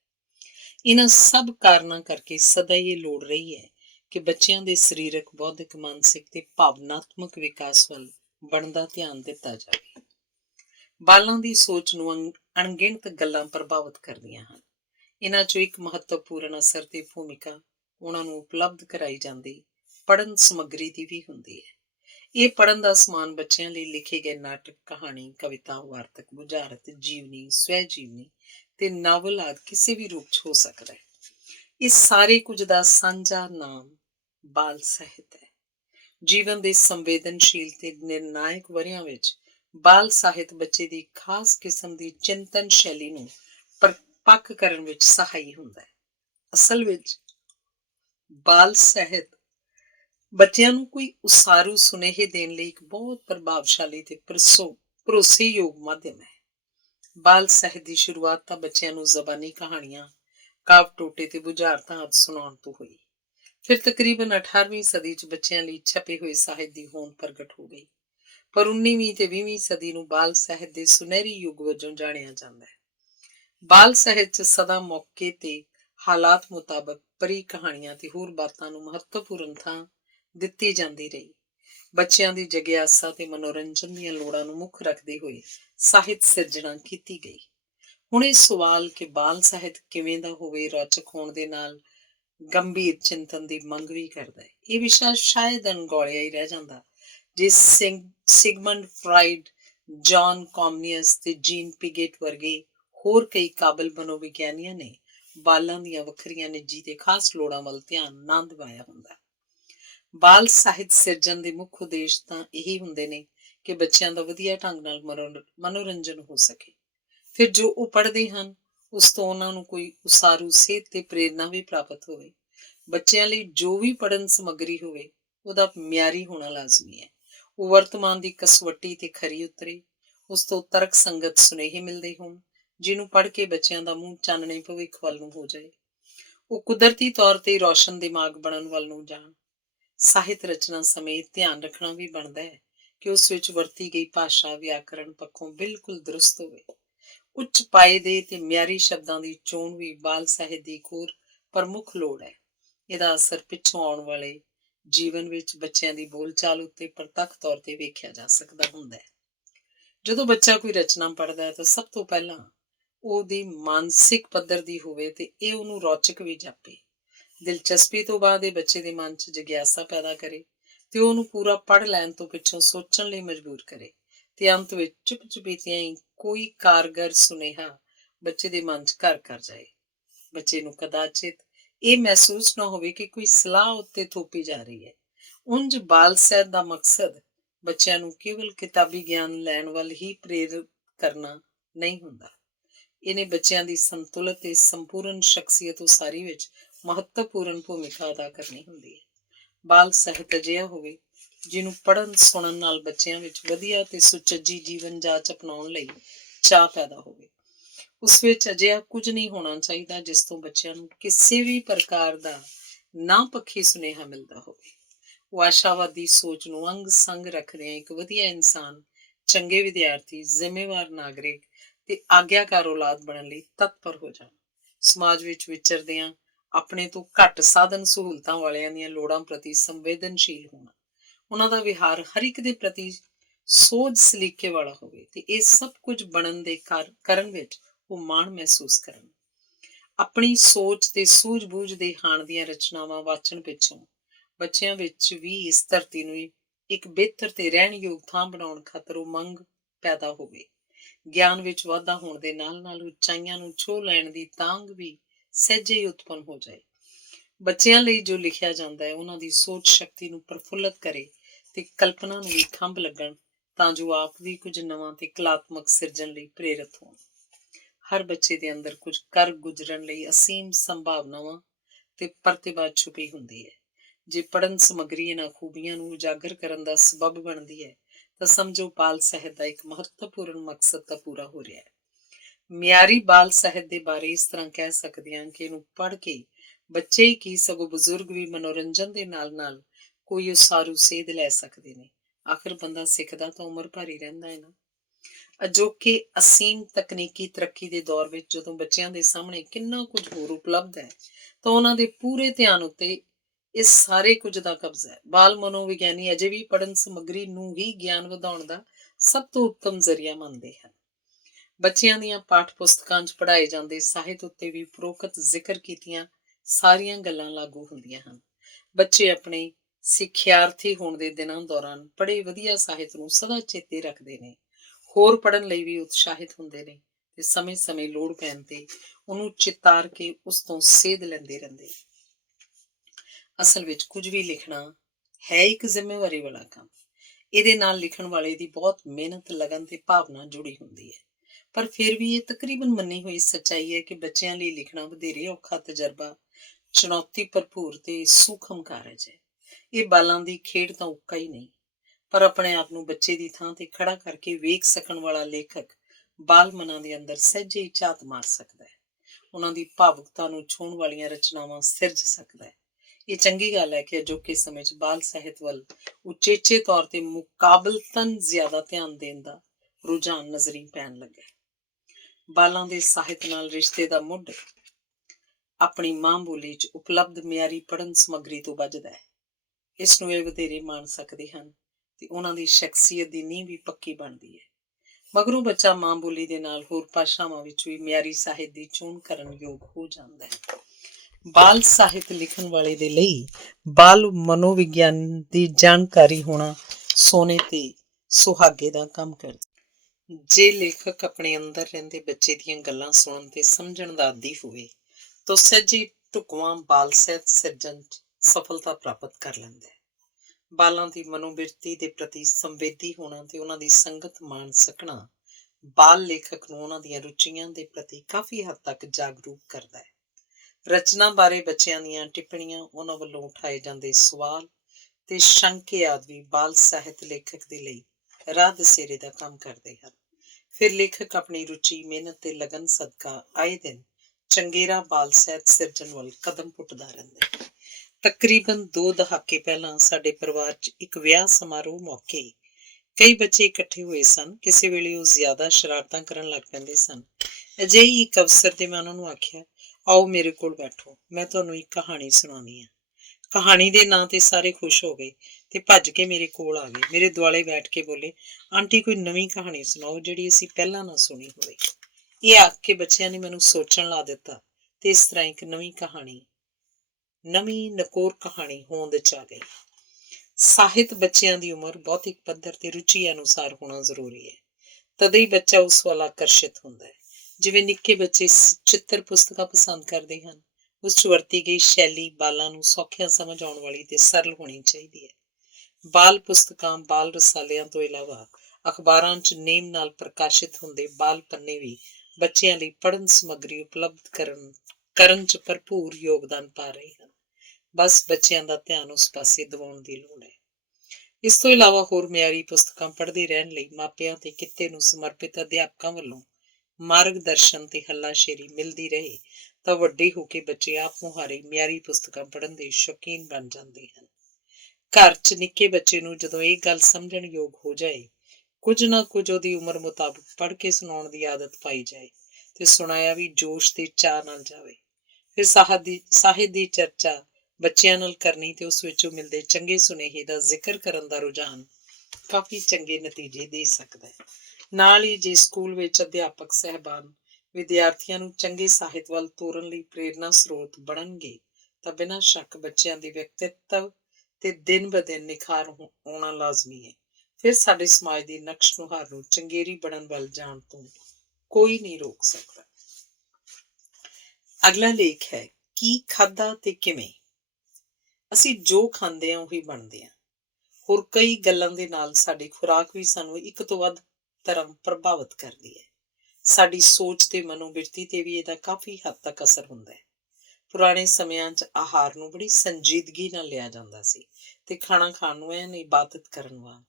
ਇਹਨਾਂ ਸਭ ਕਾਰਨਾਂ ਕਰਕੇ ਸਦਾ ਹੀ ਇਹ ਲੋੜ ਰਹੀ ਹੈ ਕਿ ਬੱਚਿਆਂ ਦੇ ਸਰੀਰਕ, ਬੌਧਿਕ, ਮਾਨਸਿਕ ਤੇ ਭਾਵਨਾਤਮਕ ਵਿਕਾਸ ਵੱਲ ਬਣਦਾ ਧਿਆਨ ਦਿੱਤਾ ਜਾਵੇ। ਬਾਲਾਂ ਦੀ ਸੋਚ ਨੂੰ ਅਣਗਿਣਤ ਗੱਲਾਂ ਪ੍ਰਭਾਵਿਤ ਕਰਦੀਆਂ ਹਨ। ਇਹਨਾਂ 'ਚੋਂ ਇੱਕ ਮਹੱਤਵਪੂਰਨ ਅਸਰ ਤੇ ਭੂਮਿਕਾ ਉਹਨਾਂ ਨੂੰ ਉਪਲਬਧ ਕਰਾਈ ਜਾਂਦੀ ਪੜ੍ਹਨ ਸਮੱਗਰੀ ਦੀ ਵੀ ਹੁੰਦੀ ਹੈ। ਇਹ ਪੜ੍ਹਨ ਦਾ ਸਮਾਨ ਬੱਚਿਆਂ ਲਈ ਲਿਖੇ ਗਏ ਨਾਟਕ, ਕਹਾਣੀ, ਕਵਿਤਾ, ਵਾਰਤਕ, ਬੁਝਾਰਤ, ਜੀਵਨੀ, ਸਵੈ ਜੀਵਨੀ ਤੇ ਨਾਵਲ ਆਦਿ ਕਿਸੇ ਵੀ ਰੂਪ 'ਚ ਹੋ ਸਕਦਾ ਹੈ। ਇਸ ਸਾਰੇ ਕੁਝ ਦਾ ਸਾਂਝਾ ਨਾਮ ਬਾਲ ਸਾਹਿਤ ਹੈ। ਜੀਵਨ ਦੇ ਸੰਵੇਦਨਸ਼ੀਲ ਤੇ ਨਿਰਣਾਇਕ ਵਰ੍ਹਿਆਂ ਵਿੱਚ ਬਾਲ ਸਾਹਿਤ ਬੱਚੇ ਦੀ ਖਾਸ ਕਿਸਮ ਦੀ ਚਿੰਤਨ ਸ਼ੈਲੀ ਨੂੰ ਪੱਕ ਕਰਨ ਵਿੱਚ ਸਹਾਈ ਹੁੰਦਾ ਹੈ। ਅਸਲ ਵਿੱਚ ਬਾਲ ਸਾਹਿਤ ਬੱਚਿਆਂ ਨੂੰ ਕੋਈ ਉਸਾਰੂ ਸੁਨੇਹੇ ਦੇਣ ਲਈ ਇੱਕ ਬਹੁਤ ਪ੍ਰਭਾਵਸ਼ਾਲੀ ਤੇ ਭਰੋਸੇਯੋਗ ਮਾਧਿਅਮ ਹੈ। ਬਾਲ ਸਾਹਿਤ ਦੀ ਸ਼ੁਰੂਆਤ ਤਾਂ ਬੱਚਿਆਂ ਨੂੰ ਜ਼ਬਾਨੀ ਕਹਾਣੀਆਂ, ਕਾਵਿ ਟੋਟੇ ਤੇ ਬੁਝਾਰਤਾਂ ਆਦਿ ਸੁਣਾਉਣ ਤੋਂ ਹੋਈ। ਫਿਰ ਤਕਰੀਬਨ 18ਵੀਂ ਸਦੀ 'ਚ ਬੱਚਿਆਂ ਲਈ ਛਪੇ ਹੋਏ ਸਾਹਿਤ ਦੀ ਹੋਂਦ ਪ੍ਰਗਟ ਹੋ ਗਈ। ਪਰ 19ਵੀਂ ਤੇ 20ਵੀਂ ਸਦੀ ਨੂੰ ਬਾਲ ਸਾਹਿਤ ਦੇ ਸੁਨਹਿਰੀ ਯੁੱਗ ਵਜੋਂ ਜਾਣਿਆ ਜਾਂਦਾ ਹੈ। ਬਾਲ ਸਾਹਿਤ 'ਚ ਸਦਾ ਮੌਕੇ ਤੇ ਹਾਲਾਤ ਮੁਤਾਬਕ ਪਰੀ ਕਹਾਣੀਆਂ ਤੇ ਹੋਰ ਬਾਤਾਂ ਨੂੰ ਮਹੱਤਵਪੂਰਨ ਥਾਂ ਦਿੱਤੀ ਜਾਂਦੀ ਰਹੀ। ਬੱਚਿਆਂ ਦੀ ਜਗਿਆਸਾ ਤੇ ਮਨੋਰੰਜਨ ਦੀਆਂ ਲੋੜਾਂ ਨੂੰ ਮੁੱਖ ਰੱਖਦੇ ਹੋਏ ਸਾਹਿਤ ਸਿਰਜਣਾ ਕੀਤੀ ਗਈ। ਹੁਣ ਇਹ ਸਵਾਲ ਕਿ ਬਾਲ ਸਾਹਿਤ ਕਿਵੇਂ ਦਾ ਹੋਵੇ ਰੌਚਕ ਹੋਣ ਦੇ ਨਾਲ ਗੰਭੀਰ ਚਿੰਤਨ ਦੀ ਮੰਗ ਵੀ ਕਰਦਾ ਹੈ। ਇਹ ਵਿਸ਼ਾ ਸ਼ਾਇਦ ਅਣਗੌਲਿਆ ਹੀ ਰਹਿ ਜਾਂਦਾ ਜੇ ਸਿਗਮੰਡ ਫਰਾਇਡ, ਜੌਨ ਕੌਮਨੀਅਸ ਤੇ ਜੀਨ ਪਿਗੇਟ ਵਰਗੇ ਹੋਰ ਕਈ ਕਾਬਲ ਮਨੋਵਿਗਿਆਨੀਆਂ ਨੇ ਬਾਲਾਂ ਦੀਆਂ ਵੱਖਰੀਆਂ ਨਿੱਜੀ ਤੇ ਖਾਸ ਲੋੜਾਂ ਵੱਲ ਧਿਆਨ ਨਾ ਦਿਵਾਇਆ ਹੁੰਦਾ। ਬਾਲ ਸਾਹਿਤ ਸਿਰਜਣ ਦੇ ਮੁੱਖ ਉਦੇਸ਼ ਤਾਂ ਇਹੀ ਹੁੰਦੇ ਨੇ ਕਿ ਬੱਚਿਆਂ ਦਾ ਵਧੀਆ ਢੰਗ ਨਾਲ ਮਨੋਰੰਜਨ ਹੋ ਸਕੇ। ਫਿਰ ਜੋ ਉਹ ਪੜ੍ਹਦੇ ਹਨ ਉਸ ਤੋਂ ਉਹਨਾਂ ਨੂੰ ਕੋਈ ਉਸਾਰੂ ਸੇਧ ਤੇ ਪ੍ਰੇਰਨਾ ਵੀ ਪ੍ਰਾਪਤ ਹੋਵੇ। ਬੱਚਿਆਂ ਲਈ ਜੋ ਵੀ ਪੜ੍ਹਨ ਸਮੱਗਰੀ ਹੋਵੇ ਉਹਦਾ ਮਿਆਰੀ ਹੋਣਾ ਲਾਜ਼ਮੀ ਹੈ। ਉਹ ਵਰਤਮਾਨ ਦੀ ਕਸਵੱਟੀ ਤੇ ਖਰੀ ਉਤਰੇ, ਉਸ ਤੋਂ ਤਰਕ ਸੰਗਤ ਸੁਨੇਹੇ ਮਿਲਦੇ ਹੋਣ ਜਿਹਨੂੰ ਪੜ੍ਹ ਕੇ ਬੱਚਿਆਂ ਦਾ ਮੂੰਹ ਚਾਨਣੇ ਭਵਿੱਖ ਵੱਲ ਨੂੰ ਹੋ ਜਾਏ। ਉਹ ਕੁਦਰਤੀ ਤੌਰ ਤੇ ਰੌਸ਼ਨ ਦਿਮਾਗ ਬਣਨ ਵੱਲ ਨੂੰ ਜਾਣ। ਸਾਹਿਤ ਰਚਨਾ ਸਮੇਤ ਧਿਆਨ ਰੱਖਣਾ ਵੀ ਬਣਦਾ ਹੈ ਕਿ ਉਸ ਵਿੱਚ ਵਰਤੀ ਗਈ ਭਾਸ਼ਾ ਵਿਆਕਰਣ ਪੱਖੋਂ ਬਿਲਕੁਲ ਦਰੁਸਤ ਹੋਵੇ। ਉੱਚ ਪਾਏ ਦੇ ਤੇ ਮਿਆਰੀ ਸ਼ਬਦਾਂ ਦੀ ਚੋਣ ਵੀ ਬਾਲ ਸਾਹਿਤ ਦੀ ਇੱਕ ਹੋਰ ਪ੍ਰਮੁੱਖ ਲੋੜ ਹੈ। ਇਹਦਾ ਅਸਰ ਪਿੱਛੋਂ ਆਉਣ ਵਾਲੇ ਜੀਵਨ ਵਿੱਚ ਬੱਚਿਆਂ ਦੀ ਬੋਲਚਾਲ ਉੱਤੇ ਪ੍ਰਤੱਖ ਤੌਰ ਤੇ ਵੇਖਿਆ ਜਾ ਸਕਦਾ ਹੁੰਦਾ ਹੈ। ਜਦੋਂ ਬੱਚਾ ਕੋਈ ਰਚਨਾ ਪੜ੍ਹਦਾ ਹੈ ਤਾਂ ਸਭ ਤੋਂ ਪਹਿਲਾਂ ਉਹਦੀ ਮਾਨਸਿਕ ਪੱਧਰ ਦੀ ਹੋਵੇ ਤੇ ਇਹ ਉਹਨੂੰ ਰੌਚਕ ਵੀ ਜਾਪੇ। ਦਿਲਚਸਪੀ ਤੋਂ ਬਾਅਦ ਇਹ ਬੱਚੇ ਦੇ ਮਨ 'ਚ ਜਿਗਿਆਸਾ ਪੈਦਾ ਕਰੇ ਤੇ ਉਹਨੂੰ ਪੂਰਾ ਪੜ੍ਹ ਲੈਣ ਤੋਂ ਪਿੱਛੋਂ ਸੋਚਣ ਲਈ ਮਜਬੂਰ ਕਰੇ ਤੇ ਅੰਤ ਵਿੱਚ ਚੁੱਪ ਚੁਪੀਤਿਆਂ ਹੀ ਕੋਈ ਕਾਰਗਰ ਸੁਨੇਹਾ ਬੱਚੇ ਦੇ ਮਨ 'ਚ ਘਰ ਕਰ ਜਾਏ। ਬੱਚੇ ਨੂੰ ਕਦਾਚਿਤ ਇਹ ਮਹਿਸੂਸ ਨਾ ਹੋਵੇ ਕਿ ਕੋਈ ਸਲਾਹ ਉੱਤੇ ਥੋਪੀ ਜਾ ਰਹੀ ਹੈ। ਉਂਝ ਬਾਲ ਸਾਹਿਤ ਦਾ ਮਕਸਦ ਬੱਚਿਆਂ ਨੂੰ ਕੇਵਲ ਕਿਤਾਬੀ ਗਿਆਨ ਲੈਣ ਵੱਲ ਹੀ ਪ੍ਰੇਰਿਤ ਕਰਨਾ ਨਹੀਂ ਹੁੰਦਾ। ਇਹਨੇ ਬੱਚਿਆਂ ਦੀ ਸੰਤੁਲਿਤ ਤੇ ਸੰਪੂਰਨ ਸ਼ਖਸੀਅਤ ਉਸਾਰੀ ਵਿੱਚ ਮਹੱਤਵਪੂਰਨ ਭੂਮਿਕਾ ਅਦਾ ਕਰਨੀ ਹੁੰਦੀ ਹੈ। ਬਾਲ ਸਾਹਿਤ ਅਜਿਹਾ ਹੋਵੇ ਜਿਹਨੂੰ ਪੜ੍ਹਨ ਸੁਣਨ ਨਾਲ ਬੱਚਿਆਂ ਵਿੱਚ ਵਧੀਆ ਤੇ ਸੁਚੱਜੀ ਜੀਵਨ ਜਾਚ ਅਪਣਾਉਣ ਲਈ ਚਾਅ ਪੈਦਾ ਹੋਵੇ। ਉਸ ਵਿੱਚ ਅਜਿਹਾ ਕੁਝ ਨਹੀਂ ਹੋਣਾ ਚਾਹੀਦਾ ਜਿਸ ਤੋਂ ਬੱਚਿਆਂ ਨੂੰ ਕਿਸੇ ਵੀ ਪ੍ਰਕਾਰ ਦਾ ਨਾਪੱਖੀ ਸੁਨੇਹਾ ਮਿਲਦਾ ਹੋਵੇ। ਉਹ ਆਸ਼ਾਵਾਦੀ ਸੋਚ ਨੂੰ ਅੰਗ ਸੰਗ ਰੱਖਦਿਆਂ ਇੱਕ ਵਧੀਆ ਇਨਸਾਨ, ਚੰਗੇ ਵਿਦਿਆਰਥੀ, ਜ਼ਿੰਮੇਵਾਰ ਨਾਗਰਿਕ ਤੇ ਆਗਿਆਕਾਰ ਔਲਾਦ ਬਣਨ ਲਈ ਤਤਪਰ ਹੋ ਜਾਣ। ਸਮਾਜ ਵਿੱਚ ਵਿਚਰਦਿਆਂ ਆਪਣੇ ਤੋਂ ਘੱਟ ਸਾਧਨ ਸਹੂਲਤਾਂ ਵਾਲਿਆਂ ਦੀਆਂ ਲੋੜਾਂ ਪ੍ਰਤੀ ਸੰਵੇਦਨਸ਼ੀਲ ਹੋਣਾ। ਉਹਨਾਂ ਦਾ ਵਿਹਾਰ ਹਰ ਇੱਕ ਦੇ ਪ੍ਰਤੀ ਸੋਝ ਸਲੀਕੇ ਵਾਲਾ ਹੋਵੇ ਤੇ ਇਹ ਸਭ ਕੁਝ ਬਣਨ ਦੇ ਕਰਨ ਵਿੱਚ ਉਹ ਮਾਣ ਮਹਿਸੂਸ ਕਰਨ। ਆਪਣੀ ਸੋਚ ਤੇ ਸੂਝ-ਬੂਝ ਦੇ ਹਾਣ ਦੀਆਂ ਰਚਨਾਵਾਂ ਵਾਚਣ ਪਿੱਛੋਂ ਬੱਚਿਆਂ ਵਿੱਚ ਵੀ ਇਸ ਧਰਤੀ ਨੂੰ ਇੱਕ ਬਿਹਤਰ ਤੇ ਰਹਿਣਯੋਗ ਥਾਂ ਬਣਾਉਣ ਖਾਤਰ ਉਮੰਗ ਪੈਦਾ ਹੋਵੇ। ਗਿਆਨ ਵਿੱਚ ਵਾਧਾ ਹੋਣ ਦੇ ਨਾਲ ਨਾਲ ਉਚਾਈਆਂ ਨੂੰ ਛੋਹ ਲੈਣ ਦੀ ਤਾਂਘ ਵੀ ਸਹਿਜੇ ਹੀ ਉਤਪੰਨ ਹੋ ਜਾਏ। ਬੱਚਿਆਂ ਲਈ ਜੋ ਲਿਖਿਆ ਜਾਂਦਾ ਹੈ ਉਹਨਾਂ ਦੀ ਸੋਚ ਸ਼ਕਤੀ ਨੂੰ ਪ੍ਰਫੁੱਲਤ ਕਰੇ ਤੇ ਕਲਪਨਾ ਨੂੰ ਵੀ ਖੰਭ ਲੱਗਣ ਤਾਂ ਜੋ ਆਪ ਵੀ ਕੁਝ ਨਵਾਂ ਤੇ ਕਲਾਤਮਕ ਸਿਰਜਣ ਲਈ ਪ੍ਰੇਰਿਤ ਹੋਣ। ਹਰ ਬੱਚੇ ਦੇ ਅੰਦਰ ਕੁਝ ਕਰ ਗੁਜ਼ਰਨ ਲਈ ਅਸੀਮ ਸੰਭਾਵਨਾਵਾਂ ਤੇ ਪ੍ਰਤਿਭਾ ਛੁਪੀ ਹੁੰਦੀ ਹੈ। ਜੇ ਪੜ੍ਹਨ ਸਮੱਗਰੀ ਇਹਨਾਂ ਖੂਬੀਆਂ ਨੂੰ ਉਜਾਗਰ ਕਰਨ ਦਾ ਸਬੱਬ ਬਣਦੀ ਹੈ ਤਾਂ ਸਮਝੋ ਬਾਲ ਸਾਹਿਤ ਦਾ ਇੱਕ ਮਹੱਤਵਪੂਰਨ ਮਕਸਦ ਤਾਂ ਪੂਰਾ ਹੋ ਰਿਹਾ ਹੈ। ਮਿਆਰੀ ਬਾਲ ਸਾਹਿਤ ਦੇ ਬਾਰੇ ਇਸ ਤਰ੍ਹਾਂ ਕਹਿ ਸਕਦੇ ਹਾਂ ਕਿ ਇਹਨੂੰ ਪੜ੍ਹ ਕੇ ਬੱਚੇ ਹੀ ਕੀ ਸਗੋਂ ਬਜ਼ੁਰਗ ਵੀ ਮਨੋਰੰਜਨ ਦੇ ਨਾਲ ਨਾਲ ਕੋਈ ਉਸਾਰੂ ਸੇਧ ਲੈ ਸਕਦੇ ਨੇ। ਆਖਿਰ ਬੰਦਾ ਸਿੱਖਦਾ ਤਾਂ ਉਮਰ ਭਰ ਹੀ ਰਹਿੰਦਾ ਹੈ ਨਾ। ਅਜੋਕੇ ਅਸੀਮ ਤਕਨੀਕੀ ਤਰੱਕੀ ਦੇ ਦੌਰ ਵਿੱਚ ਜਦੋਂ ਬੱਚਿਆਂ ਦੇ ਸਾਹਮਣੇ ਕਿੰਨਾ ਕੁਝ ਹੋਰ ਉਪਲਬਧ ਹੈ ਤਾਂ ਉਹਨਾਂ ਦੇ ਪੂਰੇ ਧਿਆਨ ਉੱਤੇ ਇਸ ਸਾਰੇ ਕੁਝ ਦਾ ਕਬਜ਼ਾ ਹੈ। ਬਾਲ ਮਨੋਵਿਗਿਆਨੀ ਅਜੇ ਵੀ ਪੜ੍ਹਨ ਸਮੱਗਰੀ ਨੂੰ ਹੀ ਗਿਆਨ ਵਧਾਉਣ ਦਾ ਸਭ ਤੋਂ ਉੱਤਮ ਜ਼ਰੀਆ ਮੰਨਦੇ ਹਨ। ਬੱਚਿਆਂ ਦੀਆਂ ਪਾਠ ਪੁਸਤਕਾਂ 'ਚ ਪੜ੍ਹਾਏ ਜਾਂਦੇ ਸਾਹਿਤ ਉੱਤੇ ਵੀ ਉਪਰੋਕਤ ਜ਼ਿਕਰ ਕੀਤੀਆਂ ਸਾਰੀਆਂ ਗੱਲਾਂ ਲਾਗੂ ਹੁੰਦੀਆਂ ਹਨ। ਬੱਚੇ ਆਪਣੇ ਸਿੱਖਿਆਰਥੀ ਹੋਣ ਦੇ ਦਿਨਾਂ ਦੌਰਾਨ ਪੜ੍ਹੇ ਵਧੀਆ ਸਾਹਿਤ ਨੂੰ ਸਦਾ ਚੇਤੇ ਰੱਖਦੇ ਨੇ, ਹੋਰ ਪੜ੍ਹਨ ਲਈ ਵੀ ਉਤਸ਼ਾਹਿਤ ਹੁੰਦੇ ਨੇ ਤੇ ਸਮੇਂ-ਸਮੇਂ ਲੋੜ ਪੈਣ ਤੇ ਉਹਨੂੰ ਚਿਤਾਰ ਕੇ ਉਸ ਤੋਂ ਸੇਧ ਲੈਂਦੇ ਰਹਿੰਦੇ। ਅਸਲ ਵਿੱਚ ਕੁਝ ਵੀ ਲਿਖਣਾ ਹੈ ਇੱਕ ਜ਼ਿੰਮੇਵਾਰੀ ਵਾਲਾ ਕੰਮ। ਇਹਦੇ ਨਾਲ ਲਿਖਣ ਵਾਲੇ ਦੀ ਬਹੁਤ ਮਿਹਨਤ, ਲਗਨ ਤੇ ਭਾਵਨਾ ਜੁੜੀ ਹੁੰਦੀ ਹੈ। ਪਰ ਫਿਰ ਵੀ ਇਹ ਤਕਰੀਬਨ ਮੰਨੀ ਹੋਈ ਸੱਚਾਈ ਹੈ ਕਿ ਬੱਚਿਆਂ ਲਈ ਲਿਖਣਾ ਵਧੇਰੇ ਔਖਾ ਤਜਰਬਾ, ਚੁਣੌਤੀ ਭਰਪੂਰ ਤੇ ਸੂਖਮ ਕਾਰਜ ਹੈ। ਇਹ ਬਾਲਾਂ ਦੀ ਖੇਡ ਤਾਂ ਉੱਕਾ ਹੀ ਨਹੀਂ, ਪਰ ਆਪਣੇ ਆਪ ਨੂੰ ਬੱਚੇ ਦੀ ਥਾਂ ਤੇ ਖੜਾ ਕਰਕੇ ਵੇਖ ਸਕਣ ਵਾਲਾ ਲੇਖਕ ਬਾਲ ਮਨਾਂ ਦੇ ਅੰਦਰ ਸਹਿਜੇ ਹੀ ਝਾਤ ਮਾਰ ਸਕਦਾ ਹੈ। ਉਹਨਾਂ ਦੀ ਭਾਵੁਕਤਾ ਨੂੰ ਛੂਹਣ ਵਾਲੀਆਂ ਰਚਨਾਵਾਂ ਸਿਰਜ ਸਕਦਾ ਹੈ। ਇਹ ਚੰਗੀ ਗੱਲ ਹੈ ਕਿ ਅਜੋਕੇ ਸਮੇਂ 'ਚ ਬਾਲ ਸਾਹਿਤ ਵੱਲ ਉਚੇਚੇ ਤੌਰ ਤੇ ਮੁਕਾਬਲਤਨ ਜ਼ਿਆਦਾ ਧਿਆਨ ਦੇਣ ਦਾ ਰੁਝਾਨ ਨਜ਼ਰੀ ਪੈਣ ਲੱਗਾ। ਬਾਲਾਂ ਦੇ ਸਾਹਿਤ ਨਾਲ ਰਿਸ਼ਤੇ ਦਾ ਮੁੱਢ ਆਪਣੀ ਮਾਂ ਬੋਲੀ 'ਚ ਉਪਲਬਧ ਮਿਆਰੀ ਪੜ੍ਹਨ ਸਮੱਗਰੀ ਤੋਂ ਵੱਝਦਾ ਹੈ। ਇਸ ਨੂੰ ਇਹ ਵਧੇਰੇ ਮਾਣ ਸਕਦੇ ਹਨ ਤੇ ਉਹਨਾਂ ਦੀ ਸ਼ਖਸੀਅਤ ਦੀ ਨੀਂਹ ਵੀ ਪੱਕੀ ਬਣਦੀ ਹੈ। ਮਗਰੋਂ ਬੱਚਾ ਮਾਂ ਬੋਲੀ ਦੇ ਨਾਲ ਹੋਰ ਭਾਸ਼ਾਵਾਂ ਵਿੱਚ ਵੀ ਮਿਆਰੀ ਸਾਹਿਤ ਦੀ ਚੋਣ ਕਰਨ ਯੋਗ ਹੋ ਜਾਂਦਾ ਹੈ। ਬਾਲ ਸਾਹਿਤ ਲਿਖਣ ਵਾਲੇ ਦੇ ਲਈ ਬਾਲ ਮਨੋਵਿਗਿਆਨ ਦੀ ਜਾਣਕਾਰੀ ਹੋਣਾ ਸੋਨੇ ਤੇ ਸੁਹਾਗੇ ਦਾ ਕੰਮ ਕਰਦਾ। ਜੇ ਲੇਖਕ ਆਪਣੇ ਅੰਦਰ ਰਹਿੰਦੇ ਬੱਚੇ ਦੀਆਂ ਗੱਲਾਂ ਸੁਣਨ ਤੇ ਸਮਝਣ ਦਾ ਆਦੀ ਹੋਵੇ ਤਾਂ ਸਹਿਜੇ ਢੁਕਵਾਂ ਬਾਲ ਸਾਹਿਤ ਸਿਰਜਣ 'ਚ ਸਫਲਤਾ ਪ੍ਰਾਪਤ ਕਰ ਲੈਂਦਾ ਹੈ। ਬਾਲਾਂ ਦੀ ਮਨੋਬਿਰਤੀ ਦੇ ਪ੍ਰਤੀ ਸੰਵੇਦੀ ਹੋਣਾ ਤੇ ਉਹਨਾਂ ਦੀ ਸੰਗਤ ਮਾਣ ਸਕਣਾ ਬਾਲ ਲੇਖਕ ਨੂੰ ਉਹਨਾਂ ਦੀਆਂ ਰੁਚੀਆਂ ਦੇ ਪ੍ਰਤੀ ਕਾਫੀ ਹੱਦ ਤੱਕ ਜਾਗਰੂਕ ਕਰਦਾ ਹੈ। ਰਚਨਾ ਬਾਰੇ ਬੱਚਿਆਂ ਦੀਆਂ ਟਿੱਪਣੀਆਂ, ਉਹਨਾਂ ਵੱਲੋਂ ਉਠਾਏ ਜਾਂਦੇ ਸਵਾਲ ਤੇ ਸ਼ੰਕੇ ਆਦਿ ਵੀ ਬਾਲ ਸਾਹਿਤ ਲੇਖਕ ਦੇ ਲਈ ਰਾਹ ਦਸੇਰੇ ਦਾ ਕੰਮ ਕਰਦੇ ਹਨ। ਫਿਰ ਲੇਖਕ ਆਪਣੀ ਰੁਚੀ, ਮਿਹਨਤ ਤੇ ਲਗਨ ਸਦਕਾ ਆਏ ਦਿਨ ਚੰਗੇਰਾ ਬਾਲ ਸਾਹਿਤ ਸਿਰਜਣ ਵੱਲ ਕਦਮ ਪੁੱਟਦਾ ਰਹਿੰਦਾ ਹੈ। ਤਕਰੀਬਨ 2 ਦਹਾਕੇ ਪਹਿਲਾਂ ਸਾਡੇ ਪਰਿਵਾਰ 'ਚ ਇੱਕ ਵਿਆਹ ਸਮਾਰੋਹ ਮੌਕੇ ਕਈ ਬੱਚੇ ਇਕੱਠੇ ਹੋਏ ਸਨ। ਕਿਸੇ ਵੇਲੇ ਉਹ ਜ਼ਿਆਦਾ ਸ਼ਰਾਰਤਾਂ ਕਰਨ ਲੱਗ ਪੈਂਦੇ ਸਨ। ਅਜਿਹੀ ਇੱਕ ਅਵਸਰ ਤੇ ਮੈਂ ਉਹਨਾਂ ਨੂੰ ਆਖਿਆ, ਆਓ ਮੇਰੇ ਕੋਲ ਬੈਠੋ, ਮੈਂ ਤੁਹਾਨੂੰ ਇੱਕ ਕਹਾਣੀ ਸੁਣਾਉਣੀ ਆ। ਕਹਾਣੀ ਦੇ ਨਾਂ ਤੇ ਸਾਰੇ ਖੁਸ਼ ਹੋ ਗਏ ਤੇ ਭੱਜ ਕੇ ਮੇਰੇ ਕੋਲ ਆ ਗਏ। ਮੇਰੇ ਦੁਆਲੇ ਬੈਠ ਕੇ ਬੋਲੇ, ਆਂਟੀ ਕੋਈ ਨਵੀਂ ਕਹਾਣੀ ਸੁਣਾਓ ਜਿਹੜੀ ਅਸੀਂ ਪਹਿਲਾਂ ਨਾ ਸੁਣੀ ਹੋਵੇ। ਇਹ ਆਖ ਕੇ ਬੱਚਿਆਂ ਨੇ ਮੈਨੂੰ ਸੋਚਣ ਲਾ ਦਿੱਤਾ ਤੇ ਇਸ ਤਰ੍ਹਾਂ ਇੱਕ ਨਵੀਂ ਨਕੋਰ ਕਹਾਣੀ ਹੋਂਦ 'ਚ ਆ ਗਈ। ਸਾਹਿਤ ਬੱਚਿਆਂ ਦੀ ਉਮਰ, ਭੌਤਿਕ ਪੱਧਰ ਤੇ ਰੁਚੀ ਅਨੁਸਾਰ ਹੋਣਾ ਜ਼ਰੂਰੀ ਹੈ। ਤਦੇ ਹੀ ਬੱਚਾ ਉਸ ਵੱਲ ਆਕਰਸ਼ਿਤ ਹੁੰਦਾ ਹੈ। ਜਿਵੇਂ ਨਿੱਕੇ ਬੱਚੇ ਚਿੱਤਰ ਪੁਸਤਕਾਂ ਪਸੰਦ ਕਰਦੇ ਹਨ, ਉਸ 'ਚ ਵਰਤੀ ਗਈ ਸ਼ੈਲੀ ਬਾਲਾਂ ਨੂੰ ਸੌਖਿਆਂ ਸਮਝ ਆਉਣ ਵਾਲੀ ਤੇ ਸਰਲ ਹੋਣੀ ਚਾਹੀਦੀ ਹੈ। ਬਾਲ ਪੁਸਤਕਾਂ, ਬਾਲ ਰਸਾਲਿਆਂ ਤੋਂ ਇਲਾਵਾ ਅਖਬਾਰਾਂ 'ਚ ਨੇਮ ਨਾਲ ਪ੍ਰਕਾਸ਼ਿਤ ਹੁੰਦੇ ਬਾਲ ਪੰਨੇ ਵੀ ਬੱਚਿਆਂ ਲਈ ਪੜ੍ਹਨ ਸਮੱਗਰੀ ਉਪਲਬਧ ਕਰਨ 'ਚ ਭਰਪੂਰ ਯੋਗਦਾਨ ਪਾ ਰਹੇ ਹਨ। ਬਸ ਬੱਚਿਆਂ ਦਾ ਧਿਆਨ ਉਸ ਪਾਸੇ ਦਿਵਾਉਣ ਦੀ ਲੋੜ ਹੈ। ਇਸ ਤੋਂ ਇਲਾਵਾ ਹੋਰ ਮਿਆਰੀ ਪੁਸਤਕਾਂ ਪੜ੍ਹਦੇ ਰਹਿਣ ਲਈ ਮਾਪਿਆਂ ਤੇ ਕਿੱਤੇ ਨੂੰ ਸਮਰਪਿਤ ਅਧਿਆਪਕਾਂ ਵੱਲੋਂ ਮਾਰਗਦਰਸ਼ਨ ਤੇ ਹੱਲਾਸ਼ੇਰੀ ਮਿਲਦੀ ਰਹੇ ਤਾਂ ਵੱਡੇ ਹੋ ਕੇ ਬੱਚੇ ਆਪ ਮੁਹਾਰੇ ਮਿਆਰੀ ਪੁਸਤਕਾਂ ਪੜ੍ਹਨ ਦੇ ਸ਼ੌਕੀਨ ਬਣ ਜਾਂਦੇ ਹਨ। ਘਰ 'ਚ ਨਿੱਕੇ ਬੱਚੇ ਨੂੰ ਜਦੋਂ ਇਹ ਗੱਲ ਸਮਝਣ ਯੋਗ ਹੋ ਜਾਏ, ਕੁਝ ਨਾ ਕੁਝ ਉਹਦੀ ਉਮਰ ਮੁਤਾਬਕ ਪੜ੍ਹ ਕੇ ਸੁਣਾਉਣ ਦੀ ਆਦਤ ਪਾਈ ਜਾਏ ਤੇ ਸੁਣਾਇਆ ਵੀ ਜੋਸ਼ ਤੇ ਚਾਅ ਨਾਲ ਜਾਵੇ। ਫਿਰ ਸਾਹਿਤ ਦੀ ਚਰਚਾ ਬੱਚਿਆਂ ਨਾਲ ਕਰਨੀ ਤੇ ਉਸ ਵਿੱਚੋਂ ਮਿਲਦੇ ਚੰਗੇ ਸੁਨੇਹੇ ਦਾ ਜ਼ਿਕਰ ਕਰਨ ਦਾ ਰੁਝਾਨ ਕਾਫੀ ਚੰਗੇ ਨਤੀਜੇ ਦੇ ਸਕਦਾ ਹੈ। ਨਾਲ ਹੀ ਜੇ ਸਕੂਲ ਵਿੱਚ ਅਧਿਆਪਕ ਸਹਿਬਾਨ ਵਿਦਿਆਰਥੀਆਂ ਨੂੰ ਚੰਗੇ ਸਾਹਿਤ ਵੱਲ ਤੋਰਨ ਲਈ ਪ੍ਰੇਰਨਾ ਸਰੋਤ ਬਣਨਗੇ ਤਾਂ ਬਿਨਾਂ ਸ਼ੱਕ ਬੱਚਿਆਂ ਦੇ ਵਿਅਕਤਿਤਵ ਤੇ ਦਿਨ ਬ ਦਿਨ ਨਿਖਾਰ ਆਉਣਾ ਲਾਜ਼ਮੀ ਹੈ। ਫਿਰ ਸਾਡੇ ਸਮਾਜ ਦੀ ਨਕਸ਼ ਨੁਹਾਰ ਨੂੰ ਚੰਗੇਰੀ ਬਣਨ ਵੱਲ ਜਾਣ ਤੋਂ ਕੋਈ ਨਹੀਂ ਰੋਕ ਸਕਦਾ। ਅਗਲਾ ਲੇਖ ਹੈ, ਕੀ ਖਾਧਾ ਤੇ ਕਿਵੇਂ। ਅਸੀਂ ਜੋ ਖਾਂਦੇ ਹਾਂ ਉਹੀ ਬਣਦੇ ਹਾਂ। ਹੋਰ ਕਈ ਗੱਲਾਂ ਦੇ ਨਾਲ ਸਾਡੀ ਖੁਰਾਕ ਵੀ ਸਾਨੂੰ ਇੱਕ ਤੋਂ ਵੱਧ ਤਰ੍ਹਾਂ ਪ੍ਰਭਾਵਿਤ ਕਰਦੀ ਹੈ। ਸਾਡੀ ਸੋਚ ਤੇ ਮਨੋਬਿਰਤੀ ਤੇ ਵੀ ਇਹਦਾ ਕਾਫੀ ਹੱਦ ਤੱਕ ਅਸਰ ਹੁੰਦਾ ਹੈ। ਪੁਰਾਣੇ ਸਮਿਆਂ 'ਚ ਆਹਾਰ ਨੂੰ ਬੜੀ ਸੰਜੀਦਗੀ ਨਾਲ ਲਿਆ ਜਾਂਦਾ ਸੀ ਤੇ ਖਾਣਾ ਖਾਣ ਨੂੰ ਐਨ ਇਬਾਦਤ ਕਰਨ ਵਾਂਗ।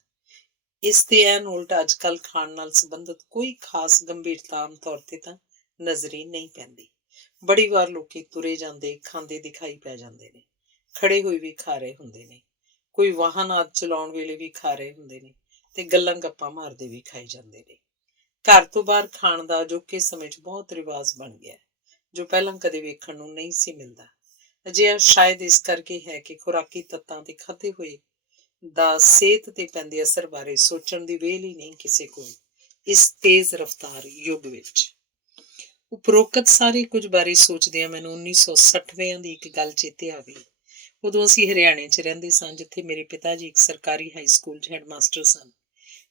ਇਸ ਤੇ ਐਨ ਉਲਟ ਅੱਜ ਕੱਲ੍ਹ ਖਾਣ ਨਾਲ ਸੰਬੰਧਿਤ ਕੋਈ ਖਾਸ ਗੰਭੀਰਤਾ ਆਮ ਤੌਰ ਤੇ ਤਾਂ ਨਜ਼ਰੀ ਨਹੀਂ ਪੈਂਦੀ। ਬੜੀ ਵਾਰ ਲੋਕੀ ਤੁਰੇ ਜਾਂਦੇ ਖਾਂਦੇ ਦਿਖਾਈ ਪੈ ਜਾਂਦੇ ਨੇ, ਖੜੇ ਹੋਏ ਵੀ ਖਾ ਰਹੇ ਹੁੰਦੇ ਨੇ, ਕੋਈ ਵਾਹਨ ਆਦਿ ਚਲਾਉਣ ਵੇਲੇ ਵੀ ਖਾ ਰਹੇ ਹੁੰਦੇ ਨੇ ਤੇ ਗੱਲਾਂ ਗੱਪਾਂ ਮਾਰਦੇ ਵੀ ਖਾਈ ਜਾਂਦੇ ਨੇ। ਘਰ ਤੋਂ ਬਾਹਰ ਖਾਣ ਦਾ ਅਜੋਕੇ ਸਮੇਂ 'ਚ ਬਹੁਤ ਰਿਵਾਜ਼ ਬਣ ਗਿਆ, ਜੋ ਪਹਿਲਾਂ ਕਦੇ ਵੇਖਣ ਨੂੰ ਨਹੀਂ ਸੀ ਮਿਲਦਾ। ਅਜਿਹਾ ਸ਼ਾਇਦ ਇਸ ਕਰਕੇ ਹੈ ਕਿ ਖੁਰਾਕੀ ਤੱਤਾਂ ਤੇ ਖਾਧੇ ਹੋਏ ਦਾ ਸਿਹਤ ਤੇ ਪੈਂਦੇ ਅਸਰ ਬਾਰੇ ਸੋਚਣ ਦੀ ਵੇਲ ਹੀ ਨਹੀਂ ਕਿਸੇ ਕੋਲ ਇਸ ਤੇਜ਼ ਰਫ਼ਤਾਰ ਯੁੱਗ ਵਿੱਚ। ਉਪਰੋਕਤ ਸਾਰੇ ਕੁਝ ਬਾਰੇ ਸੋਚਦਿਆਂ ਮੈਨੂੰ 1960ਵਿਆਂ ਦੀ ਇੱਕ ਗੱਲ ਚੇਤੇ ਆ ਗਈ। ਉਦੋਂ ਅਸੀਂ ਹਰਿਆਣੇ 'ਚ ਰਹਿੰਦੇ ਸਾਂ, ਜਿੱਥੇ ਮੇਰੇ ਪਿਤਾ ਜੀ ਇੱਕ ਸਰਕਾਰੀ ਹਾਈ ਸਕੂਲ 'ਚ ਹੈਡਮਾਸਟਰ ਸਨ।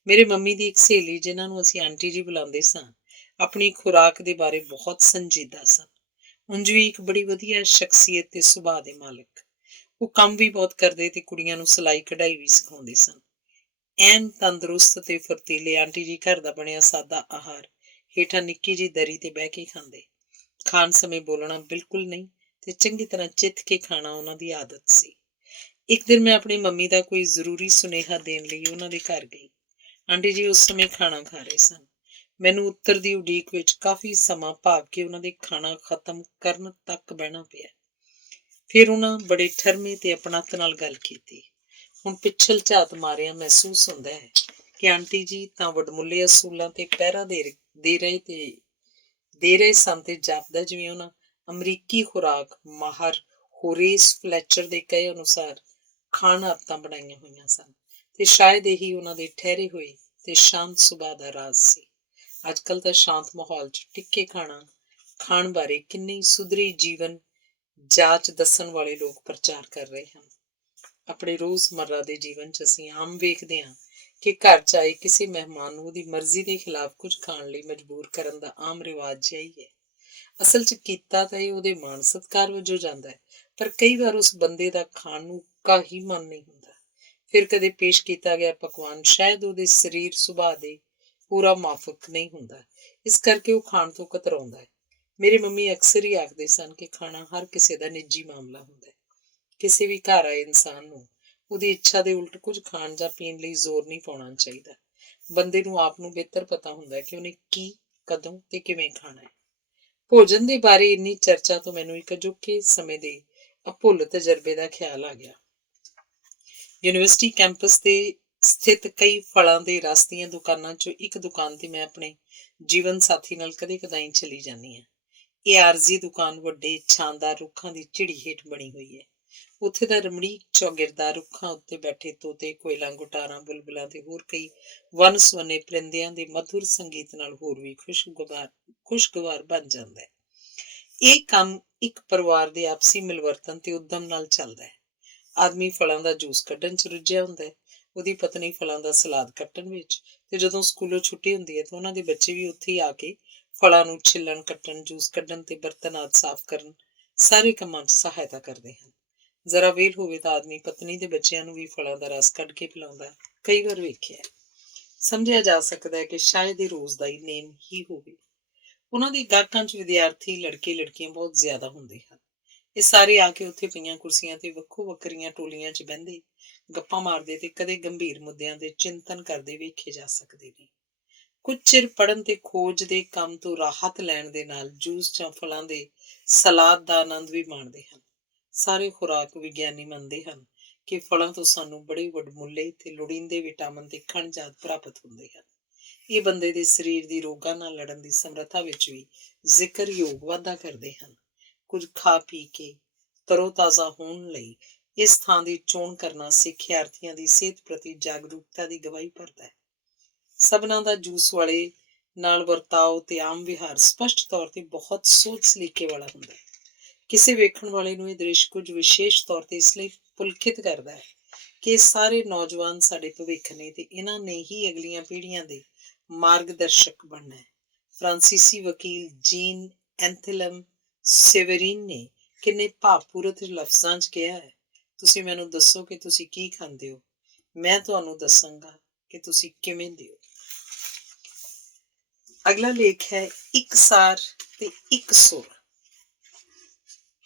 ਮੇਰੇ ਮੰਮੀ ਦੀ ਇੱਕ ਸਹੇਲੀ, ਜਿਨ੍ਹਾਂ ਨੂੰ ਅਸੀਂ ਆਂਟੀ ਜੀ ਬੁਲਾਉਂਦੇ ਸਾਂ, ਆਪਣੀ ਖੁਰਾਕ ਦੇ ਬਾਰੇ ਬਹੁਤ ਸੰਜੀਦਾ ਸਨ। ਉਂਝ ਵੀ ਇੱਕ ਬੜੀ ਵਧੀਆ ਸ਼ਖਸੀਅਤ ਤੇ ਸੁਭਾਅ ਦੇ ਮਾਲਕ। ਉਹ ਕੰਮ ਵੀ ਬਹੁਤ ਕਰਦੇ ਤੇ ਕੁੜੀਆਂ ਨੂੰ ਸਿਲਾਈ ਕਢਾਈ ਵੀ ਸਿਖਾਉਂਦੇ ਸਨ। ਐਨ ਤੰਦਰੁਸਤ ਤੇ ਫੁਰਤੀਲੇ ਆਂਟੀ ਜੀ ਘਰ ਦਾ ਬਣਿਆ ਸਾਦਾ ਆਹਾਰ ਹੇਠਾਂ ਨਿੱਕੀ ਜਿਹੀ ਦਰੀ ਤੇ ਬਹਿ ਕੇ ਖਾਂਦੇ। ਖਾਣ ਸਮੇਂ ਬੋਲਣਾ ਬਿਲਕੁਲ ਨਹੀਂ ਤੇ ਚੰਗੀ ਤਰ੍ਹਾਂ ਚਿੱਥ ਕੇ ਖਾਣਾ ਉਹਨਾਂ ਦੀ ਆਦਤ ਸੀ। ਇੱਕ ਦਿਨ ਮੈਂ ਆਪਣੀ ਮੰਮੀ ਦਾ ਕੋਈ ਜ਼ਰੂਰੀ ਸੁਨੇਹਾ ਦੇਣ ਲਈ ਉਹਨਾਂ ਦੇ ਘਰ ਗਈ। ਆਂਟੀ ਜੀ ਉਸ ਸਮੇਂ ਖਾਣਾ ਖਾ ਰਹੇ ਸਨ। ਮੈਨੂੰ ਉੱਤਰ ਦੀ ਉਡੀਕ ਵਿੱਚ ਕਾਫੀ ਸਮਾਂ ਭਾਵ ਕਿ ਉਹਨਾਂ ਦੇ ਖਾਣਾ ਖਤਮ ਕਰਨ ਤੱਕ ਬਹਿਣਾ ਪਿਆ। ਫਿਰ ਉਹਨਾਂ ਬੜੇ ਠਰਮੇ ਤੇ ਆਪਣੱਤ ਨਾਲ ਗੱਲ ਕੀਤੀ। ਹੁਣ ਪਿੱਛਲ ਝਾਤ ਮਾਰਿਆ ਮਹਿਸੂਸ ਹੁੰਦਾ ਹੈ ਕਿ ਆਂਟੀ ਜੀ ਤਾਂ ਵਡਮੁੱਲੇ ਅਸੂਲਾਂ ਤੇ ਪਹਿਰਾ ਦੇ ਰਹੇ ਸਨ ਤੇ ਜਾਪਦਾ ਜਿਵੇਂ ਉਹਨਾਂ ਅਮਰੀਕੀ ਖੁਰਾਕ ਮਾਹਰ ਹੋਰੇਸ ਫਲੈਚਰ ਦੇ ਕਹੇ ਅਨੁਸਾਰ ਖਾਣ ਆਦਤਾਂ ਬਣਾਈਆਂ ਹੋਈਆਂ ਸਨ ਤੇ ਸ਼ਾਇਦ ਇਹੀ ਉਹਨਾਂ ਦੇ ਠਹਿਰੇ ਹੋਏ ਤੇ ਸ਼ਾਂਤ ਸੁਭਾਅ ਦਾ ਰਾਜ਼ ਸੀ। ਅੱਜ ਕੱਲ੍ਹ ਤਾਂ ਸ਼ਾਂਤ ਮਾਹੌਲ 'ਚ ਟਿੱਕੇ ਖਾਣ ਬਾਰੇ ਕਿੰਨੀ ਸੁਧਰੀ ਜੀਵਨ ਜਾਚ ਦੱਸਣ ਵਾਲੇ ਲੋਕ ਪ੍ਰਚਾਰ ਕਰ ਰਹੇ ਹਨ। ਆਪਣੇ ਰੋਜ਼ਮर्रा ਦੇ ਜੀਵਨ 'ਚ ਅਸੀਂ ਆਮ ਵੇਖਦੇ ਹਾਂ ਕਿ ਘਰ 'ਚ ਆਏ ਕਿਸੇ ਮਹਿਮਾਨ ਨੂੰ ਉਹਦੀ ਮਰਜ਼ੀ ਦੇ ਖਿਲਾਫ ਕੁਝ ਖਾਣ ਲਈ ਮਜਬੂਰ ਕਰਨ ਦਾ ਆਮ ਰਿਵਾਜ ਜਿਹਾ ਹੀ ਹੈ। ਅਸਲ 'ਚ ਕੀਤਾ ਤਾਂ ਇਹ ਉਹਦੇ ਮਾਣ ਸਤਿਕਾਰ ਵਜੋਂ ਜਾਂਦਾ ਹੈ, ਪਰ ਕਈ ਵਾਰ ਉਸ ਬੰਦੇ ਦਾ ਖਾਣ ਨੂੰ ਉੱਕਾ ਹੀ ਮਨ ਨਹੀਂ ਹੁੰਦਾ। ਫਿਰ ਕਦੇ ਪੇਸ਼ ਕੀਤਾ ਗਿਆ ਪਕਵਾਨ ਸ਼ਾਇਦ ਉਹਦੇ ਸਰੀਰ ਸੁਭਾਅ ਦੇ ਪੂਰਾ ਮਾਫਕ ਨਹੀਂ ਹੁੰਦਾ, ਇਸ ਕਰਕੇ ਉਹ ਖਾਣ ਤੋਂ ਕਤਰਾਉਂਦਾ ਹੈ। ਮੇਰੀ ਮੰਮੀ ਅਕਸਰ ਹੀ ਆਖਦੇ ਸਨ ਕਿ ਖਾਣਾ ਹਰ ਕਿਸੇ ਦਾ ਨਿੱਜੀ ਮਾਮਲਾ ਹੁੰਦਾ ਹੈ। ਕਿਸੇ ਵੀ ਘਰ ਆਏ ਇਨਸਾਨ ਨੂੰ ਉਹਦੀ ਇੱਛਾ ਦੇ ਉਲਟ ਕੁਝ ਖਾਣ ਜਾਂ ਪੀਣ ਲਈ ਜ਼ੋਰ ਨਹੀਂ ਪਾਉਣਾ ਚਾਹੀਦਾ। ਬੰਦੇ ਨੂੰ ਆਪ ਨੂੰ ਬਿਹਤਰ ਪਤਾ ਹੁੰਦਾ ਕਿ ਉਹਨੇ ਕੀ, ਕਦੋਂ ਤੇ ਕਿਵੇਂ ਖਾਣਾ ਹੈ। ਭੋਜਨ ਦੇ ਬਾਰੇ ਇੰਨੀ ਚਰਚਾ ਤੋਂ ਮੈਨੂੰ ਇੱਕ ਅਜੋਕੇ ਸਮੇਂ ਦੇ ਅਭੁੱਲ ਤਜਰਬੇ ਦਾ ਖਿਆਲ ਆ ਗਿਆ। ਯੂਨੀਵਰਸਿਟੀ ਕੈਂਪਸ ਤੇ ਸਥਿਤ ਕਈ ਫਲਾਂ ਦੇ ਰਸ ਦੀਆਂ ਦੁਕਾਨਾਂ 'ਚੋਂ ਇੱਕ ਦੁਕਾਨ ਤੇ ਮੈਂ ਆਪਣੇ ਜੀਵਨ ਸਾਥੀ ਨਾਲ ਕਦੇ ਕਦਾਈ ਚਲੀ ਜਾਂਦੀ ਹਾਂ। ਇਹ ਆਰਜ਼ੀ ਦੁਕਾਨ ਵੱਡੇ ਸ਼ਾਨਦਾਰ ਰੁੱਖਾਂ ਦੀ ਝਿੜੀ ਹੇਠ ਬਣੀ ਹੋਈ ਹੈ। ਉੱਥੇ ਦਾ ਰਮਣੀਕ ਚੌਗਿਰਦਾ ਰੁੱਖਾਂ ਉੱਤੇ ਬੈਠੇ ਤੋਤੇ, ਕੋਇਲਾਂ, ਗੁਟਾਰਾਂ, ਬੁਲਬੁਲਾਂ ਤੇ ਹੋਰ ਕਈ ਵੰਨ ਸੁਵੰਨੇ ਪਰਿੰਦਿਆਂ ਦੇ ਮਧੁਰ ਸੰਗੀਤ ਨਾਲ ਹੋਰ ਵੀ ਖੁਸ਼ਗਵਾਰ ਬਣ ਜਾਂਦਾ ਹੈ। ਇਹ ਕੰਮ ਇੱਕ ਪਰਿਵਾਰ ਦੇ ਆਪਸੀ ਮਿਲਵਰਤਨ ਤੇ ਉਦਮ ਨਾਲ ਚੱਲਦਾ ਹੈ। ਆਦਮੀ ਫਲਾਂ ਦਾ ਜੂਸ ਕੱਢਣ 'ਚ ਰੁੱਝਿਆ ਹੁੰਦਾ ਹੈ, ਉਹਦੀ ਪਤਨੀ ਫਲਾਂ ਦਾ ਸਲਾਦ ਕੱਟਣ ਵਿੱਚ, ਤੇ ਜਦੋਂ ਸਕੂਲੋਂ ਛੁੱਟੀ ਹੁੰਦੀ ਹੈ ਤਾਂ ਉਹਨਾਂ ਦੇ ਬੱਚੇ ਵੀ ਉੱਥੇ ਹੀ ਆ ਕੇ ਫਲਾਂ ਨੂੰ ਛਿੱਲਣ, ਕੱਟਣ, ਜੂਸ ਕੱਢਣ ਤੇ ਬਰਤਨ ਆਦਿ ਸਾਫ਼ ਕਰਨ ਸਾਰੇ ਕੰਮਾਂ 'ਚ ਸਹਾਇਤਾ ਕਰਦੇ ਹਨ। ਜ਼ਰਾ ਵੇਲ ਹੋਵੇ ਤਾਂ ਆਦਮੀ ਪਤਨੀ ਦੇ ਬੱਚਿਆਂ ਨੂੰ ਵੀ ਫਲਾਂ ਦਾ ਰਸ ਕੱਢ ਕੇ ਪਿਲਾਉਂਦਾ ਕਈ ਵਾਰ ਵੇਖਿਆ। ਸਮਝਿਆ ਜਾ ਸਕਦਾ ਹੈ ਕਿ ਸ਼ਾਇਦ ਇਹ ਰੋਜ਼ ਦਾ ਹੀ ਨੇਮ ਹੀ ਹੋਵੇ। ਉਹਨਾਂ ਦੀ ਗਾਹਕਾਂ 'ਚ ਵਿਦਿਆਰਥੀ, ਲੜਕੇ ਲੜਕੀਆਂ ਬਹੁਤ ਜ਼ਿਆਦਾ ਹੁੰਦੇ ਹਨ। ਇਹ ਸਾਰੇ ਆ ਕੇ ਉੱਥੇ ਪਈਆਂ ਕੁਰਸੀਆਂ ਤੇ ਵੱਖੋ ਵੱਖਰੀਆਂ ਟੋਲੀਆਂ 'ਚ ਬਹਿੰਦੇ, ਗੱਪਾਂ ਮਾਰਦੇ ਤੇ ਕਦੇ ਗੰਭੀਰ ਮੁੱਦਿਆਂ ਦੇ ਚਿੰਤਨ ਕਰਦੇ ਵੇਖੇ ਜਾ ਸਕਦੇ ਨੇ। ਕੁਝ ਚਿਰ ਪੜ੍ਹਨ ਤੇ ਖੋਜ ਦੇ ਕੰਮ ਤੋਂ ਰਾਹਤ ਲੈਣ ਦੇ ਨਾਲ ਜੂਸ ਜਾਂ ਫਲਾਂ ਦੇ ਸਲਾਦ ਦਾ ਆਨੰਦ ਵੀ ਮਾਣਦੇ ਹਨ। ਸਾਰੇ ਖੁਰਾਕ ਵਿਗਿਆਨੀ ਮੰਨਦੇ ਹਨ ਕਿ ਫਲਾਂ ਤੋਂ ਸਾਨੂੰ ਬੜੇ ਵਡਮੁੱਲੇ ਤੇ ਲੋੜੀਂਦੇ ਵਿਟਾਮਿਨ ਤੇ ਖਣਿਜ ਆਦਿ ਪ੍ਰਾਪਤ ਹੁੰਦੇ ਹਨ। ਇਹ ਬੰਦੇ ਦੇ ਸਰੀਰ ਦੀ ਰੋਗਾਂ ਨਾਲ ਲੜਨ ਦੀ ਸਮਰੱਥਾ ਵਿੱਚ ਵੀ ਜ਼ਿਕਰਯੋਗ ਵਾਧਾ ਕਰਦੇ ਹਨ। ਕੁਝ ਖਾ ਪੀ ਕੇ ਤਰੋ-ਤਾਜ਼ਾ ਹੋਣ ਲਈ ਇਸ ਥਾਂ ਦੀ ਚੋਣ ਕਰਨਾ ਸਿੱਖਿਆਰਥੀਆਂ ਦੀ ਸਿਹਤ ਪ੍ਰਤੀ ਜਾਗਰੂਕਤਾ ਦੀ ਗਵਾਹੀ ਭਰਦਾ ਹੈ। ਸਭਨਾਂ ਦਾ ਜੂਸ ਵਾਲੇ ਨਾਲ ਵਰਤਾਓ ਤੇ ਆਮ ਵਿਹਾਰ ਸਪਸ਼ਟ ਤੌਰ ਤੇ ਬਹੁਤ ਸੋਚ ਸਲੀਕੇ ਵਾਲਾ ਹੁੰਦਾ ਹੈ। ਕਿਸੇ ਵੇਖਣ ਵਾਲੇ ਨੂੰ ਇਹ ਦ੍ਰਿਸ਼ ਕੁਝ ਵਿਸ਼ੇਸ਼ ਤੌਰ ਤੇ ਇਸ ਲਈ ਪੁਲਕਿਤ ਕਰਦਾ ਹੈ ਕਿ ਇਹ ਸਾਰੇ ਨੌਜਵਾਨ ਸਾਡੇ ਭਵਿੱਖ ਨੇ ਤੇ ਇਹਨਾਂ ਨੇ ਹੀ ਅਗਲੀਆਂ ਪੀੜ੍ਹੀਆਂ ਦੇ ਮਾਰਗਦਰਸ਼ਕ ਬਣਨਾ ਹੈ। ਫਰਾਂਸੀਸੀ ਵਕੀਲ ਜੀਨ ਐਂਥਲਮ ਸੇਵਰੀਨ ਨੇ ਕਿੰਨੇ ਭਾਵਪੂਰਤ ਲਫ਼ਜ਼ਾਂ 'ਚ ਕਿਹਾ ਹੈ, ਤੁਸੀਂ ਮੈਨੂੰ ਦੱਸੋ ਕਿ ਤੁਸੀਂ ਕੀ ਖਾਂਦੇ ਹੋ, ਮੈਂ ਤੁਹਾਨੂੰ ਦੱਸਾਂਗਾ ਕਿ ਤੁਸੀਂ ਕਿਵੇਂ ਦਿਓ। ਅਗਲਾ ਲੇਖ ਹੈ ਇੱਕਸਾਰ ਤੇ ਇੱਕ ਸੁਰ।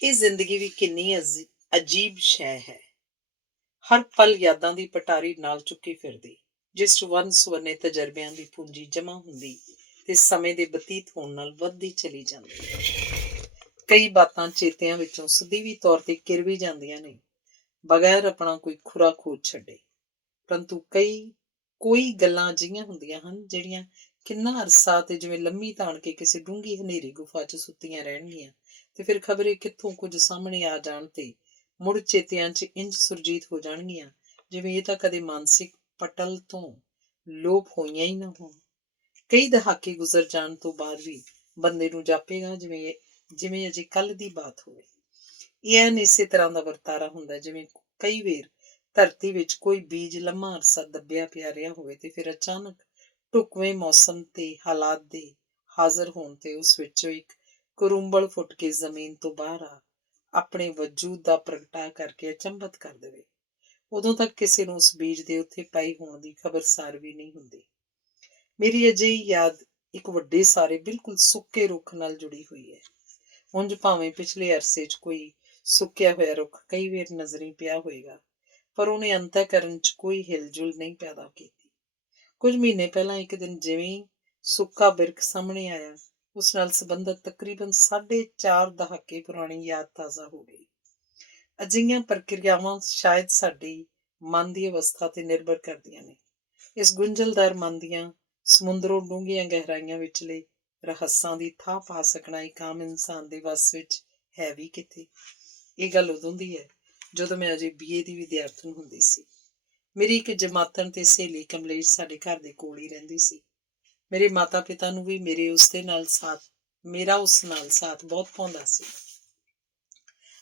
ਇਹ ਜ਼ਿੰਦਗੀ ਵੀ ਕਿੰਨੀ ਅਜੀਬ ਸ਼ੈ ਹੈ। ਹਰ ਪਲ ਯਾਦਾਂ ਦੀ ਪਟਾਰੀ ਨਾਲ ਚੁੱਕੀ ਫਿਰਦੀ, ਜਿਸ 'ਚ ਵੰਨ ਸੁਵੰਨੇ ਤਜਰਬਿਆਂ ਦੀ ਪੂੰਜੀ ਜਮ੍ਹਾਂ ਹੁੰਦੀ ਤੇ ਸਮੇਂ ਦੇ ਬਤੀਤ ਹੋਣ ਨਾਲ ਵੱਧਦੀ ਚਲੀ ਜਾਂਦੀ। ਕਈ ਬਾਤਾਂ ਚੇਤਿਆਂ ਵਿੱਚੋਂ ਸਦੀਵੀ ਤੌਰ ਤੇ ਕਿਰ ਵੀ ਜਾਂਦੀਆਂ ਨੇ, ਬਗੈਰ ਆਪਣਾ ਕੋਈ ਖੁਰਾ ਖੋਜ ਛੱਡੇ। ਪਰੰਤੂ ਕੋਈ ਗੱਲਾਂ ਅਜਿਹੀਆਂ ਹੁੰਦੀਆਂ ਹਨ ਜਿਹੜੀਆਂ ਕਿੰਨਾ ਅਰਸਾ ਤੇ ਜਿਵੇਂ ਲੰਮੀ ਤਾਣ ਕੇ ਕਿਸੇ ਡੂੰਘੀ ਹਨੇਰੀ ਗੁਫਾ 'ਚ ਸੁੱਤੀਆਂ ਰਹਿਣਗੀਆਂ ਤੇ ਫਿਰ ਖਬਰੇ ਕਿੱਥੋਂ ਕੁਝ ਸਾਹਮਣੇ ਆ ਜਾਣ ਤੇ ਮੁੜ ਚੇਤਿਆਂ 'ਚ ਇੰਝ ਸੁਰਜੀਤ ਹੋ ਜਾਣਗੀਆਂ ਜਿਵੇਂ ਇਹ ਤਾਂ ਕਦੇ ਮਾਨਸਿਕ ਪਟਲ ਤੋਂ ਲੋਪ ਹੋਈਆਂ ਹੀ ਨਾ ਹੋਣ। ਕਈ ਦਹਾਕੇ ਗੁਜ਼ਰ ਜਾਣ ਤੋਂ ਬਾਅਦ ਵੀ ਬੰਦੇ ਨੂੰ ਜਾਪੇਗਾ ਜਿਵੇਂ ਅਜੇ ਕੱਲ੍ਹ ਦੀ ਬਾਤ ਹੋਵੇ। ਇਹ ਇਸੇ ਤਰ੍ਹਾਂ ਦਾ ਵਰਤਾਰਾ ਹੁੰਦਾ ਜਿਵੇਂ ਕਈ ਵੇਰ ਧਰਤੀ ਵਿੱਚ ਕੋਈ ਬੀਜ ਲੰਮਾ ਅਰਸਾ ਦੱਬਿਆ ਪਿਆ ਰਿਹਾ ਹੋਵੇ ਤੇ ਫਿਰ ਅਚਾਨਕ ਢੁਕਵੇਂ ਮੌਸਮ ਤੇ ਹਾਲਾਤ ਦੇ ਹਾਜ਼ਰ ਹੋਣ ਤੇ ਉਸ ਵਿੱਚੋਂ ਇੱਕ ਕਰੂੰਬਲ ਫੁੱਟ ਕੇ ਜ਼ਮੀਨ ਤੋਂ ਬਾਹਰ ਆ ਆਪਣੇ ਵਜੂਦ ਦਾ ਪ੍ਰਗਟਾ ਕਰਕੇ ਅਚੰਭਤ ਕਰ ਦੇਵੇ। ਉਦੋਂ ਤੱਕ ਕਿਸੇ ਨੂੰ ਉਸ ਬੀਜ ਦੇ ਉੱਥੇ ਪਏ ਹੋਣ ਦੀ ਖਬਰਸਾਰ ਵੀ ਨਹੀਂ ਹੁੰਦੀ। ਮੇਰੀ ਅਜਿਹੀ ਯਾਦ ਇੱਕ ਵੱਡੇ ਸਾਰੇ ਬਿਲਕੁਲ ਸੁੱਕੇ ਰੁੱਖ ਨਾਲ ਜੁੜੀ ਹੋਈ ਹੈ। ਉਂਝ ਭਾਵੇਂ ਪਿਛਲੇ ਅਰਸੇ 'ਚ ਕੋਈ ਸੁੱਕਿਆ ਹੋਇਆ ਰੁੱਖ ਕਈ ਵਾਰ ਨਜ਼ਰੀ ਪਿਆ ਹੋਏਗਾ, ਪਰ ਉਹਨੇ ਅੰਤःਕਰਨ 'ਚ ਕੋਈ ਹਿਲਜੁਲ ਨਹੀਂ ਪੈਦਾ ਕੀਤੀ। ਕੁਝ ਮਹੀਨੇ ਪਹਿਲਾਂ ਇੱਕ ਦਿਨ ਜਿਵੇਂ ਸੁੱਕਾ ਬਿਰਖ ਸਾਹਮਣੇ ਆਇਆ, ਉਸ ਨਾਲ ਸੰਬੰਧਤ ਤਕਰੀਬਨ 4.5 ਦਹਾਕੇ ਪੁਰਾਣੀ ਯਾਦ ਤਾਜ਼ਾ ਹੋ ਗਈ। ਅਜਿਹੀਆਂ ਪ੍ਰਕਿਰਿਆਵਾਂ ਸ਼ਾਇਦ ਸਾਡੀ ਮਨ ਦੀ ਅਵਸਥਾ ਤੇ ਨਿਰਭਰ ਕਰਦੀਆਂ ਨੇ। ਇਸ ਗੁੰਝਲਦਾਰ ਮਨ ਦੀਆਂ ਸਮੁੰਦਰੋਂ ਡੂੰਘੀਆਂ ਗਹਿਰਾਈਆਂ ਵਿਚਲੇ ਰਹੱਸਾਂ ਦੀ ਥਾਹ ਪਾ ਸਕਣਾ ਇੱਕ ਆਮ ਇਨਸਾਨ ਦੇ ਵੱਸ ਵਿੱਚ ਹੈ ਵੀ ਕਿੱਥੇ। ਇਹ ਗੱਲ ਉਦੋਂ ਦੀ ਹੈ ਜਦੋਂ ਮੈਂ ਅਜੇ BA ਦੀ ਵਿਦਿਆਰਥਣ ਹੁੰਦੀ ਸੀ। ਮੇਰੀ ਇੱਕ ਜਮਾਤਣ ਤੇ ਸਹੇਲੀ ਕਮਲੇਸ਼ ਸਾਡੇ ਘਰ ਦੇ ਕੋਲ ਹੀ ਰਹਿੰਦੀ ਸੀ। ਮੇਰੇ ਮਾਤਾ ਪਿਤਾ ਨੂੰ ਵੀ ਮੇਰਾ ਉਸ ਨਾਲ ਸਾਥ ਬਹੁਤ ਪਾਉਂਦਾ ਸੀ।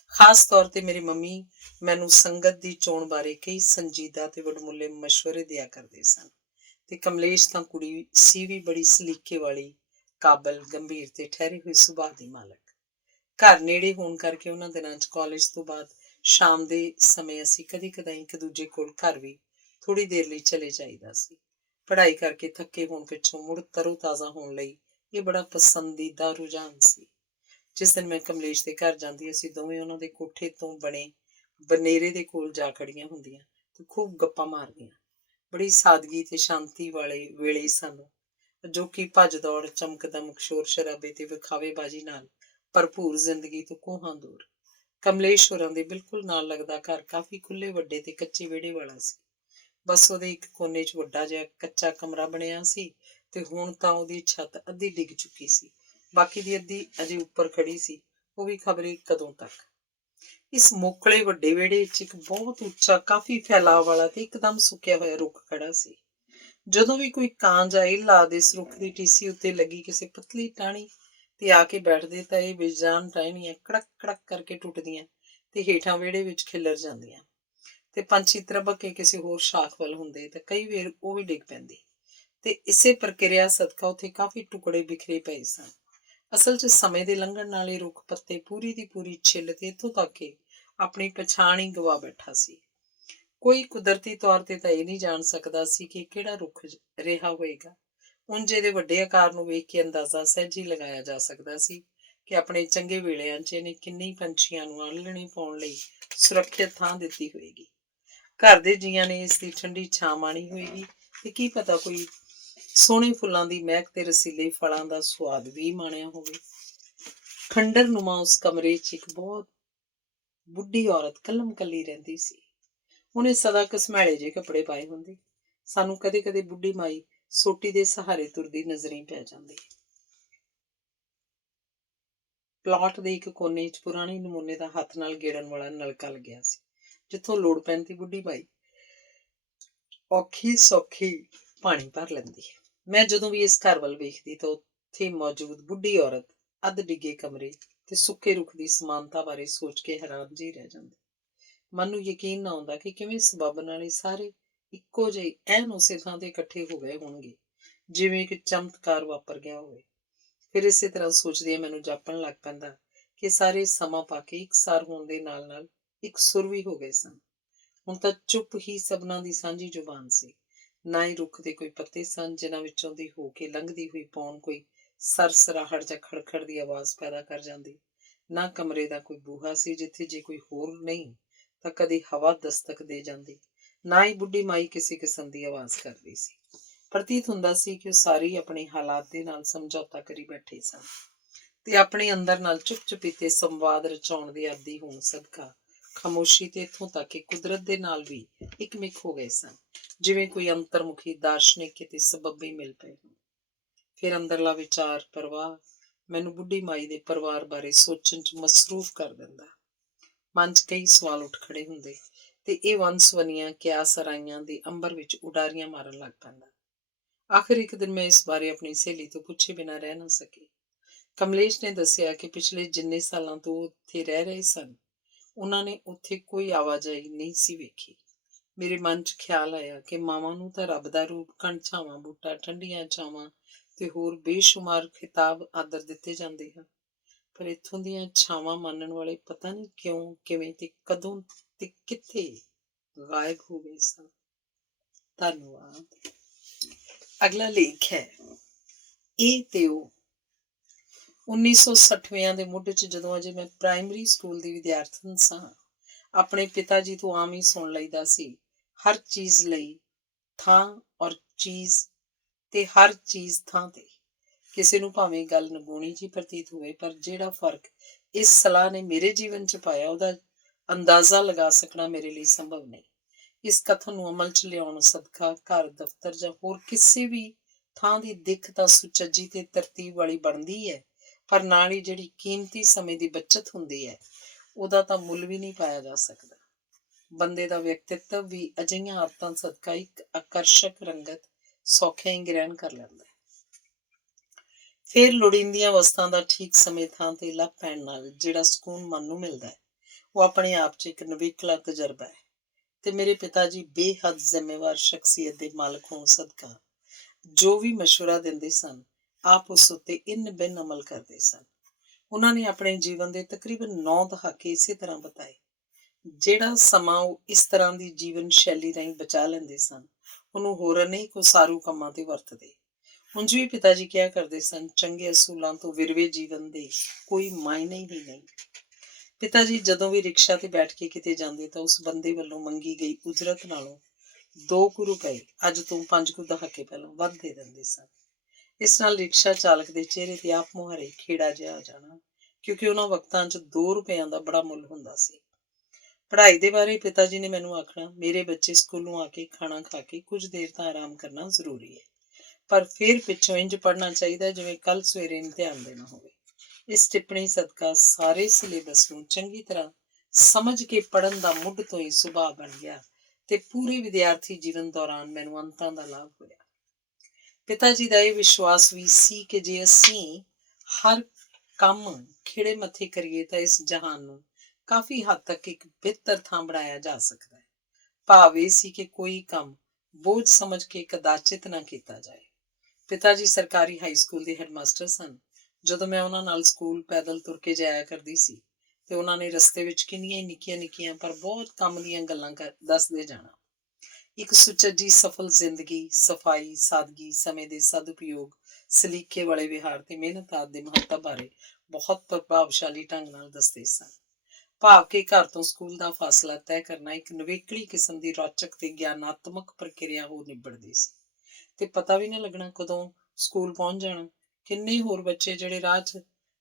ਖਾਸ ਤੌਰ ਤੇ ਮੇਰੀ ਮੰਮੀ ਮੈਨੂੰ ਸੰਗਤ ਦੀ ਚੋਣ ਬਾਰੇ ਕਈ ਸੰਜੀਦਾ ਤੇ ਵਡਮੁੱਲੇ ਮਸ਼ਵਰੇ ਦਿਆ ਕਰਦੇ ਸਨ। ਤੇ ਕਮਲੇਸ਼ ਤਾਂ ਕੁੜੀ ਸੀ ਵੀ ਬੜੀ ਸਲੀਕੇ ਵਾਲੀ, ਕਾਬਲ, ਗੰਭੀਰ ਤੇ ਠਹਿਰੇ ਹੋਏ ਸੁਭਾਅ ਦੀ ਮਾਲਕ। ਘਰ ਨੇੜੇ ਹੋਣ ਕਰਕੇ ਉਹਨਾਂ ਦਿਨਾਂ 'ਚ ਕਾਲਜ ਤੋਂ ਬਾਅਦ ਸ਼ਾਮ ਦੇ ਸਮੇਂ ਅਸੀਂ ਕਦੀ-ਕਦਾਈਂ ਇੱਕ ਦੂਜੇ ਕੋਲ ਘਰ ਵੀ ਥੋੜ੍ਹੀ ਦੇਰ ਲਈ ਚਲੇ ਜਾਈਦਾ ਸੀ। ਪੜ੍ਹਾਈ ਕਰਕੇ ਥੱਕੇ ਹੋਣ ਪਿੱਛੋਂ ਮੁੜ ਤਰੋ-ਤਾਜ਼ਾ ਹੋਣ ਲਈ ਇਹ ਬੜਾ ਪਸੰਦੀਦਾ ਰੁਝਾਨ ਸੀ। ਜਿਸ ਦਿਨ ਮੈਂ ਕਮਲੇਸ਼ ਦੇ ਘਰ ਜਾਂਦੀ, ਅਸੀਂ ਦੋਵੇਂ ਉਹਨਾਂ ਦੇ ਕੋਠੇ ਤੋਂ ਬਣੇ ਬਨੇਰੇ ਦੇ ਕੋਲ ਜਾ ਖੜੀਆਂ ਹੁੰਦੀਆਂ ਤੇ ਖੂਬ ਗੱਪਾਂ ਮਾਰਦੀਆਂ। ਬੜੀ ਸਾਦਗੀ ਤੇ ਸ਼ਾਂਤੀ ਵਾਲੇ ਵੇਲੇ ਸਨ, ਜੋ ਕਿ ਭੱਜ ਦੌੜ, ਚਮਕ ਦਮਕ, ਸ਼ੋਰ ਸ਼ਰਾਬੇ ਤੇ ਵਿਖਾਵੇਬਾਜ਼ੀ ਨਾਲ ਭਰਪੂਰ ਜ਼ਿੰਦਗੀ ਤੋਂ ਕੋਹਾਂ ਦੂਰ। ਕਮਲੇਸ਼ ਹੋਰਾਂ ਦੇ ਬਿਲਕੁਲ ਨਾਲ ਲੱਗਦਾ ਘਰ ਕਾਫੀ ਖੁੱਲ੍ਹੇ ਵੱਡੇ ਤੇ ਕੱਚੇ ਵਿਹੜੇ ਵਾਲਾ ਸੀ। ਬਸ ਉਹਦੇ ਇੱਕ ਕੋਨੇ 'ਚ ਵੱਡਾ ਜਿਹਾ ਕੱਚਾ ਕਮਰਾ ਬਣਿਆ ਸੀ ਤੇ ਹੁਣ ਤਾਂ ਉਹਦੀ ਛੱਤ ਅੱਧੀ ਡਿੱਗ ਚੁੱਕੀ ਸੀ। ਬਾਕੀ ਦੀ ਅੱਧੀ ਅਜੇ ਉੱਪਰ ਖੜੀ ਸੀ, ਉਹ ਵੀ ਖਬਰੇ ਕਦੋਂ ਤੱਕ। ਇਸ ਮੋਕਲੇ ਵੱਡੇ ਵਿਹੜੇ 'ਚ ਇੱਕ ਬਹੁਤ ਉੱਚਾ, ਕਾਫੀ ਫੈਲਾਅ ਵਾਲਾ ਤੇ ਇੱਕਦਮ ਸੁੱਕਿਆ ਹੋਇਆ ਰੁੱਖ ਖੜਾ ਸੀ। ਜਦੋਂ ਵੀ ਕੋਈ ਕਾਂ ਜਾਂ ਇੱਲ ਇਸ ਰੁੱਖ ਦੀ ਟੀਸੀ ਉੱਤੇ ਲੱਗੀ ਕਿਸੇ ਪਤਲੀ ਟਾਹਣੀ ਤੇ ਆ ਕੇ ਬੈਠਦੇ ਤਾਂ ਇਹ ਬੇਜਾਨ ਟਾਹਣੀਆਂ ਕੜਕ ਕੜਕ ਕਰਕੇ ਟੁੱਟਦੀਆਂ ਤੇ ਹੇਠਾਂ ਵਿਹੜੇ ਵਿੱਚ ਖਿੱਲਰ ਜਾਂਦੀਆਂ ਤੇ ਪੰਛੀ ਤਰਬਕ ਕੇ ਕਿਸੇ ਹੋਰ ਸ਼ਾਖ ਵੱਲ ਹੁੰਦੇ ਤਾਂ ਕਈ ਵਾਰ ਉਹ ਵੀ ਡਿੱਗ ਪੈਂਦੀ ਤੇ ਇਸੇ ਪ੍ਰਕਿਰਿਆ ਸਦਕਾ ਉੱਥੇ ਕਾਫੀ ਟੁਕੜੇ ਬਿਖਰੇ ਪਏ ਸਨ। ਅਸਲ 'ਚ ਸਮੇਂ ਦੇ ਲੰਘਣ ਨਾਲ ਇਹ ਰੁੱਖ ਪੱਤੇ ਪੂਰੀ ਦੀ ਪੂਰੀ ਛਿੱਲ ਤੇ ਇੱਥੋਂ ਤੱਕ ਕਿ ਆਪਣੀ ਪਛਾਣ ਹੀ ਗਵਾ ਬੈਠਾ ਸੀ। ਕੋਈ ਕੁਦਰਤੀ ਤੌਰ ਤੇ ਤਾਂ ਇਹ ਨਹੀਂ ਜਾਣ ਸਕਦਾ ਸੀ ਕਿ ਕਿਹੜਾ ਰੁੱਖ ਰਿਹਾ ਹੋਏਗਾ। ਉਂਝ ਇਹਦੇ ਵੱਡੇ ਆਕਾਰ ਨੂੰ ਵੇਖ ਕੇ ਅੰਦਾਜ਼ਾ ਸਹਿਜ ਹੀ ਲਗਾਇਆ ਜਾ ਸਕਦਾ ਸੀ ਕਿ ਆਪਣੇ ਚੰਗੇ ਵੇਲਿਆਂ 'ਚ ਇਹਨੇ ਕਿੰਨੀ ਪੰਛੀਆਂ ਨੂੰ ਆਲ੍ਹਣੇ ਪਾਉਣ ਲਈ ਸੁਰੱਖਿਅਤ ਥਾਂ ਦਿੱਤੀ ਹੋਏਗੀ। ਘਰ ਦੇ ਜੀਆਂ ਨੇ ਇਸ ਦੀ ਠੰਡੀ ਛਾਂ ਮਾਣੀ ਹੋਏਗੀ ਤੇ ਕੀ ਪਤਾ ਕੋਈ ਸੋਹਣੇ ਫੁੱਲਾਂ ਦੀ ਮਹਿਕ ਤੇ ਰਸੀਲੇ ਫਲਾਂ ਦਾ ਸੁਆਦ ਵੀ ਮਾਣਿਆ ਹੋਵੇ। ਖੰਡਰ ਨੁਮਾ ਉਸ ਕਮਰੇ 'ਚ ਇੱਕ ਬਹੁਤ ਬੁੱਢੀ ਔਰਤ ਕੱਲਮ ਕੱਲੀ ਰਹਿੰਦੀ ਸੀ। ਉਹਨੇ ਸਦਾ ਘਸਮੈਲੇ ਜਿਹੇ ਕੱਪੜੇ ਪਾਏ ਹੁੰਦੇ। ਸਾਨੂੰ ਕਦੇ ਕਦੇ ਬੁੱਢੀ ਮਾਈ ਸੋਟੀ ਦੇ ਸਹਾਰੇ ਤੁਰਦੀ ਨਜ਼ਰੀ ਪੈ ਜਾਂਦੀ। ਪਲਾਟ ਦੇ ਇੱਕ ਕੋਨੇ 'ਚ ਪੁਰਾਣੇ ਨਮੂਨੇ ਦਾ ਹੱਥ ਨਾਲ ਗੇੜਨ ਵਾਲਾ ਨਲਕਾ ਲੱਗਿਆ ਸੀ, ਜਿੱਥੋਂ ਲੋੜ ਪੈਣ ਤੇ ਬੁੱਢੀ ਮਾਈ ਔਖੀ ਸੌਖੀ ਪਾਣੀ ਭਰ ਲੈਂਦੀ। ਮੈਂ ਜਦੋਂ ਵੀ ਇਸ ਘਰ ਵੱਲ ਵੇਖਦੀ ਤਾਂ ਉੱਥੇ ਮੌਜੂਦ ਬੁੱਢੀ ਔਰਤ, ਅੱਧ ਡਿੱਗੇ ਕਮਰੇ ਤੇ ਸੁੱਕੇ ਰੁੱਖ ਦੀ ਸਮਾਨਤਾ ਬਾਰੇ ਸੋਚ ਕੇ ਹੈਰਾਨ ਜਿਹੀ ਰਹਿ ਜਾਂਦੀ। ਮਨ ਨੂੰ ਯਕੀਨ ਨਾ ਆਉਂਦਾ ਕਿ ਕਿਵੇਂ ਸਬੱਬ ਨਾਲ ਇਹ ਸਾਰੇ ਇੱਕੋ ਜਿਹੇ ਐਨ ਉਸੇ ਥਾਂ ਤੇ ਇਕੱਠੇ ਹੋ ਗਏ ਹੋਣਗੇ, ਜਿਵੇਂ ਕਿ ਚਮਤਕਾਰ ਵਾਪਰ ਗਿਆ ਹੋਵੇ। ਫਿਰ ਇਸੇ ਤਰ੍ਹਾਂ ਸੋਚਦਿਆਂ ਮੈਨੂੰ ਜਾਪਣ ਲੱਗ ਪੈਂਦਾ ਕਿ ਸਾਰੇ ਸਮਾਂ ਪਾ ਕੇ ਇਕਸਾਰ ਹੋਣ ਦੇ ਨਾਲ ਨਾਲ ਇੱਕ ਸੁਰ ਵੀ ਹੋ ਗਏ ਸਨ। ਹੁਣ ਤਾਂ ਚੁੱਪ ਹੀ ਸਭਨਾਂ ਦੀ ਸਾਂਝੀ ਜ਼ੁਬਾਨ ਸੀ। ਨਾ ਹੀ ਰੁੱਖ ਦੇ ਕੋਈ ਪੱਤੇ ਸਨ ਜਿਨ੍ਹਾਂ ਵਿੱਚੋਂ ਦੀ ਹੋ ਕੇ ਲੰਘਦੀ ਹੋਈ ਪੌਣ ਕੋਈ ਸਰਸਰਾਹਟ ਜਾਂ ਖੜਖੜ ਦੀ ਆਵਾਜ਼ ਪੈਦਾ ਕਰ ਜਾਂਦੀ। ਨਾ ਕਮਰੇ ਦਾ ਕੋਈ ਬੂਹਾ ਸੀ ਜਿੱਥੇ ਜੇ ਕੋਈ ਹੋਰ ਨਹੀਂ ਤਾਂ ਕਦੀ ਹਵਾ ਦਸਤਕ ਦੇ ਜਾਂਦੀ। ਨਾ ਹੀ ਬੁੱਢੀ ਮਾਈ ਕਿਸੇ ਕਿਸਮ ਦੀ ਆਵਾਜ਼ ਕਰਦੀ ਸੀ। ਪ੍ਰਤੀਤ ਹੁੰਦਾ ਸੀ ਕਿ ਉਹ ਸਾਰੇ ਆਪਣੇ ਹਾਲਾਤ ਦੇ ਨਾਲ ਸਮਝੌਤਾ ਕਰੀ ਬੈਠੇ ਸਨ ਤੇ ਆਪਣੇ ਅੰਦਰ ਨਾਲ ਚੁੱਪ ਚੁਪੀਤੇ ਸੰਵਾਦ ਰਚਾਉਣ ਦੇ ਆਦੀ ਹੋਣ ਸਦਕਾ ਖਾਮੋਸ਼ੀ ਤੇ ਇੱਥੋਂ ਤੱਕ ਕਿ ਕੁਦਰਤ ਦੇ ਨਾਲ ਵੀ ਇੱਕਮਿਕ ਹੋ ਗਏ ਸਨ, ਜਿਵੇਂ ਕੋਈ ਅੰਤਰਮੁਖੀ ਦਾਰਸ਼ਨਿਕ ਕਿਤੇ ਸਬੱਬੀ ਮਿਲ ਪਏ ਹੋਣ। ਫਿਰ ਅੰਦਰਲਾ ਵਿਚਾਰ ਪ੍ਰਵਾਹ ਮੈਨੂੰ ਬੁੱਢੀ ਮਾਈ ਦੇ ਪਰਿਵਾਰ ਬਾਰੇ ਸੋਚਣ 'ਚ ਮਸਰੂਫ ਕਰ ਦਿੰਦਾ। ਮਨ 'ਚ ਕਈ ਸਵਾਲ ਉੱਠ ਖੜੇ ਹੁੰਦੇ ਤੇ ਇਹ ਵੰਨ-ਸੁਵੰਨੀਆਂ ਕਿਆਸ-ਰਾਈਆਂ ਦੇ ਅੰਬਰ ਵਿੱਚ ਉਡਾਰੀਆਂ ਮਾਰਨ ਲੱਗ ਪੈਂਦਾ। ਆਖਿਰ ਇੱਕ ਦਿਨ ਮੈਂ ਇਸ ਬਾਰੇ ਆਪਣੀ ਸਹੇਲੀ ਤੋਂ ਪੁੱਛੇ ਬਿਨਾਂ ਰਹਿ ਨਾ ਸਕੀ। ਕਮਲੇਸ਼ ਨੇ ਦੱਸਿਆ ਕਿ ਪਿਛਲੇ ਜਿੰਨੇ ਸਾਲਾਂ ਤੋਂ ਉਹ ਉੱਥੇ ਰਹਿ ਰਹੇ ਸਨ, ਉਹਨਾਂ ਨੇ ਉੱਥੇ ਕੋਈ ਆਵਾਜਾਈ ਨਹੀਂ ਸੀ ਵੇਖੀ। ਮੇਰੇ ਮਨ 'ਚ ਖਿਆਲ ਆਇਆ ਕਿ ਮਾਵਾਂ ਨੂੰ ਤਾਂ ਰੱਬ ਦਾ ਰੂਪ, ਕਣ-ਛਾਵਾਂ, ਬੂਟਾ, ਠੰਡੀਆਂ ਛਾਵਾਂ ਤੇ ਹੋਰ ਬੇਸ਼ੁਮਾਰ ਖਿਤਾਬ ਆਦਰ ਦਿੱਤੇ ਜਾਂਦੇ ਹਨ, ਪਰ ਇੱਥੋਂ ਦੀਆਂ ਛਾਵਾਂ ਮਾਨਣ ਵਾਲੇ ਪਤਾ ਨਹੀਂ ਕਿਉਂ, ਕਿਵੇਂ ਤੇ ਕਦੋਂ ਤੇ ਕਿੱਥੇ ਗਾਇਬ ਹੋ ਗਏ ਸਨ। ਧੰਨਵਾਦ। ਅਗਲਾ ਲੇਖ ਹੈ ਇਹ ਤੇ ਉਹ। 1960ਵਿਆਂ ਦੇ ਮੁੱਢ 'ਚ ਜਦੋਂ ਅਜੇ ਮੈਂ ਪ੍ਰਾਇਮਰੀ ਸਕੂਲ ਦੀ ਵਿਦਿਆਰਥਣ ਸਾਂ, ਆਪਣੇ ਪਿਤਾ ਜੀ ਤੋਂ ਆਮ ਹੀ ਸੁਣ ਲਈਦਾ ਸੀ, ਹਰ ਚੀਜ਼ ਲਈ ਥਾਂ ਔਰ ਚੀਜ਼ ਤੇ ਹਰ ਚੀਜ਼ ਥਾਂ ਤੇ। ਕਿਸੇ ਨੂੰ ਭਾਵੇਂ ਗੱਲ ਨਗੂਣੀ ਜਿਹੀ ਪ੍ਰਤੀਤ ਹੋਵੇ, ਪਰ ਜਿਹੜਾ ਫਰਕ ਇਸ ਸਲਾਹ ਨੇ ਮੇਰੇ ਜੀਵਨ 'ਚ ਪਾਇਆ ਉਹਦਾ ਅੰਦਾਜ਼ਾ ਲਗਾ ਸਕਣਾ ਮੇਰੇ ਲਈ ਸੰਭਵ ਨਹੀਂ। ਇਸ ਕਥਨ ਨੂੰ ਅਮਲ 'ਚ ਲਿਆਉਣ ਸਦਕਾ ਘਰ, ਦਫ਼ਤਰ ਜਾਂ ਹੋਰ ਕਿਸੇ ਵੀ ਥਾਂ ਦੀ ਦਿੱਖ ਤਾਂ ਸੁਚੱਜੀ ਤੇ ਤਰਤੀਬ ਵਾਲੀ ਬਣਦੀ ਹੈ, ਪਰ ਨਾਲ ਹੀ ਜਿਹੜੀ ਕੀਮਤੀ ਸਮੇਂ ਦੀ ਬੱਚਤ ਹੁੰਦੀ ਹੈ, ਉਹਦਾ ਤਾਂ ਮੁੱਲ ਵੀ ਨਹੀਂ ਪਾਇਆ ਜਾ ਸਕਦਾ। ਬੰਦੇ ਦਾ ਵਿਅਕਤਿਤਵ ਵੀ ਅਜਿਹੀਆਂ ਆਦਤਾਂ ਸਦਕਾ ਇੱਕ ਆਕਰਸ਼ਕ ਰੰਗਤ ਸੌਖਿਆਂ ਹੀ ਗ੍ਰਹਿਣ ਕਰ ਲੈਂਦਾ ਹੈ। ਫਿਰ ਲੋੜੀਂਦੀਆਂ ਵਸਤਾਂ ਦਾ ਠੀਕ ਸਮੇਂ ਥਾਂ ਤੇ ਲੱਭ ਪੈਣ ਨਾਲ ਜਿਹੜਾ ਸਕੂਨ ਮਨ ਨੂੰ ਮਿਲਦਾ ਹੈ, ਉਹ ਆਪਣੇ ਆਪ 'ਚ ਇੱਕ ਨਿਵੇਕਲਾ ਤਜਰਬਾ ਹੈ। ਤੇ ਮੇਰੇ ਪਿਤਾ ਜੀ ਬੇਹੱਦ ਜ਼ਿੰਮੇਵਾਰ ਸ਼ਖਸੀਅਤ ਦੇ ਮਾਲਕ ਹੋਣ ਸਦਕਾ ਜੋ ਵੀ ਮਸ਼ਵਰਾ ਦਿੰਦੇ ਸਨ, ਆਪ ਉਸ ਉੱਤੇ ਇੰਨ ਬਿੰਨ ਅਮਲ ਕਰਦੇ ਸਨ। ਉਹਨਾਂ ਨੇ ਆਪਣੇ ਜੀਵਨ ਦੇ ਤਕਰੀਬਨ 9 ਦਹਾਕੇ ਇਸੇ ਤਰ੍ਹਾਂ ਬਿਤਾਏ। ਜਿਹੜਾ ਸਮਾਂ ਉਹ ਇਸ ਤਰ੍ਹਾਂ ਦੀ ਜੀਵਨ ਸ਼ੈਲੀ ਰਾਹੀਂ ਬਚਾ ਲੈਂਦੇ ਸਨ, ਉਹਨੂੰ ਹੋਰ ਅਨੇਕ ਉਸਾਰੂ ਕੰਮਾਂ ਤੇ ਵਰਤਦੇ। ਉਂਝ ਵੀ ਪਿਤਾ ਜੀ ਕਿਹਾ ਕਰਦੇ ਸਨ, ਚੰਗੇ ਅਸੂਲਾਂ ਤੋਂ ਵਿਰਵੇ ਜੀਵਨ ਦੇ ਕੋਈ ਮਾਇਨੇ ਹੀ ਨਹੀਂ। ਪਿਤਾ ਜੀ ਜਦੋਂ ਵੀ ਰਿਕਸ਼ਾ ਤੇ ਬੈਠ ਕੇ ਕਿਤੇ ਜਾਂਦੇ ਤਾਂ ਉਸ ਬੰਦੇ ਵੱਲੋਂ ਮੰਗੀ ਗਈ ਉਜਰਤ ਨਾਲੋਂ 2 ਰੁਪਏ, ਅੱਜ ਤੋਂ 5 ਦਹਾਕੇ ਪਹਿਲਾਂ, ਵੱਧ ਦੇ ਦਿੰਦੇ ਸਨ। ਇਸ ਨਾਲ ਰਿਕਸ਼ਾ ਚਾਲਕ ਦੇ ਚਿਹਰੇ ਤੇ ਆਪ ਮੁਹਾਰੇ ਖੇੜਾ ਜਿਹਾ ਆ ਜਾਣਾ, ਕਿਉਂਕਿ ਉਹਨਾਂ ਵਕਤਾਂ 'ਚ 2 ਰੁਪਇਆਂ ਦਾ ਬੜਾ ਮੁੱਲ ਹੁੰਦਾ ਸੀ। ਪੜ੍ਹਾਈ ਦੇ ਬਾਰੇ ਪਿਤਾ ਜੀ ਨੇ ਮੈਨੂੰ ਆਖਣਾ, ਮੇਰੇ ਬੱਚੇ ਸਕੂਲੋਂ ਆ ਕੇ ਖਾਣਾ ਖਾ ਕੇ ਕੁਝ ਦੇਰ ਤਾਂ ਆਰਾਮ ਕਰਨਾ ਜ਼ਰੂਰੀ ਹੈ, ਪਰ ਫਿਰ ਪਿੱਛੋਂ ਇੰਝ ਪੜ੍ਹਨਾ ਚਾਹੀਦਾ ਜਿਵੇਂ ਕੱਲ ਸਵੇਰੇ ਇਮਤਿਹਾਨ ਦੇਣਾ ਹੋਵੇ। ਇਸ ਟਿੱਪਣੀ ਸਦਕਾ ਸਾਰੇ ਸਿਲੇਬਸ ਨੂੰ ਚੰਗੀ ਤਰ੍ਹਾਂ ਸਮਝ ਕੇ ਪੜ੍ਹਨ ਦਾ ਮੁੱਢ ਤੋਂ ਹੀ ਸੁਭਾਅ ਬਣ ਗਿਆ ਤੇ ਪੂਰੇ ਵਿਦਿਆਰਥੀ ਜੀਵਨ ਦੌਰਾਨ ਮੈਨੂੰ ਅੰਤਾਂ ਦਾ ਲਾਭ ਹੋਇਆ। ਪਿਤਾ ਜੀ ਦਾ ਇਹ ਵਿਸ਼ਵਾਸ ਵੀ ਸੀ ਕਿ ਜੇ ਅਸੀਂ ਹਰ ਕੰਮ ਖਿੜੇ ਮੱਥੇ ਕਰੀਏ ਤਾਂ ਇਸ ਜਹਾਨ ਨੂੰ ਕਾਫੀ ਹੱਦ ਤੱਕ ਇੱਕ ਬਿਹਤਰ ਥਾਂ ਬਣਾਇਆ ਜਾ ਸਕਦਾ ਹੈ। ਭਾਵ ਇਹ ਸੀ ਕਿ ਕੋਈ ਕੰਮ ਬੋਝ ਸਮਝ ਕੇ ਕਦਾਚਿਤ ਨਾ ਕੀਤਾ ਜਾਏ। ਪਿਤਾ ਜੀ ਸਰਕਾਰੀ ਹਾਈ ਸਕੂਲ ਦੇ ਹੈਡਮਾਸਟਰ ਸਨ। ਜਦੋਂ ਮੈਂ ਉਹਨਾਂ ਨਾਲ ਸਕੂਲ ਪੈਦਲ ਤੁਰ ਕੇ ਜਾਇਆ ਕਰਦੀ ਸੀ ਤੇ ਉਹਨਾਂ ਨੇ ਰਸਤੇ ਵਿੱਚ ਕਿੰਨੀਆਂ ਹੀ ਨਿੱਕੀਆਂ ਨਿੱਕੀਆਂ ਪਰ ਬਹੁਤ ਕੰਮ ਦੀਆਂ ਗੱਲਾਂ ਦੱਸਦੇ ਜਾਣਾ। ਇੱਕ ਸੁਚੱਜੀ ਸਫਲ ਜ਼ਿੰਦਗੀ, ਸਫਾਈ, ਸਾਦਗੀ, ਸਮੇਂ ਦੇ ਸਦਉਪਯੋਗ, ਸਲੀਕੇ ਵਾਲੇ ਵਿਹਾਰ ਤੇ ਮਿਹਨਤ ਆਦਿ ਦੇ ਮਹੱਤਵ ਬਾਰੇ ਬਹੁਤ ਪ੍ਰਭਾਵਸ਼ਾਲੀ ਢੰਗ ਨਾਲ ਦੱਸਦੇ ਸਨ। ਭਾਵ ਕਿ ਘਰ ਤੋਂ ਸਕੂਲ ਦਾ ਫਾਸਲਾ ਤੈਅ ਕਰਨਾ ਇੱਕ ਨਿਵੇਕਲੀ ਕਿਸਮ ਦੀ ਰੌਚਕ ਤੇ ਗਿਆਨਾਤਮਕ ਪ੍ਰਕਿਰਿਆ ਹੋ ਨਿਬੜਦੀ ਸੀ ਤੇ ਪਤਾ ਵੀ ਨਾ ਲੱਗਣਾ ਕਦੋਂ ਸਕੂਲ ਪਹੁੰਚ ਜਾਣਾ। ਕਿੰਨੇ ਹੋਰ ਬੱਚੇ ਜਿਹੜੇ ਰਾਹ 'ਚ